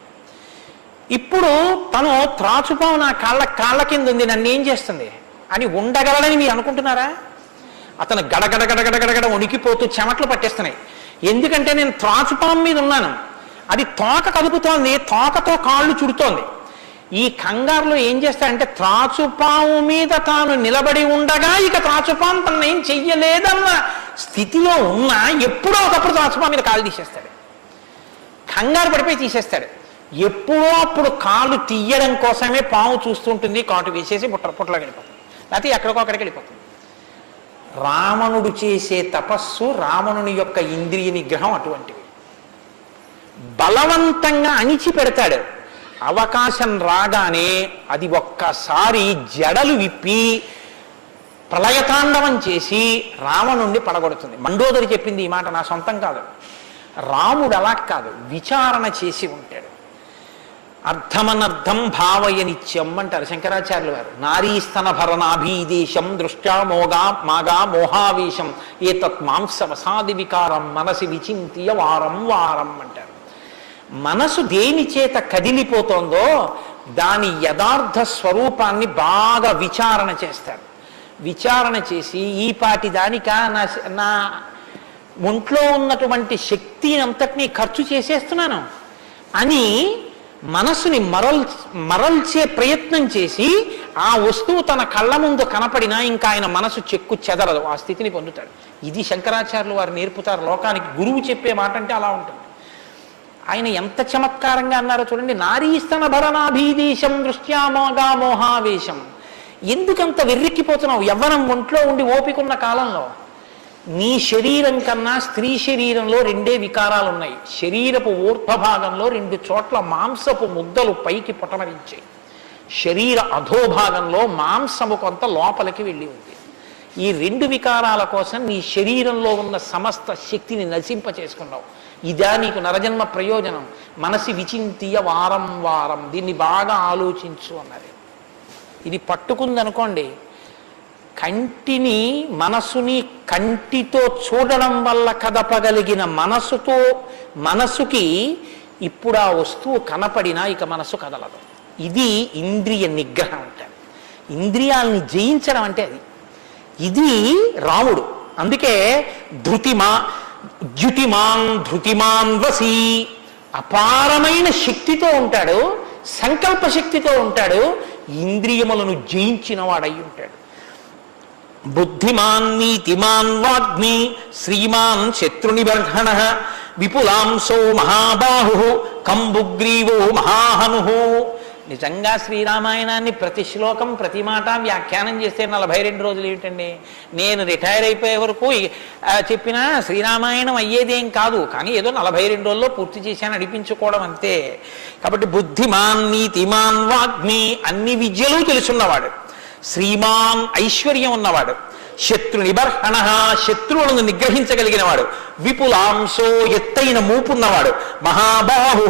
ఇప్పుడు తను త్రాచుపాము నా కాళ్ళ కింద ఉంది, నన్ను ఏం చేస్తుంది అని ఉండగలడని మీరు అనుకుంటున్నారా? అతను గడగడగడగడగడ వణికిపోతూ చెమట్లు పట్టేస్తున్నాయి. ఎందుకంటే నేను త్రాచుపాము మీద ఉన్నాను, అది తోక కదుపుతోంది, తోకతో కాళ్ళు చుడుతోంది. ఈ కంగారులో ఏం చేస్తాడంటే త్రాచుపాము మీద తాను నిలబడి ఉండగా ఇక త్రాచుపాము తను ఏం చెయ్యలేదన్న స్థితిలో ఉన్నా ఎప్పుడో ఒకప్పుడు తాచుమా మీద కాలు తీసేస్తాడు, కంగారు పడిపోయి తీసేస్తాడు. ఎప్పుడో అప్పుడు కాలు తీయడం కోసమే పాము చూస్తుంటుంది, కాటు వేసేసి పుట్టలోకి వెళ్ళిపోతుంది, లేకపోతే ఎక్కడికో అక్కడికి వెళ్ళిపోతుంది. రావణుడు చేసే తపస్సు, రావణుని యొక్క ఇంద్రియ నిగ్రహం అటువంటివి. బలవంతంగా అణిచిపెడతాడు. అవకాశం రాగానే అది ఒక్కసారి జడలు విప్పి ప్రళయతాండవం చేసి రావణుణ్ణి పడగొడుతుంది. మండోదరి చెప్పింది ఈ మాట, నా సొంతం కాదు. రాముడు అలా కాదు, విచారణ చేసి ఉంటాడు. అర్థమనర్థం భావయనిత్యం అంటారు శంకరాచార్యులు వారు. నారీస్తన భరణాభీదేశం దృష్ట్యా మాగా మోహావేశం ఏతత్ మాంసవసాది వికారం మనసి విచింత్య వారం వారం అంటారు. మనసు దేని చేత కదిలిపోతోందో దాని యథార్థ స్వరూపాన్ని బాగా విచారణ చేస్తారు. విచారణ చేసి ఈ పాటి దానిక నా ఒంట్లో ఉన్నటువంటి శక్తిని అంతటినీ ఖర్చు చేసేస్తున్నాను అని మనసుని మరల్చే ప్రయత్నం చేసి ఆ వస్తువు తన కళ్ళ ముందు కనపడినా ఇంకా ఆయన మనసు చెక్కు చెదరదు, ఆ స్థితిని పొందుతాడు. ఇది శంకరాచార్యులు వారు నేర్పుతారు లోకానికి. గురువు చెప్పే మాట అంటే అలా ఉంటుంది. ఆయన ఎంత చమత్కారంగా అన్నారో చూడండి. నారీస్తన భరణాభీదేశం దృష్ట్యామోగా మోహావేశం. ఎందుకంత వెర్రెక్కిపోతున్నావు? యవ్వనం ఒంట్లో ఉండి ఓపికన్న కాలంలో నీ శరీరం కన్నా స్త్రీ శరీరంలో రెండే వికారాలు ఉన్నాయి. శరీరపు ఊర్ధ్వభాగంలో 2 చోట్ల మాంసపు ముద్దలు పైకి పొటమరించాయి. శరీర అధోభాగంలో మాంసము కొంత లోపలికి వెళ్ళి ఉంది. ఈ 2 వికారాల కోసం నీ శరీరంలో ఉన్న సమస్త శక్తిని నశింప చేసుకున్నావు. ఇదా నీకు నరజన్మ ప్రయోజనం? మనసి విచింతియ వారం వారం, దీన్ని బాగా ఆలోచించు అన్నది. ఇది పట్టుకుందనుకోండి, కంటిని మనసుని కంటితో చూడడం వల్ల కదపగలిగిన మనసుకి ఇప్పుడు ఆ వస్తువు కనపడినా ఇక మనసు కదలదు. ఇది ఇంద్రియ నిగ్రహం అంటారు. ఇంద్రియాలని జయించడం అంటే అది. ఇది రాముడు. అందుకే ధృతిమాన్ వసి, అపారమైన శక్తితో ఉంటాడు, సంకల్ప శక్తితో ఉంటాడు, ఇంద్రియములను జయించిన వాడై ఉంటాడు. బుద్ధిమాన్ నీతిమాన్ వాగ్మి శ్రీమాన్ శత్రునిబర్హణ విపులాంశో మహాబాహు కంబుగ్రీవో మహాహను. నిజంగా శ్రీరామాయణాన్ని ప్రతి శ్లోకం ప్రతి మాట వ్యాఖ్యానం చేస్తే 42 రోజులు ఏమిటండి? నేను రిటైర్ అయిపోయే వరకు చెప్పినా శ్రీరామాయణం అయ్యేదేం కాదు, కానీ ఏదో 42 రోజుల్లో పూర్తి చేశాను అనిపించుకోవడం అంతే. కాబట్టి బుద్ధిమాన్ నీతిమాన్ వాగ్మి, అన్ని విద్యలు తెలుసున్నవాడు, శ్రీమాన్ ఐశ్వర్యం ఉన్నవాడు, శత్రు నిబర్హణ శత్రువులను నిగ్రహించగలిగిన వాడు, విపులాంశో ఎత్తైన మూపున్నవాడు, మహాబాహు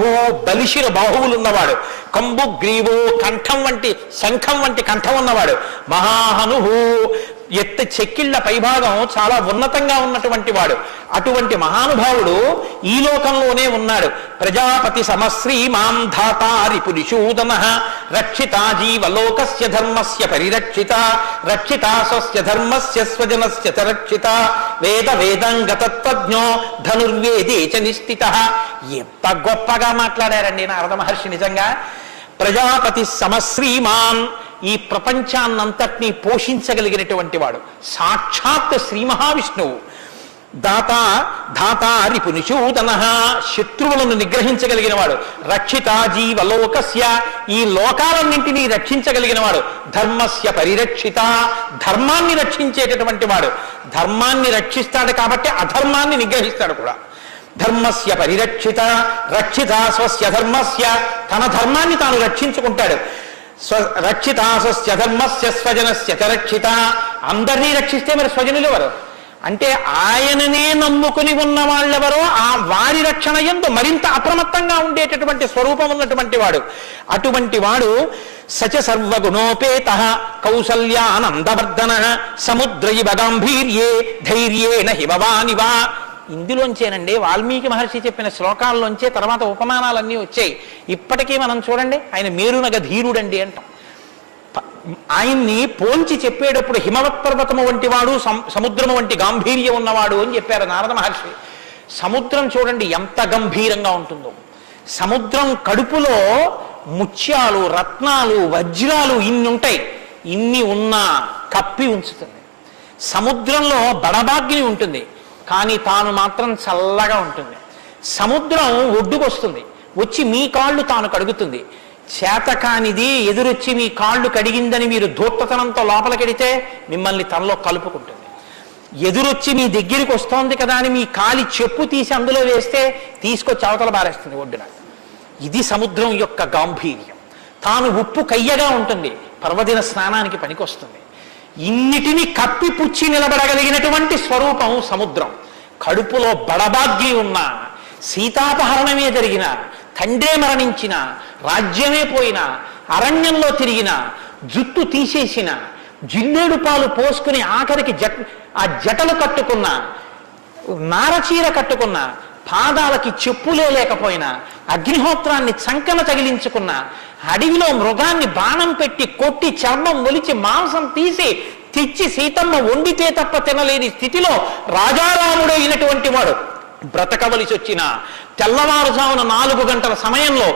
బలిశిర బాహువులున్నవాడు, కంబుగ్రీవో కంఠం వంటి శంఖం వంటి కంఠం ఉన్నవాడు, మహాహను చెక్కిళ్ల పైభాగం చాలా ఉన్నతంగా ఉన్నటువంటి వాడు. అటువంటి మహానుభావుడు ఈ లోకంలోనే ఉన్నాడు. ప్రజాపతి సమశ్రీమాం ధాతారి పురిశూదన రక్షితా జీవలోకస్య ధర్మస్య పరిరక్షిత రక్షితా స్వస్య ధర్మస్య స్వజనస్య రక్షిత వేదాంగతత్వజ్ఞో ధనుర్వేదే చ నిష్ఠిత. ఎంత గొప్పగా మాట్లాడారండి నారద మహర్షి. నిజంగా ప్రజాపతి సమశ్రీమాన్, ఈ ప్రపంచాన్నంతటినీ పోషించగలిగినటువంటి వాడు, సాక్షాత్ శ్రీ మహావిష్ణువు. ధాతారి పునిశూదన శత్రువులను నిగ్రహించగలిగిన వాడు, రక్షిత జీవలోకస్య ఈ లోకాలన్నింటినీ రక్షించగలిగిన వాడు, ధర్మస్య పరిరక్షిత ధర్మాన్ని రక్షించేటటువంటి వాడు. ధర్మాన్ని రక్షిస్తాడు కాబట్టి అధర్మాన్ని నిగ్రహిస్తాడు కూడా. ధర్మస్య పరిరక్షిత రక్షిత స్వస్య ధర్మస్య, తన ధర్మాన్ని తాను రక్షించుకుంటాడు. రక్షిత స్వస్య ధర్మస్య స్వజనస్య రక్షిత, అందరినీ రక్షిస్తే మరి స్వజనులు ఎవరు అంటే ఆయననే నమ్ముకుని ఉన్న వాళ్ళెవరో ఆ వారి రక్షణ యందు మరింత అప్రమత్తంగా ఉండేటటువంటి స్వరూపం ఉన్నటువంటి వాడు. అటువంటి వాడు సచ సర్వగుణోపేత కౌసల్యానందవర్ధన సముద్రయివ గాంభీర్యే ధైర్యేణ హిమవానివా. ఇందులోంచేనండి వాల్మీకి మహర్షి చెప్పిన శ్లోకాల్లోంచే తర్వాత ఉపమానాలన్నీ వచ్చాయి. ఇప్పటికీ మనం చూడండి, ఆయన మేరునగ ధీరుడండి అంటాం. ఆయన్ని పోల్చి చెప్పేటప్పుడు హిమవత్ పర్వతము వంటి వాడు, సముద్రము వంటి గాంభీర్యం ఉన్నవాడు అని చెప్పారు నారద మహర్షి. సముద్రం చూడండి ఎంత గంభీరంగా ఉంటుందో. సముద్రం కడుపులో ముత్యాలు, రత్నాలు, వజ్రాలు ఇన్ని ఉంటాయి. ఇన్ని ఉన్నా కప్పి ఉంచుతుంది. సముద్రంలో బడబాగ్ని ఉంటుంది, కానీ తాను మాత్రం చల్లగా ఉంటుంది. సముద్రం ఒడ్డుకొస్తుంది, వచ్చి మీ కాళ్ళు తాను కడుగుతుంది. చేతకానిది ఎదురొచ్చి మీ కాళ్ళు కడిగిందని మీరు ధూర్తతనంతో లోపలికెడితే మిమ్మల్ని తనలో కలుపుకుంటుంది. ఎదురొచ్చి మీ దగ్గరికి వస్తోంది కదా అని మీ కాలి చెప్పు తీసి అందులో వేస్తే తీసుకొచ్చి అవతల బారేస్తుంది ఒడ్డున. ఇది సముద్రం యొక్క గాంభీర్యం. తాను ఉప్పు కయ్యగా ఉంటుంది, పర్వదిన స్నానానికి పనికొస్తుంది. ఇన్నిటిని కప్పిపుచ్చి నిలబడగలిగినటువంటి స్వరూపం సముద్రం. కడుపులో బడబాగ్ని ఉన్న, సీతాపహరణమే జరిగిన, తండ్రే మరణించిన, రాజ్యమే పోయిన, అరణ్యంలో తిరిగిన, జుట్టు తీసేసిన, జిల్లేడు పాలు పోసుకుని ఆఖరికి ఆ జటలు కట్టుకున్న, నారచీర కట్టుకున్న, పాదాలకి చెప్పులే లేకపోయినా, అగ్నిహోత్రాన్ని చంకన తగిలించుకున్న, అడవిలో మృగాన్ని బాణం పెట్టి కొట్టి చర్మం ఒలిచి మాంసం తీసి తెచ్చి సీతమ్మ వండితే తప్ప తినలేని స్థితిలో రాజారాముడు అయినటువంటి వాడు బ్రతకవలసి వచ్చిన తెల్లవారుజామున 4 గంటల సమయంలో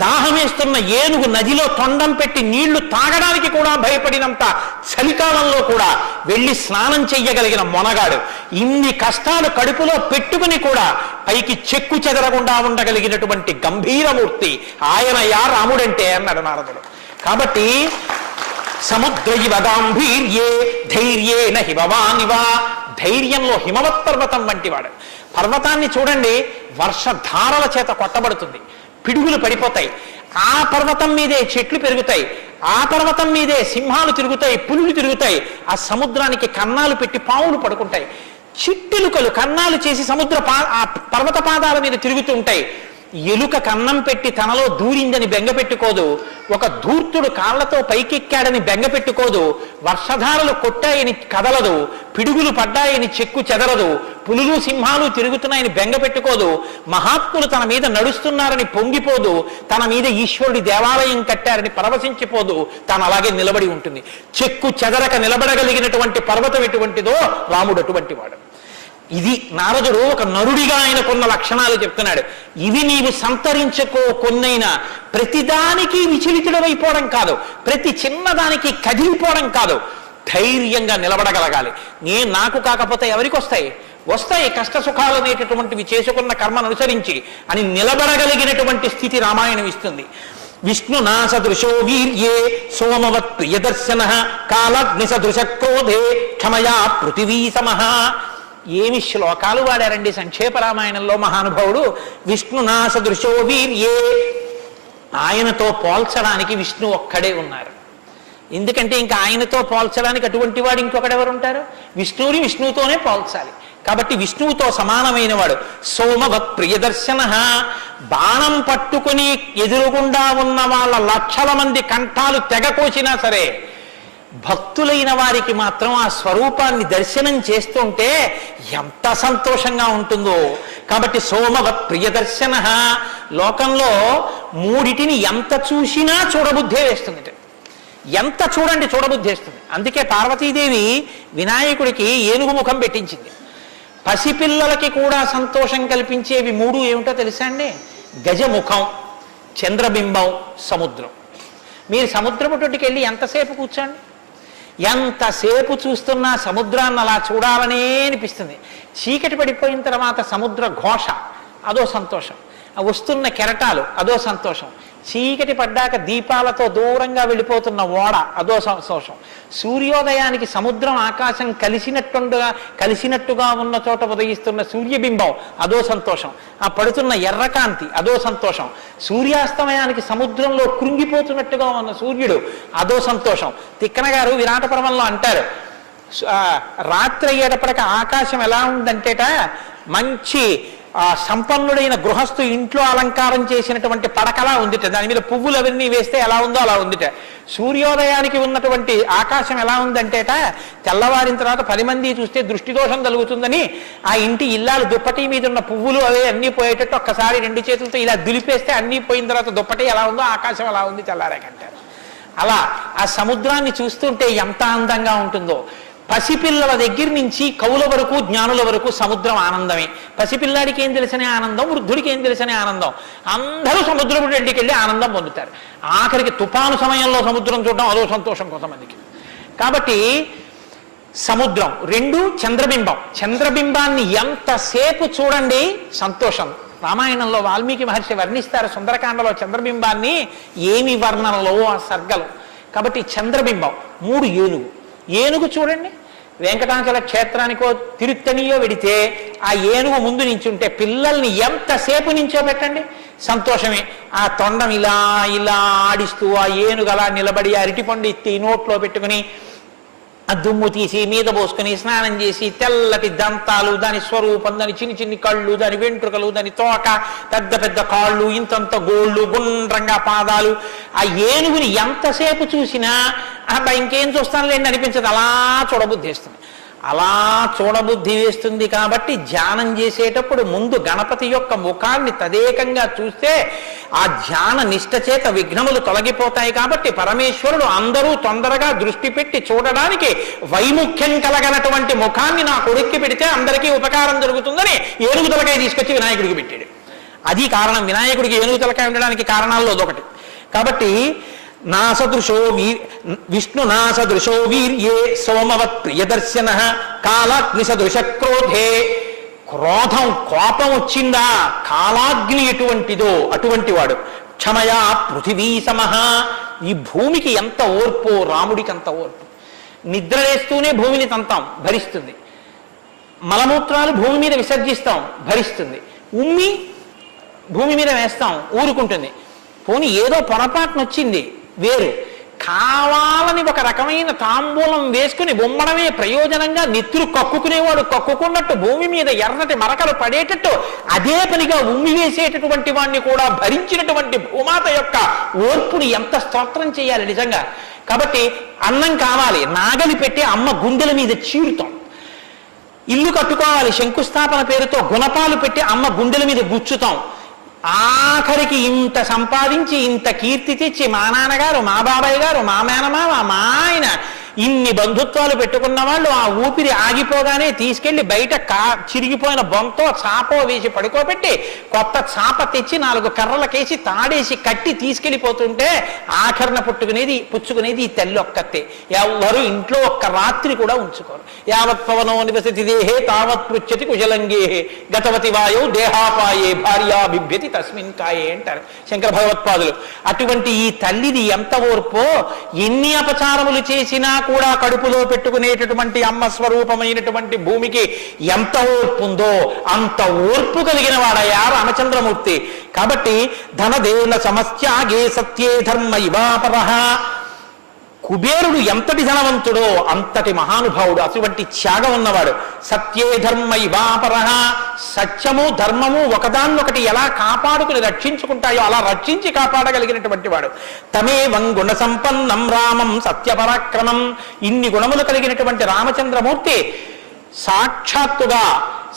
దాహమేస్తున్న ఏనుగు నదిలో తొండం పెట్టి నీళ్లు తాగడానికి కూడా భయపడినంత చలికాలంలో కూడా వెళ్ళి స్నానం చెయ్యగలిగిన మొనగాడు, ఇన్ని కష్టాలు కడుపులో పెట్టుకుని కూడా పైకి చెక్కు చెదరకుండా ఉండగలిగినటువంటి గంభీరమూర్తి ఆయనయా రాముడంటే అన్నాడు నారదుడు. కాబట్టి సముద్ర ఇవ గాంభీర్యే ధైర్యేన హిమవానివా, ధైర్యంలో హిమవత్ పర్వతం వంటి వాడు. పర్వతాన్ని చూడండి, వర్షధారల చేత కొట్టబడుతుంది, పిడుగులు పడిపోతాయి. ఆ పర్వతం మీదే చెట్లు పెరుగుతాయి, ఆ పర్వతం మీదే సింహాలు తిరుగుతాయి, పులులు తిరుగుతాయి. ఆ సముద్రానికి కన్నాలు పెట్టి పావులు పడుకుంటాయి. చిట్టెలుకలు కన్నాలు చేసి ఆ పర్వత పాదాల మీద తిరుగుతూ ఉంటాయి. ఎలుక కన్నం పెట్టి తనలో దూరిందని బెంగ పెట్టుకోదు, ఒక ధూర్తుడు కాళ్లతో పైకెక్కాడని బెంగ పెట్టుకోదు, వర్షధారలు కొట్టాయని కదలదు, పిడుగులు పడ్డాయని చెక్కు చెదరదు, పులులు సింహాలు తిరుగుతున్నాయని బెంగ పెట్టుకోదు, మహాత్ములు తన మీద నడుస్తున్నారని పొంగిపోదు, తన మీద ఈశ్వరుడి దేవాలయం కట్టారని పరవశించిపోదు, తాను అలాగే నిలబడి ఉంటుంది. చెక్కు చెదరక నిలబడగలిగినటువంటి పర్వతం ఎటువంటిదో రాముడు అటువంటి వాడు. ఇది నారదుడు ఒక నరుడిగా ఆయనకున్న లక్షణాలు చెప్తున్నాడు. ఇవి నీవు సంతరించుకో, కొన్నైనా ప్రతిదానికి విచలితుడమైపోవడం కాదు, ప్రతి చిన్నదానికి కదిలిపోవడం కాదు, ధైర్యంగా నిలబడగలగాలి. నాకు కాకపోతే ఎవరికి వస్తాయి కష్ట సుఖాలు అనేటటువంటివి చేసుకున్న కర్మను అనుసరించి అని నిలబడగలిగినటువంటి స్థితి రామాయణం ఇస్తుంది. విష్ణునా సదృశో వీర్యే సోమవత్ ప్రియదర్శన కాలగ్ని సదృశ క్రోధే క్షమయా పృథివీ సమః. ఏమి శ్లోకాలు వాడారండి సంక్షేప రామాయణంలో మహానుభావుడు. విష్ణునా సదృశో వీర్యే, ఆయనతో పోల్చడానికి విష్ణు ఒక్కడే ఉన్నారు. ఎందుకంటే ఇంకా ఆయనతో పోల్చడానికి అటువంటి వాడు ఇంకొకడెవరు ఉంటారు? విష్ణువుని విష్ణువుతోనే పోల్చాలి. కాబట్టి విష్ణువుతో సమానమైన వాడు. సోమవత్ ప్రియదర్శన, బాణం పట్టుకుని ఎదురుగుండా ఉన్న వాళ్ళ లక్షల మంది కంఠాలు తెగకోసినా సరే భక్తులైన వారికి మాత్రం ఆ స్వరూపాన్ని దర్శనం చేస్తుంటే ఎంత సంతోషంగా ఉంటుందో. కాబట్టి సోమవత్ ప్రియదర్శన, లోకంలో మూడిటిని ఎంత చూసినా చూడబుద్ధే వేస్తుంది. ఎంత చూడండి చూడబుద్ధి వేస్తుంది. అందుకే పార్వతీదేవి వినాయకుడికి ఏనుగు ముఖం పెట్టించింది. పసిపిల్లలకి కూడా సంతోషం కల్పించేవి 3 ఏమిటో తెలుసా అండి? గజముఖం, చంద్రబింబం, సముద్రం. మీరు సముద్రపు తొట్టుకి వెళ్ళి ఎంతసేపు కూర్చోండి, ఎంతసేపు చూస్తున్నా సముద్రాన్ని అలా చూడాలనే అనిపిస్తుంది. చీకటి పడిపోయిన తర్వాత సముద్ర ఘోష అదో సంతోషం, వస్తున్న కెరటాలు అదో సంతోషం, చీకటి పడ్డాక దీపాలతో దూరంగా వెళ్ళిపోతున్న ఓడ అదో సంతోషం, సూర్యోదయానికి సముద్రం ఆకాశం కలిసినట్టుగా ఉన్న చోట ఉదయిస్తున్న సూర్యబింబం అదో సంతోషం, ఆ పడుతున్న ఎర్రకాంతి అదో సంతోషం, సూర్యాస్తమయానికి సముద్రంలో కృంగిపోతున్నట్టుగా ఉన్న సూర్యుడు అదో సంతోషం. తిక్కన గారు విరాట పర్వంలో అంటారు, రాత్రి అయ్యేటప్పటికి ఆకాశం ఎలా ఉందంటేట మంచి సంపన్నుడైన గృహస్థు ఇంట్లో అలంకారం చేసినటువంటి పడకలా ఉందిట, దాని మీద పువ్వులు అవన్నీ వేస్తే ఎలా ఉందో అలా ఉందిట. సూర్యోదయానికి ఉన్నటువంటి ఆకాశం ఎలా ఉందంటేట తెల్లవారిన తర్వాత 10 మంది చూస్తే దృష్టి దోషం కలుగుతుందని ఆ ఇంటి ఇల్లాలు దుప్పటి మీద ఉన్న పువ్వులు అవే అన్నీ పోయేటట్టు ఒక్కసారి 2 చేతులతో ఇలా దులిపేస్తే అన్నీ పోయిన తర్వాత దుప్పటి ఎలా ఉందో ఆకాశం ఎలా ఉంది తెల్లారాకంటారు. అలా ఆ సముద్రాన్ని చూస్తుంటే ఎంత అందంగా ఉంటుందో. పసిపిల్లల దగ్గర నుంచి కవుల వరకు జ్ఞానుల వరకు సముద్రం ఆనందమే. పసిపిల్లాడికి ఏం తెలిసనే ఆనందం, వృద్ధుడికి ఏం తెలిసనే ఆనందం. అందరూ సముద్రపు రెడ్డికి వెళ్ళి ఆనందం పొందుతారు. ఆఖరికి తుఫాను సమయంలో సముద్రం చూడడం అదో సంతోషం కొంతమందికి. కాబట్టి సముద్రం, రెండు చంద్రబింబం. చంద్రబింబాన్ని ఎంతసేపు చూడండి సంతోషం. రామాయణంలో వాల్మీకి మహర్షి వర్ణిస్తారు సుందరకాండలో చంద్రబింబాన్ని, ఏమి వర్ణనలో ఆ సర్గలు. కాబట్టి చంద్రబింబం, 3 ఏనుగు. ఏనుగు చూడండి, వెంకటాచల క్షేత్రానికో తిరుత్తణియో వెడితే ఆ ఏనుగు ముందు నించుంటే పిల్లల్ని ఎంతసేపు నించోబెట్టండి సంతోషమే. ఆ తొండం ఇలా ఇలా ఆడిస్తూ ఆ ఏనుగు అలా నిలబడి అరటిపండు ఎత్తి నోట్లో పెట్టుకుని ఆ దుమ్ము తీసి మీద పోసుకొని స్నానం చేసి తెల్లటి దంతాలు, దాని స్వరూపం, దాని చిన్ని చిన్ని కళ్ళు, దాని వెంట్రుకలు, దాని తోక, పెద్ద పెద్ద కాళ్ళు, ఇంతంత గోళ్ళు, గుండ్రంగా పాదాలు. ఆ ఏనుగుని ఎంతసేపు చూసినా అబ్బా ఇంకేం చూస్తానులేండి అనిపించదు, అలా చూడబుద్ధి వేస్తుంది. అలా చూడబుద్ధి వేస్తుంది కాబట్టి ధ్యానం చేసేటప్పుడు ముందు గణపతి యొక్క ముఖాన్ని తదేకంగా చూస్తే ఆ ధ్యాన నిష్ట చేత విఘ్నములు తొలగిపోతాయి. కాబట్టి పరమేశ్వరుడు అందరూ తొందరగా దృష్టి పెట్టి చూడడానికి వైముఖ్యం కలగనటువంటి ముఖాన్ని నా కొడుక్కి పెడితే అందరికీ ఉపకారం జరుగుతుందని ఏనుగు తలకాయ తీసుకొచ్చి వినాయకుడికి పెట్టాడు. అది కారణం, వినాయకుడికి ఏనుగు తలకాయ ఉండడానికి కారణాల్లో అదొకటి. కాబట్టి నాసదృశో విష్ణు నాసదృశో వీర్యే సోమవత్ ప్రియదర్శన కాలాగ్ని సదృశ క్రోధే. క్రోధం, కోపం వచ్చిందా కాలాగ్ని ఎటువంటిదో అటువంటి వాడు. క్షమయా పృథివీ సమః. ఈ భూమికి ఎంత ఓర్పో రాముడికి అంత ఓర్పు. నిద్ర వేస్తూనే భూమిని తంతాం, భరిస్తుంది. మలమూత్రాలు భూమి మీద విసర్జిస్తాం, భరిస్తుంది. ఉమ్మి భూమి మీద వేస్తాం, ఊరుకుంటుంది. పోనీ ఏదో పొరపాటున వచ్చింది వేరు, కావాలని ఒక రకమైన తాంబూలం వేసుకుని బొమ్మడమే ప్రయోజనంగా నెత్తురు కక్కుకునేవాడు కక్కుకున్నట్టు భూమి మీద ఎర్రటి మరకలు పడేటట్టు అదే పనిగా ఉమ్మి వేసేటటువంటి వాడిని కూడా భరించినటువంటి భూమాత యొక్క ఓర్పుని ఎంత స్తోత్రం చేయాలి నిజంగా. కాబట్టి అన్నం కావాలి, నాగలి పెట్టి అమ్మ గుండెల మీద చీరుతాం. ఇల్లు కట్టుకోవాలి, శంకుస్థాపన పేరుతో గుణపాలు పెట్టి అమ్మ గుండెల మీద గుచ్చుతాం. ఆఖరికి ఇంత సంపాదించి ఇంత కీర్తి తెచ్చి మా నాన్నగారు, మా బాబాయ్ గారు, మా మేనమామ, మా ఆయన ఇన్ని బంధుత్వాలు పెట్టుకున్న వాళ్ళు ఆ ఊపిరి ఆగిపోగానే తీసుకెళ్లి బయట చిరిగిపోయిన బొంతో చాపో వేసి పడుకోబెట్టి కొత్త చాప తెచ్చి 4 కర్రలకేసి తాడేసి కట్టి తీసుకెళ్లిపోతుంటే ఆఖరణ పుచ్చుకునేది ఈ తల్లి ఒక్కతే. ఎవరు ఇంట్లో ఒక్క రాత్రి కూడా ఉంచుకోరు. యావత్ పవనో నివసతి దేహే తావత్ పృచ్ఛతి కుశలంగేహే గతవతి వాయో దేహాపాయే భార్యా బిభ్యతి తస్మిన్ కాయే అంటారు శంకర భగవత్పాదులు. అటువంటి ఈ తల్లిది ఎంత ఓర్పో, ఎన్ని అపచారములు చేసినా కూడా కడుపులో పెట్టుకునేటటువంటి అమ్మ స్వరూపమైనటువంటి భూమికి ఎంత ఓర్పు ఉందో అంత ఓర్పు కలిగిన వాడయ్యా రామచంద్రమూర్తి. కాబట్టి ధనదేన సమస్యాగే సత్యే ధర్మ ఇవాపరః. కుబేరుడు ఎంతటి ధనవంతుడో అంతటి మహానుభావుడు, అటువంటి త్యాగం ఉన్నవాడు. సత్యే ధర్మ ఇవాపరః. సత్యము ధర్మము ఒకదాన్నొకటి ఎలా కాపాడుకుని రక్షించుకుంటాయో అలా రక్షించి కాపాడగలిగినటువంటి వాడు. తమేవం గుణ సంపన్నం రామం సత్యపరాక్రమం. ఇన్ని గుణములు కలిగినటువంటి రామచంద్రమూర్తి సాక్షాత్తుగా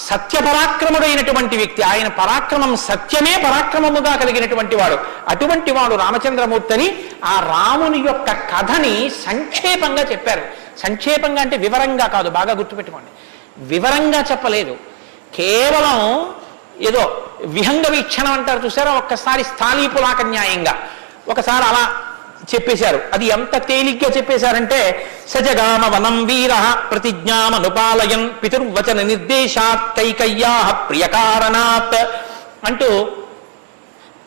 సత్యపరాక్రముడైనటువంటి వ్యక్తి. ఆయన పరాక్రమం సత్యమే పరాక్రమముగా కలిగినటువంటి వాడు. అటువంటి వాడు రామచంద్రమూర్తి అని ఆ రాముని యొక్క కథని సంక్షేపంగా చెప్పారు. సంక్షేపంగా అంటే వివరంగా కాదు, బాగా గుర్తుపెట్టుకోండి. వివరంగా చెప్పలేదు, కేవలం ఏదో విహంగ వీక్షణం అంటారు చూసారా, ఒక్కసారి స్థాళీపులాక న్యాయంగా ఒకసారి అలా చెప్పేశారు. అది ఎంత తేలిగ్గా చెప్పేశారంటే సజగామ వనం వీర ప్రతిజ్ఞామనుపాలయన్ పితుర్వచన నిర్దేశాత్ కైకయ్యా ప్రియకారణాత్ అంటూ.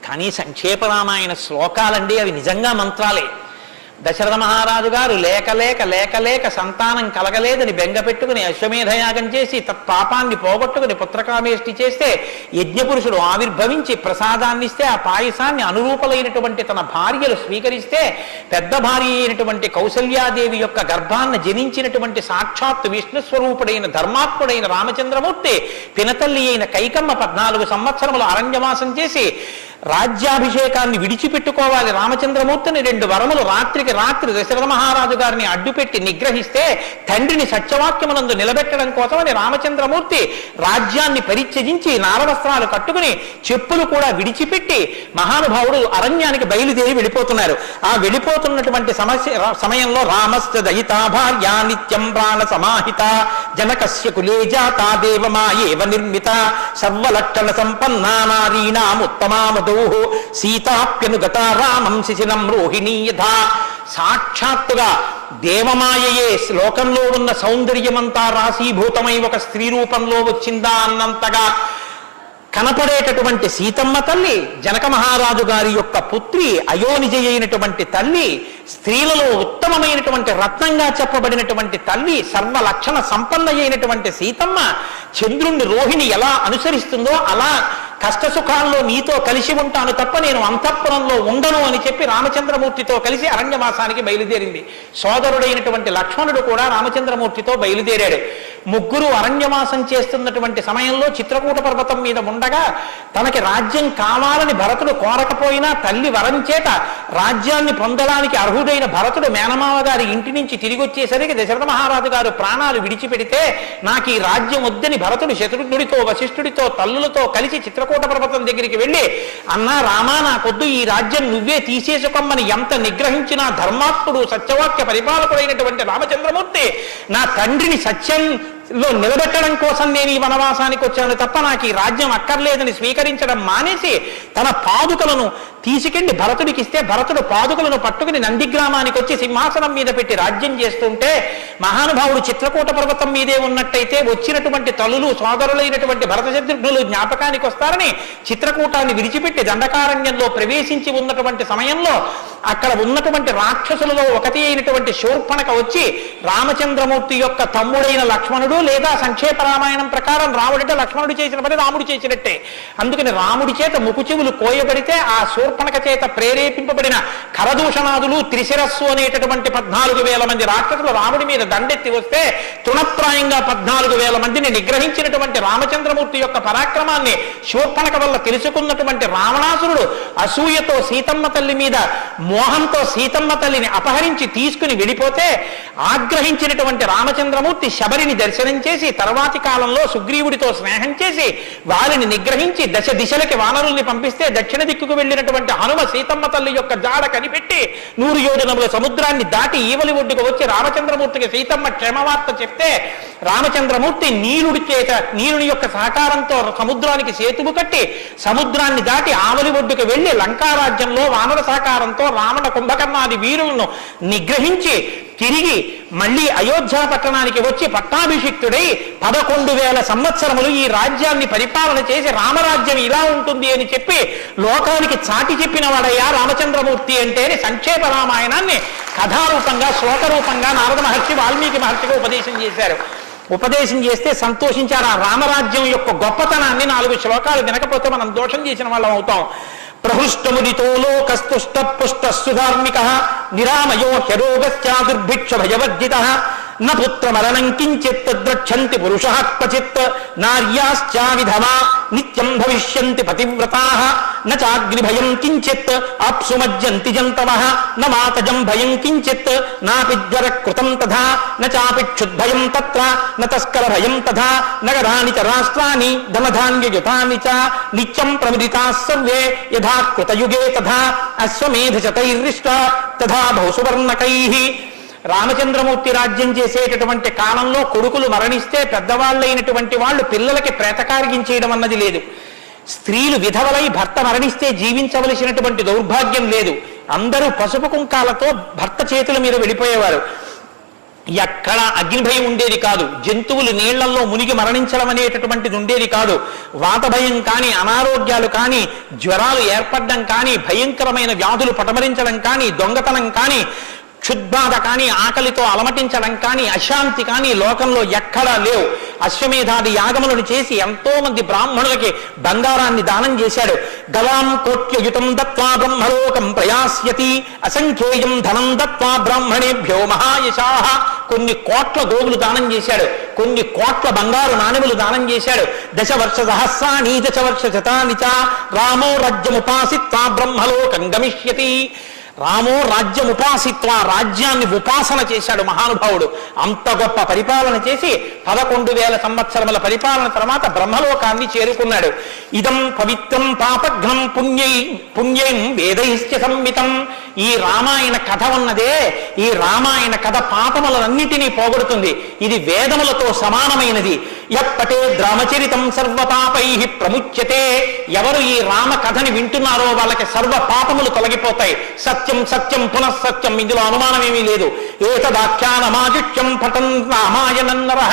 కానీ సంక్షేప రామాయణ శ్లోకాలండి, అవి నిజంగా మంత్రాలే. దశరథ మహారాజు గారు లేక లేక లేక లేక సంతానం కలగలేదని బెంగ పెట్టుకుని అశ్వమేధయాగం చేసి తత్పాపాన్ని పోగొట్టుకుని పుత్రకామేష్టి చేస్తే యజ్ఞపురుషుడు ఆవిర్భవించి ప్రసాదాన్ని ఇస్తే ఆ పాయసాన్ని అనురూపలైనటువంటి తన భార్యలు స్వీకరిస్తే పెద్ద భార్య అయినటువంటి కౌసల్యాదేవి యొక్క గర్భాన్ని జనించినటువంటి సాక్షాత్ విష్ణుస్వరూపుడైన ధర్మాత్ముడైన రామచంద్రమూర్తి పినతల్లి అయిన కైకమ్మ 14 సంవత్సరములు అరణ్యవాసం చేసి రాజ్యాభిషేకాన్ని విడిచిపెట్టుకోవాలి రామచంద్రమూర్తిని 2 వరములు రాత్రికి రాత్రి దశరథ మహారాజు గారిని అడ్డుపెట్టి నిగ్రహిస్తే తండ్రిని సత్యవాక్యమునందు నిలబెట్టడం కోసమని రామచంద్రమూర్తి రాజ్యాన్ని పరిత్యజించి నారవస్త్రాలు కట్టుకుని చెప్పులు కూడా విడిచిపెట్టి మహానుభావుడు అరణ్యానికి బయలుదేరి వెళ్ళిపోతున్నారు. ఆ వెళ్ళిపోతున్నటువంటి సమయంలో రామస్య దయితా భార్య నిత్యం ప్రాణ సమాహిత జనకస్య కులే జాతా దేవమాయేవ నిర్మిత సర్వలక్షణ సంపన్నా నారీణాముత్తమామదో సీతాప్యనుగత రామం శిశినం రోహిణీ యథా. సాక్షాత్తుగా దేవమాయయే లోకంలో ఉన్న సౌందర్యమంతా రాశీభూతమై ఒక స్త్రీ రూపంలో వచ్చిందా అన్నంతగా కనపడేటటువంటి సీతమ్మ తల్లి, జనక మహారాజు గారి యొక్క పుత్రి, అయోనిజ అయినటువంటి తల్లి, స్త్రీలలో ఉత్తమమైనటువంటి రత్నంగా చెప్పబడినటువంటి తల్లి, సర్వలక్షణ సంపన్న అయినటువంటి సీతమ్మ చంద్రుణ్ణి రోహిణి ఎలా అనుసరిస్తుందో అలా కష్టసుఖాల్లో నీతో కలిసి ఉంటాను తప్ప నేను అంతఃపురంలో ఉండను అని చెప్పి రామచంద్రమూర్తితో కలిసి అరణ్యవాసానికి బయలుదేరింది. సోదరుడైనటువంటి లక్ష్మణుడు కూడా రామచంద్రమూర్తితో బయలుదేరాడు. ముగ్గురు అరణ్యవాసం చేస్తున్నటువంటి సమయంలో చిత్రకూట పర్వతం మీద ఉండగా తనకి రాజ్యం కావాలని భరతుడు కోరకపోయినా తల్లి వరం చేత రాజ్యాన్ని పొందడానికి అర్హుడైన భరతుడు మేనమావ గారి ఇంటి నుంచి తిరిగి వచ్చేసరికి దశరథ మహారాజు గారు ప్రాణాలు విడిచిపెడితే నాకు ఈ రాజ్యం వద్దని భరతుడు శత్రుఘ్నుడితో వశిష్ఠుడితో తల్లులతో కలిసి చిత్రకూట పర్వతం దగ్గరికి వెళ్ళి, అన్నా రామా నాకొద్దు, ఈ రాజ్యం నువ్వే తీసేసుకోమని ఎంత నిగ్రహించినా ధర్మాత్ముడు సత్యవాక్య పరిపాలకుడైనటువంటి రామచంద్రమూర్తి నా తండ్రిని సత్యంలో నిలబెట్టడం కోసం నేను ఈ వనవాసానికి వచ్చాను తప్ప నాకు ఈ రాజ్యం అక్కర్లేదని స్వీకరించడం మానేసి తన పాదుకలను తీసుకెళ్లి భరతుడికి ఇస్తే భరతుడు పాదుకలను పట్టుకుని నందిగ్రామానికి వచ్చి సింహాసనం మీద పెట్టి రాజ్యం చేస్తుంటే మహానుభావుడు చిత్రకూట పర్వతం మీదే ఉన్నట్టయితే వచ్చినటువంటి తల్లులు సోదరులైనటువంటి భరత శత్రుఘ్నులు జ్ఞాపకానికి వస్తారని చిత్రకూటాన్ని విడిచిపెట్టి దండకారణ్యంలో ప్రవేశించి ఉన్నటువంటి సమయంలో అక్కడ ఉన్నటువంటి రాక్షసులలో ఒకటి అయినటువంటి శూర్పణఖ వచ్చి రామచంద్రమూర్తి యొక్క తమ్ముడైన లక్ష్మణుడు, లేదా సంక్షేప రామాయణం ప్రకారం రాముడంటే లక్ష్మణుడు చేసిన పని రాముడు చేసినట్టే, అందుకని రాముడి చేత ముకుచెవులు కోయబడితే ఆ శూర్పణఖ చేత ప్రేరేపింపబడిన కరదూషణాదులు త్రిశిరస్సు అనేటటువంటి 14,000 మంది రాక్షసులు రాముడి మీద దండెత్తి వస్తే తృణప్రాయంగా 14,000 మందిని నిగ్రహించినటువంటి రామచంద్రమూర్తి యొక్క పరాక్రమాన్ని శూర్పణఖ వల్ల తెలుసుకున్నటువంటి రావణాసురుడు అసూయతో సీతమ్మ తల్లి మీద మోహంతో సీతమ్మ తల్లిని అపహరించి తీసుకుని వెళ్ళిపోతే ఆగ్రహించినటువంటి రామచంద్రమూర్తి శబరిని దర్శనం చేసి తర్వాతి కాలంలో సుగ్రీవుడితో స్నేహం చేసి వారిని నిగ్రహించి దశ దిశలకి వానరుల్ని పంపిస్తే దక్షిణ దిక్కుకు వెళ్ళినటువంటి హనుమ సీతమ్మ తల్లి యొక్క జాడ కనిపెట్టి 100 యోజనముల సముద్రాన్ని దాటి ఈవలి ఒడ్డుకు వచ్చి రామచంద్రమూర్తికి సీతమ్మ క్షేమవార్త చెప్తే రామచంద్రమూర్తి నీలుని యొక్క సహకారంతో సముద్రానికి సేతువు కట్టి సముద్రాన్ని దాటి ఆవలి ఒడ్డుకు వెళ్లి లంకారాజ్యంలో వానర సహకారంతో రావణ కుంభకర్ణాది వీరులను నిగ్రహించి తిరిగి మళ్ళీ అయోధ్య పట్టణానికి వచ్చి పట్టాభిషిక్తుడై 11,000 సంవత్సరములు ఈ రాజ్యాన్ని పరిపాలన చేసి రామరాజ్యం ఇలా ఉంటుంది అని చెప్పి లోకానికి చాటి చెప్పిన వాడయ్యా రామచంద్రమూర్తి అంటే సంక్షేప రామాయణాన్ని కథారూపంగా శ్లోకరూపంగా నారద మహర్షి వాల్మీకి మహర్షిగా ఉపదేశం చేశారు. ఉపదేశం చేస్తే సంతోషించారు. ఆ రామరాజ్యం యొక్క గొప్పతనాన్ని 4 శ్లోకాలు వినకపోతే మనం దోషం చేసిన వాళ్ళం అవుతాం. ప్రహృష్టముదితో లోకస్తుష్ట పుష్ట సుధార్మిక నిరామయో హ్యరోగస్యా దుర్భిక్ష భయవర్జిత న పుత్రమరణం కించిత్ ద్రక్షంతి పురుషః క్వచిత్ నార్యాశ్చా విధవా నిత్యం భవిష్యంతి పతివ్రతాః న చాగ్నిభయం కించిత్ ఆప్సుమజ్జంతి జంతవః న మాతజం భయం కించిత్ నాపి జ్వరకృతం తథా న చాపి క్షుద్భయం తత్ర న తస్కర భయం తథా నగరాణి చ రాష్ట్రాణి ధనధాన్యయుతాని చ నిత్యం ప్రముదితాః సర్వే యథా కృతయుగే తథా అశ్వమేధశతైర్రిష్ట తథా బహుసువర్ణకైః. రామచంద్రమూర్తి రాజ్యం చేసేటటువంటి కాలంలో కొడుకులు మరణిస్తే పెద్దవాళ్ళైనటువంటి వాళ్ళు పిల్లలకి ప్రేతకార్యం అన్నది లేదు. స్త్రీలు విధవలై భర్త మరణిస్తే జీవించవలసినటువంటి దౌర్భాగ్యం లేదు. అందరూ పసుపు కుంకాలతో భర్త చేతుల మీద వెళ్ళిపోయేవారు. ఎక్కడ అగ్నిభయం ఉండేది కాదు. జంతువులు నీళ్లలో మునిగి మరణించడం అనేటటువంటిది ఉండేది కాదు. వాత భయం కానీ, అనారోగ్యాలు కానీ, జ్వరాలు ఏర్పడడం కానీ, భయంకరమైన వ్యాధులు పటమరించడం కానీ, దొంగతనం కానీ, క్షుద్బాధ కానీ, ఆకలితో అలమటించడం కానీ, అశాంతి కానీ లోకంలో ఎక్కడా లేవు. అశ్వమేధాది యాగములను చేసి ఎంతో మంది బ్రాహ్మణులకి బంగారాన్ని దానం చేశాడు. గవాం కోట్యయుతం దత్వా బ్రహ్మలోకం ప్రయాస్యతి అసంఖ్యేయం ధనం దత్వా బ్రాహ్మణేభ్యో మహాయశాః. కొన్ని కోట్ల గోవులు దానం చేశాడు, కొన్ని కోట్ల బంగారు నాణెములు దానం చేశాడు. 10 వర్ష సహస్రాణి 10 వర్ష శతాని చ రామో రాజ్యముపాసిత్వా బ్రహ్మలోకం గమిష్యతి. రామో రాజ్యముపాసిత్వ, రాజ్యాన్ని ఉపాసన చేశాడు మహానుభావుడు. అంత గొప్ప పరిపాలన చేసి 11,000 సంవత్సరముల పరిపాలన తర్వాత బ్రహ్మలోకాన్ని చేరుకున్నాడు. ఇదం పవిత్రం పాపఘ్నం పుణ్యం వేదైశ్చ సంహితం. ఈ రామాయణ కథ ఉన్నదే, ఈ రామాయణ కథ పాపములన్నిటినీ పోగొడుతుంది. ఇది వేదములతో సమానమైనది. యప్పటే రామచరితం సర్వపాపై ప్రముచ్యతే. ఎవరు ఈ రామ కథని వింటున్నారో వాళ్ళకి సర్వ పాపములు తొలగిపోతాయి. సత్యం సత్యం పునఃసత్యం, ఇందులో అనుమానమేమీ లేదు. ఏతదాఖ్యానమాజుష్యం పఠన్ రామాయణం నరః.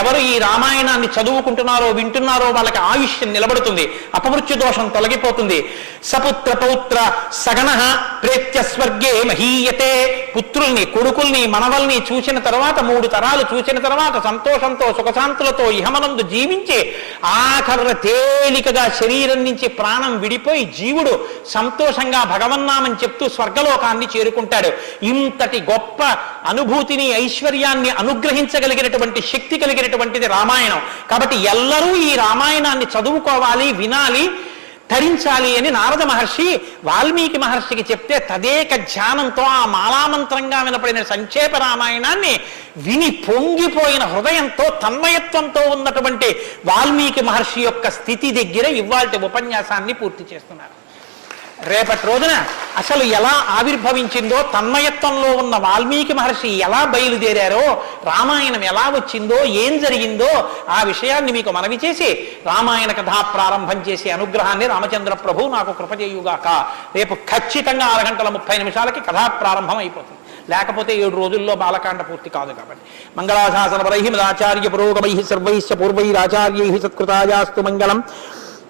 ఎవరు ఈ రామాయణాన్ని చదువుకుంటున్నారో వింటున్నారో వాళ్ళకి ఆయుష్యం నిలబడుతుంది, అపమృత్యు దోషం తొలగిపోతుంది. సపుత్ర పౌత్ర సగణ ప్రేత్య స్వర్గే మహీయతే. పుత్రుల్ని కొడుకుల్ని మనవల్ని చూసిన తర్వాత 3 తరాలు చూసిన తర్వాత సంతోషంతో సుఖశాంతులతో ఇహమనందు జీవించి ఆఖర తేలికగా శరీరం నుంచి ప్రాణం విడిపోయి జీవుడు సంతోషంగా భగవన్నామం చెప్తూ స్వర్గలోకాన్ని చేరుకుంటాడు. ఇంతటి గొప్ప అనుభూతిని ఐశ్వర్యాన్ని అనుగ్రహించగలిగినటువంటి శక్తి కలిగినటువంటిది రామాయణం. కాబట్టి ఎల్లరూ ఈ రామాయణాన్ని చదువుకోవాలి, వినాలి, ధరించాలి అని నారద మహర్షి వాల్మీకి మహర్షికి చెప్తే తదేక ధ్యానంతో ఆ మాలామంత్రంగా వినపడిన సంక్షేప రామాయణాన్ని విని పొంగిపోయిన హృదయంతో తన్మయత్వంతో ఉన్నటువంటి వాల్మీకి మహర్షి యొక్క స్థితి దగ్గర ఇవాల్టి ఉపన్యాసాన్ని పూర్తి చేస్తున్నారు. రేపటి రోజున అసలు ఎలా ఆవిర్భవించిందో, తన్మయత్వంలో ఉన్న వాల్మీకి మహర్షి ఎలా బయలుదేరారో, రామాయణం ఎలా వచ్చిందో, ఏం జరిగిందో ఆ విషయాన్ని మీకు మనవి చేసి రామాయణ కథా ప్రారంభం చేసే అనుగ్రహాన్ని రామచంద్ర ప్రభు నాకు కృప చేయుగాక. రేపు ఖచ్చితంగా 6:30 కథా ప్రారంభం అయిపోతుంది. లేకపోతే 7 రోజుల్లో బాలకాండ పూర్తి కాదు. కాబట్టి మంగళాశాసనపరై మదాచార్య పురోగమై సర్వైశ్చ పూర్వైరాచార్యై సత్కృతాయాస్తు మంగళం.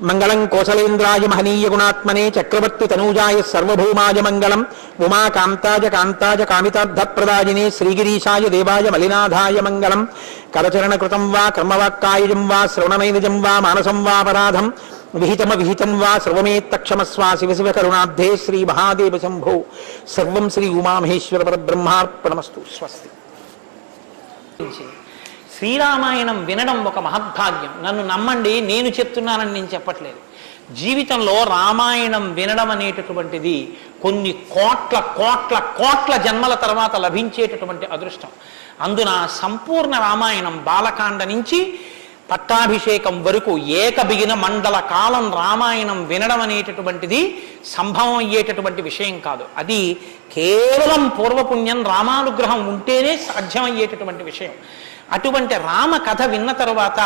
మంగళం కోసలేంద్రాయ మహనీయ గుణాత్మనే చక్రవర్తి తనూజాయ సర్వభౌమాయ మంగళం. ఉమాకాంతాయ కాంతాయ కామితార్థప్రదాయినే శ్రీగిరీశాయ దేవాయ మలినాథాయ మంగళం. కరచరణకృతం వా కర్మవాక్కాయుజం వా శ్రవణనైనజం వా మానసం వాపరాధం విహితం వా సర్వమేత్తక్షమస్వా శివ శివ కరుణాబ్ధే శ్రీ మహాదేవ శంభో. సర్వం శ్రీ ఉమామహేశ్వర పరబ్రహ్మార్పణమస్తు. స్వస్తి. శ్రీరామాయణం వినడం ఒక మహద్భాగ్యం. నన్ను నమ్మండి, నేను చెప్తున్నానని నేను చెప్పట్లేదు. జీవితంలో రామాయణం వినడం అనేటటువంటిది కొన్ని కోట్ల కోట్ల కోట్ల జన్మల తర్వాత లభించేటటువంటి అదృష్టం. అందున సంపూర్ణ రామాయణం బాలకాండ నుంచి పట్టాభిషేకం వరకు ఏకబిగిన మండల కాలం రామాయణం వినడం అనేటటువంటిది సంభవం అయ్యేటటువంటి విషయం కాదు. అది కేవలం పూర్వపుణ్యం రామానుగ్రహం ఉంటేనే సాధ్యమయ్యేటటువంటి విషయం. అటువంటి రామ కథ విన్న తరువాత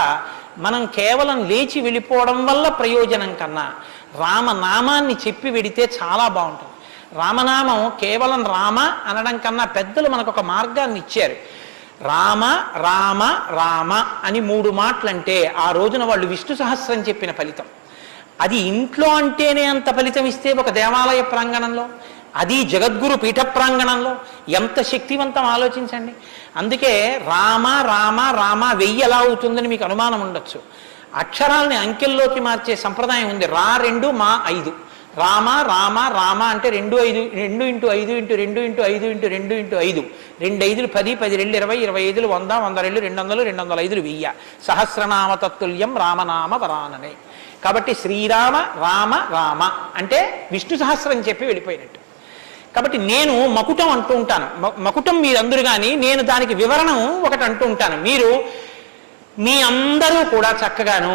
మనం కేవలం లేచి వెళ్ళిపోవడం వల్ల ప్రయోజనం కన్నా రామనామాన్ని చెప్పి వెడితే చాలా బాగుంటుంది. రామనామం కేవలం రామ అనడం కన్నా పెద్దలు మనకు ఒక మార్గాన్ని ఇచ్చారు. రామ రామ రామ అని 3 మాటలంటే ఆ రోజున వాళ్ళు విష్ణు సహస్రం చెప్పిన ఫలితం. అది ఇంట్లో అంటేనే అంత ఫలితం ఇస్తే ఒక దేవాలయ ప్రాంగణంలో, అది జగద్గురు పీఠ ప్రాంగణంలో ఎంత శక్తివంతం ఆలోచించండి. అందుకే రామ రామ రామ 1000 ఎలా అవుతుందని మీకు అనుమానం ఉండొచ్చు. అక్షరాల్ని అంకెల్లోకి మార్చే సంప్రదాయం ఉంది. 2 మా 5 రామ రామ రామ అంటే 2 5 2 × 5 × 2 × 5 × 2 × 5 2 5 10 10 2 20 20 100 100 200 205 1000 సహస్రనామ తత్తుల్యం రామనామ వరాననే. కాబట్టి శ్రీరామ రామ రామ అంటే విష్ణు సహస్రం చెప్పి వెళ్ళిపోయినట్టు. కాబట్టి నేను మకుటం అంటూ ఉంటాను. మకుటం మీరందరూ కానీ నేను దానికి వివరణం ఒకటి అంటూ ఉంటాను. మీరు మీ అందరూ కూడా చక్కగాను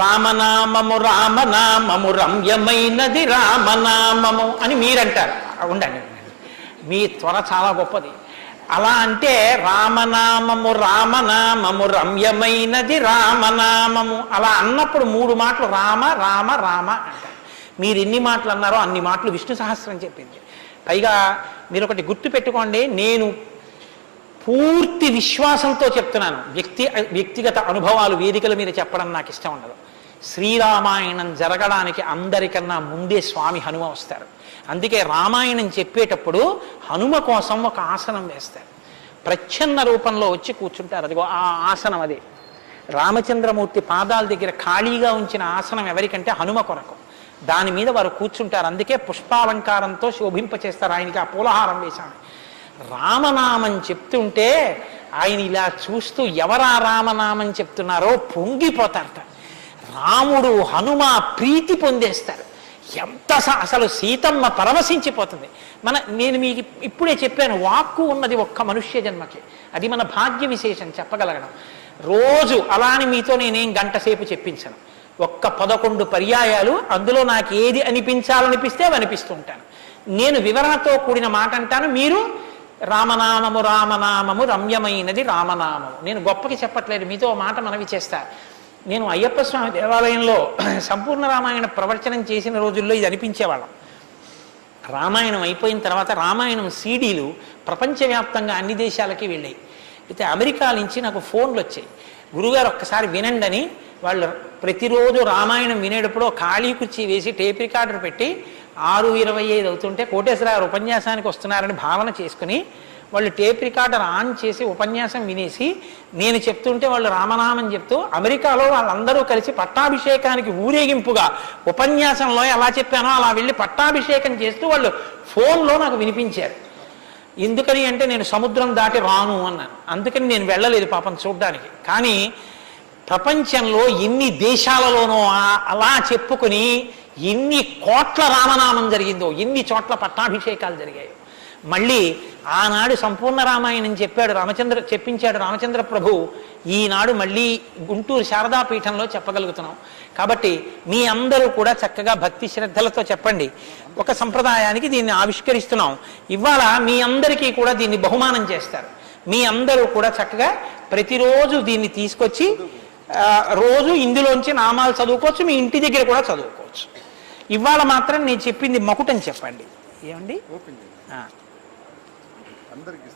రామనామము రామనామము రమ్యమైనది రామనామము అని మీరంటారు. ఉండండి, మీ త్వర చాలా గొప్పది. అలా అంటే రామనామము రామనామము రమ్యమైనది రామనామము అలా అన్నప్పుడు 3 మాటలు రామ రామ రామ అంటారు. మీరు ఎన్ని మాటలు అన్నారో అన్ని మాటలు విష్ణు సహస్రం చెప్పింది. పైగా మీరు ఒకటి గుర్తు పెట్టుకోండి, నేను పూర్తి విశ్వాసంతో చెప్తున్నాను. వ్యక్తిగత అనుభవాలు వేదికల మీద చెప్పడం నాకు ఇష్టం ఉండదు. శ్రీరామాయణం జరగడానికి అందరికన్నా ముందే స్వామి హనుమ వస్తారు. అందుకే రామాయణం చెప్పేటప్పుడు హనుమ కోసం ఒక ఆసనం వేస్తారు. ప్రచ్ఛన్న రూపంలో వచ్చి కూర్చుంటారు. అదిగో ఆ ఆసనం అదే రామచంద్రమూర్తి పాదాల దగ్గర ఖాళీగా ఉంచిన ఆసనం ఎవరికంటే హనుమ కొరకు. దాని మీద వారు కూర్చుంటారు. అందుకే పుష్పాలంకారంతో శోభింపచేస్తారు. ఆయనకి ఆ పూలహారం వేశాను. రామనామం చెప్తుంటే ఆయన ఇలా చూస్తూ ఎవరా రామనామం చెప్తున్నారో పొంగిపోతారట. రాముడు హనుమ ప్రీతి పొందేస్తారు. ఎంత అసలు సీతమ్మ పరవశించిపోతుంది. నేను మీకు ఇప్పుడే చెప్పాను, వాక్కు ఉన్నది ఒక్క మనుష్య జన్మకి. అది మన భాగ్య విశేషం చెప్పగలగడం. రోజు అలా అని మీతో నేనేం గంట సేపు చెప్పించను. ఒక్క 11 పర్యాయాలు అందులో నాకు ఏది అనిపించాలనిపిస్తే అవి అనిపిస్తూ ఉంటాను. నేను వివరణతో కూడిన మాట అంటాను, మీరు రామనామము రామనామము రమ్యమైనది రామనామము. నేను గొప్పకి చెప్పట్లేదు, మీతో మాట మనవి చేస్తా. నేను అయ్యప్ప స్వామి దేవాలయంలో సంపూర్ణ రామాయణ ప్రవచనం చేసిన రోజుల్లో ఇది అనిపించేవాళ్ళం. రామాయణం అయిపోయిన తర్వాత రామాయణం సీడీలు ప్రపంచవ్యాప్తంగా అన్ని దేశాలకి వెళ్ళాయి. అయితే అమెరికా నుంచి నాకు ఫోన్లు వచ్చాయి, గురుగారు ఒక్కసారి వినండి అని. వాళ్ళు ప్రతిరోజు రామాయణం వినేటప్పుడు ఖాళీ కుర్చీ వేసి టేప్ రికార్డర్ పెట్టి 6:25 అవుతుంటే కోటేశ్వరరావు ఉపన్యాసానికి వస్తున్నారని భావన చేసుకుని వాళ్ళు టేప్ రికార్డర్ ఆన్ చేసి ఉపన్యాసం వినేసి నేను చెప్తుంటే వాళ్ళు రామనామం చెప్తూ అమెరికాలో వాళ్ళందరూ కలిసి పట్టాభిషేకానికి ఊరేగింపుగా ఉపన్యాసంలో ఎలా చెప్పానో అలా వెళ్ళి పట్టాభిషేకం చేస్తూ వాళ్ళు ఫోన్లో నాకు వినిపించారు. ఎందుకని అంటే నేను సముద్రం దాటి రాను అన్నాను, అందుకని నేను వెళ్ళలేదు పాపం చూడ్డానికి. కానీ ప్రపంచంలో ఎన్ని దేశాలలోనో అలా చెప్పుకుని ఎన్ని కోట్ల రామనామం జరిగిందో, ఎన్ని చోట్ల పట్టాభిషేకాలు జరిగాయో. మళ్ళీ ఆనాడు సంపూర్ణ రామాయణం చెప్పించాడు రామచంద్ర ప్రభు, ఈనాడు మళ్ళీ గుంటూరు శారదాపీఠంలో చెప్పగలుగుతున్నాం. కాబట్టి మీ అందరూ కూడా చక్కగా భక్తి శ్రద్ధలతో చెప్పండి. ఒక సంప్రదాయానికి దీన్ని ఆవిష్కరిస్తున్నాం. ఇవాళ మీ అందరికీ కూడా దీన్ని బహుమానం చేస్తారు. మీ అందరూ కూడా చక్కగా ప్రతిరోజు దీన్ని తీసుకొచ్చి రోజు ఇందులోంచి నామాలు చదువుకోవచ్చు, మీ ఇంటి దగ్గర కూడా చదువుకోవచ్చు. ఇవాళ మాత్రం నేను చెప్పింది మకుటని చెప్పండి. ఏమండి అందరికి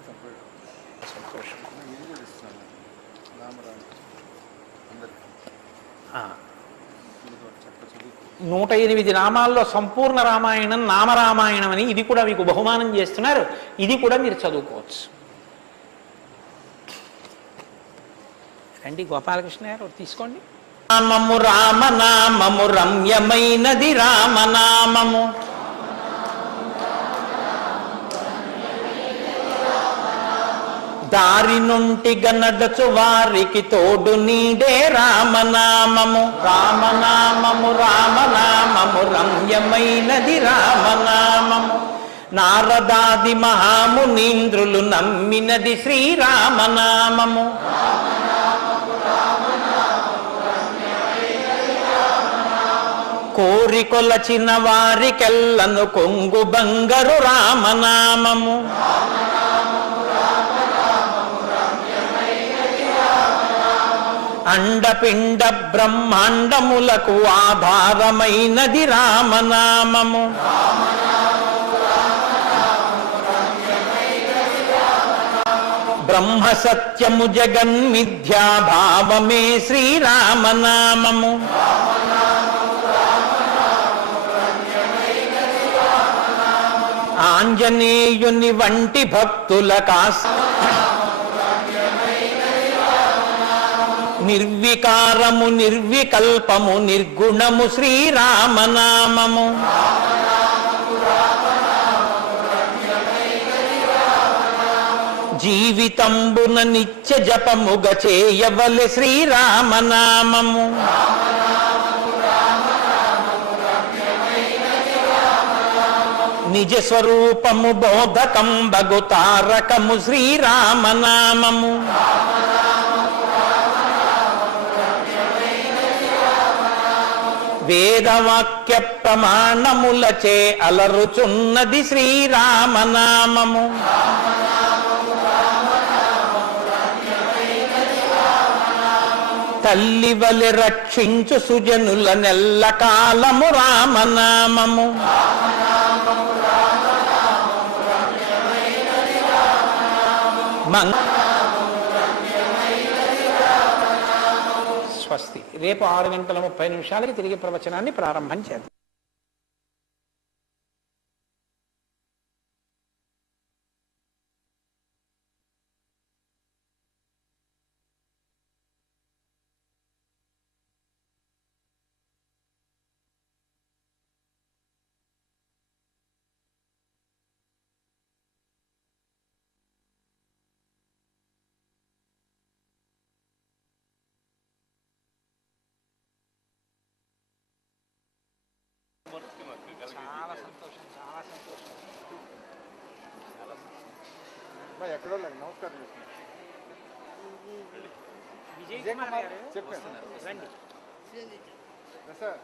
సంతోషం. 108 నామాల్లో సంపూర్ణ రామాయణం నామరామాయణం అని ఇది కూడా మీకు బహుమానం చేస్తున్నారు. ఇది కూడా మీరు చదువుకోవచ్చు. రండి గోపాలకృష్ణ గారు తీసుకోండి. నామము రామనామము రమ్యమైనది రామనామము, దారి నుండి గనడచు వారికి తోడు నీడే రామనామము. రామనామము రామనామము రమ్యమైనది రామనామము, నారదాది మహామునీంద్రులు నమ్మినది శ్రీరామనామము. కోరికొలచిన వారికెల్లను కొంగు బంగరు రామనామము. అండపిండ బ్రహ్మాండములకు ఆధారమైనది రామనామము. బ్రహ్మ సత్యము జగన్మిథ్యా భావమే శ్రీరామనామము. ఆంజనేయుని వంటి భక్తులకా నిర్వికారము నిర్వికల్పము నిర్గుణము శ్రీరామనామము. జీవితంబున నిత్య జపముగ చేయవలె శ్రీరామనామము. నిజ స్వరూపము బోధకంబగు తారకము శ్రీరామనామము. వేదవాక్య ప్రమాణములచే అలరుచున్నది శ్రీరామనామము. తల్లి వలె రక్షించు సుజనుల నెల్ల కాలము రామనామము. స్వస్తి. రేపు 6:30 తిరిగి ప్రవచనాన్ని ప్రారంభం చేద్దాం. చాలా సంతోషం, చాలా సంతోషం. ఎక్కడో నమస్కారం విజయ్ కుమార్ గారు చెప్పాను రండి సార్.